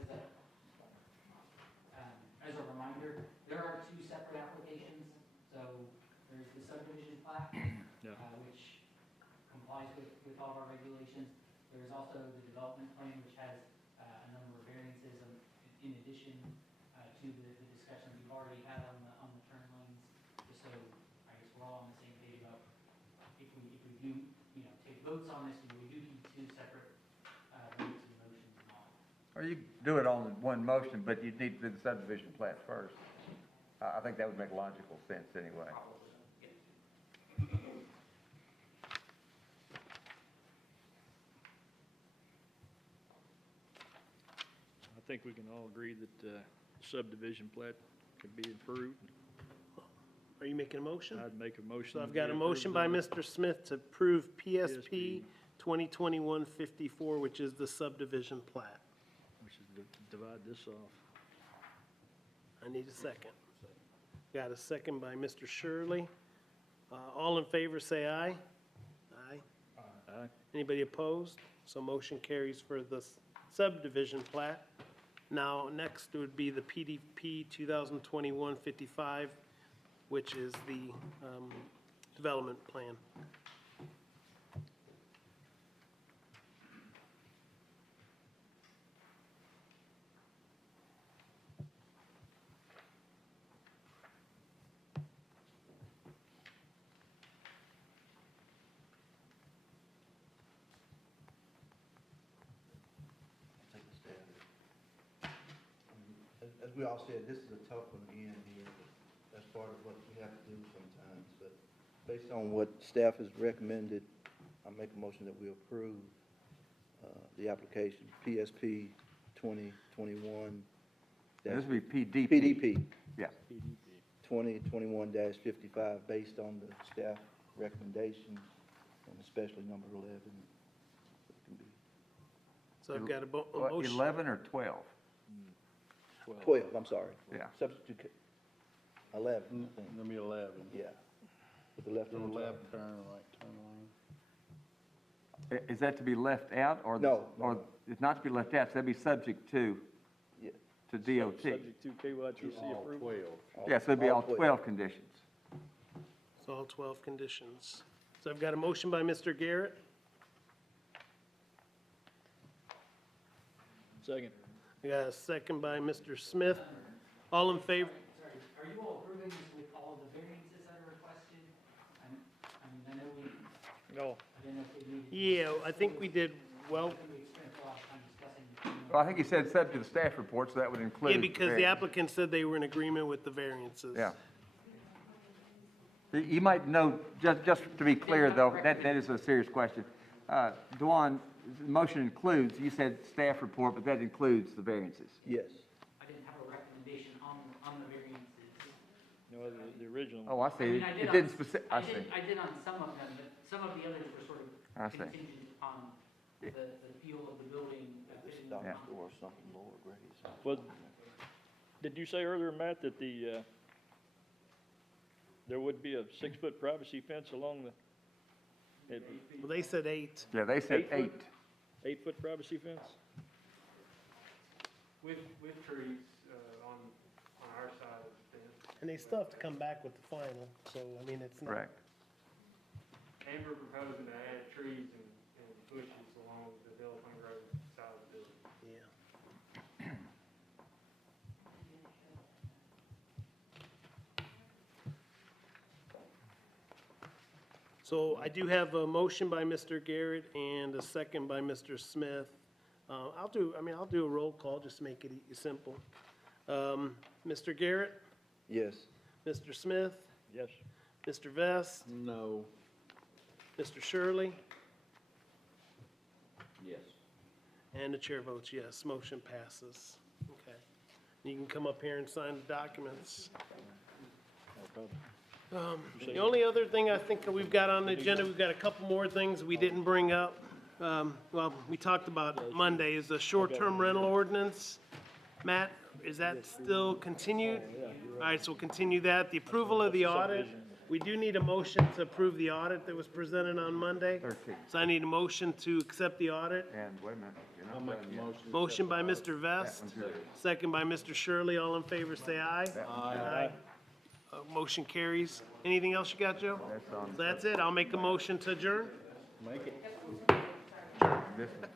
as a reminder, there are two separate applications. So there's the subdivision plat, which complies with all of our regulations. There's also the development plan, which has a number of variances in addition to the discussion we've already had on the turn lanes. Just so I guess we're all on the same page about if we do, take votes on this, we do need two separate votes and motions and all. Or you do it on one motion, but you'd need to do the subdivision plat first. I think that would make logical sense anyway. I think we can all agree that subdivision plat could be improved. Are you making a motion? I'd make a motion. So I've got a motion by Mr. Smith to approve PSP 2021-54, which is the subdivision plat. We should divide this off. I need a second. Got a second by Mr. Shirley. All in favor, say aye. Aye. Aye. Anybody opposed? So motion carries for the subdivision plat. Now, next would be the PDP 2021-55, which is the development plan. as we all said, this is a tough one to end here. That's part of what we have to do sometimes, but based on what staff has recommended, I make a motion that we approve, the application, PSP 2021. This would be PDP. PDP. Yeah. 2021-55, based on the staff recommendations, and especially number 11. So I've got a What, motion. 11 or 12? 12, I'm sorry. Yeah. Substitute 11, I think. Number 11. Yeah. With the left Go hand left, side. turn right, turn lane. Is that to be left out, or? No, no, Or no. it's not to be left out, so that'd be subject to, Yeah. to DOT. Subject to KYTC approval. Yeah, so it'd be all 12 conditions. It's all 12 conditions. So I've got a motion by Mr. Garrett, Second. I got a second by Mr. Smith. All in favor? Sorry, are you all approving this with all the variances that are requested? I know we, No. I didn't know if they needed. Yeah, I think we did well. We spent a lot of time discussing. Well, I think he said subject to the staff report, so that would include. Yeah, because the variance. applicant said they were in agreement with the variances. Yeah. You might know, just to be clear, though, that is a serious question. Dwan, the motion includes, you said staff report, but that includes the variances. Yes. I didn't have a recommendation on the variances. No, the original. Oh, I I see. mean, I It did on, didn't specific, I see. I did on some of them, but some of the others were sort I of see. contingent upon the feel of the building. Doctor Yeah. or something lower grades. Well, did you say earlier, Matt, that there would be a 6-foot privacy fence along the, Well, they said 8. Yeah, they said 8. 8-foot privacy fence? With trees, on our side of the fence. And they still have to come back with the final, so, I mean, it's not. Correct. And we're proposing to add trees and bushes along the Telephone Road side of the building. Yeah. So I do have a motion by Mr. Garrett and a second by Mr. Smith. I'll do a roll call, just to make it simple. Mr. Garrett, Yes. Mr. Smith, Yes. Mr. Vest, No. Mr. Shirley, Yes. and the chair votes yes. Motion passes. Okay. You can come up here and sign the documents. The only other thing I think that we've got on the agenda, we've got a couple more things we didn't bring up. Well, we talked about Monday, is the short-term rental ordinance. Matt, is that still continued? All right, so we'll continue that. The approval of the audit. We do need a motion to approve the audit that was presented on Monday. 13. So I need a motion to accept the audit. And wait a minute. you're not I'll make done a yet. motion. Motion by Mr. Vest, one's yours. second by Mr. Shirley. All in favor, say aye. Aye. Motion carries. Anything else you got, Joe? That's on. So that's it. I'll make a motion to adjourn. Make it. This one.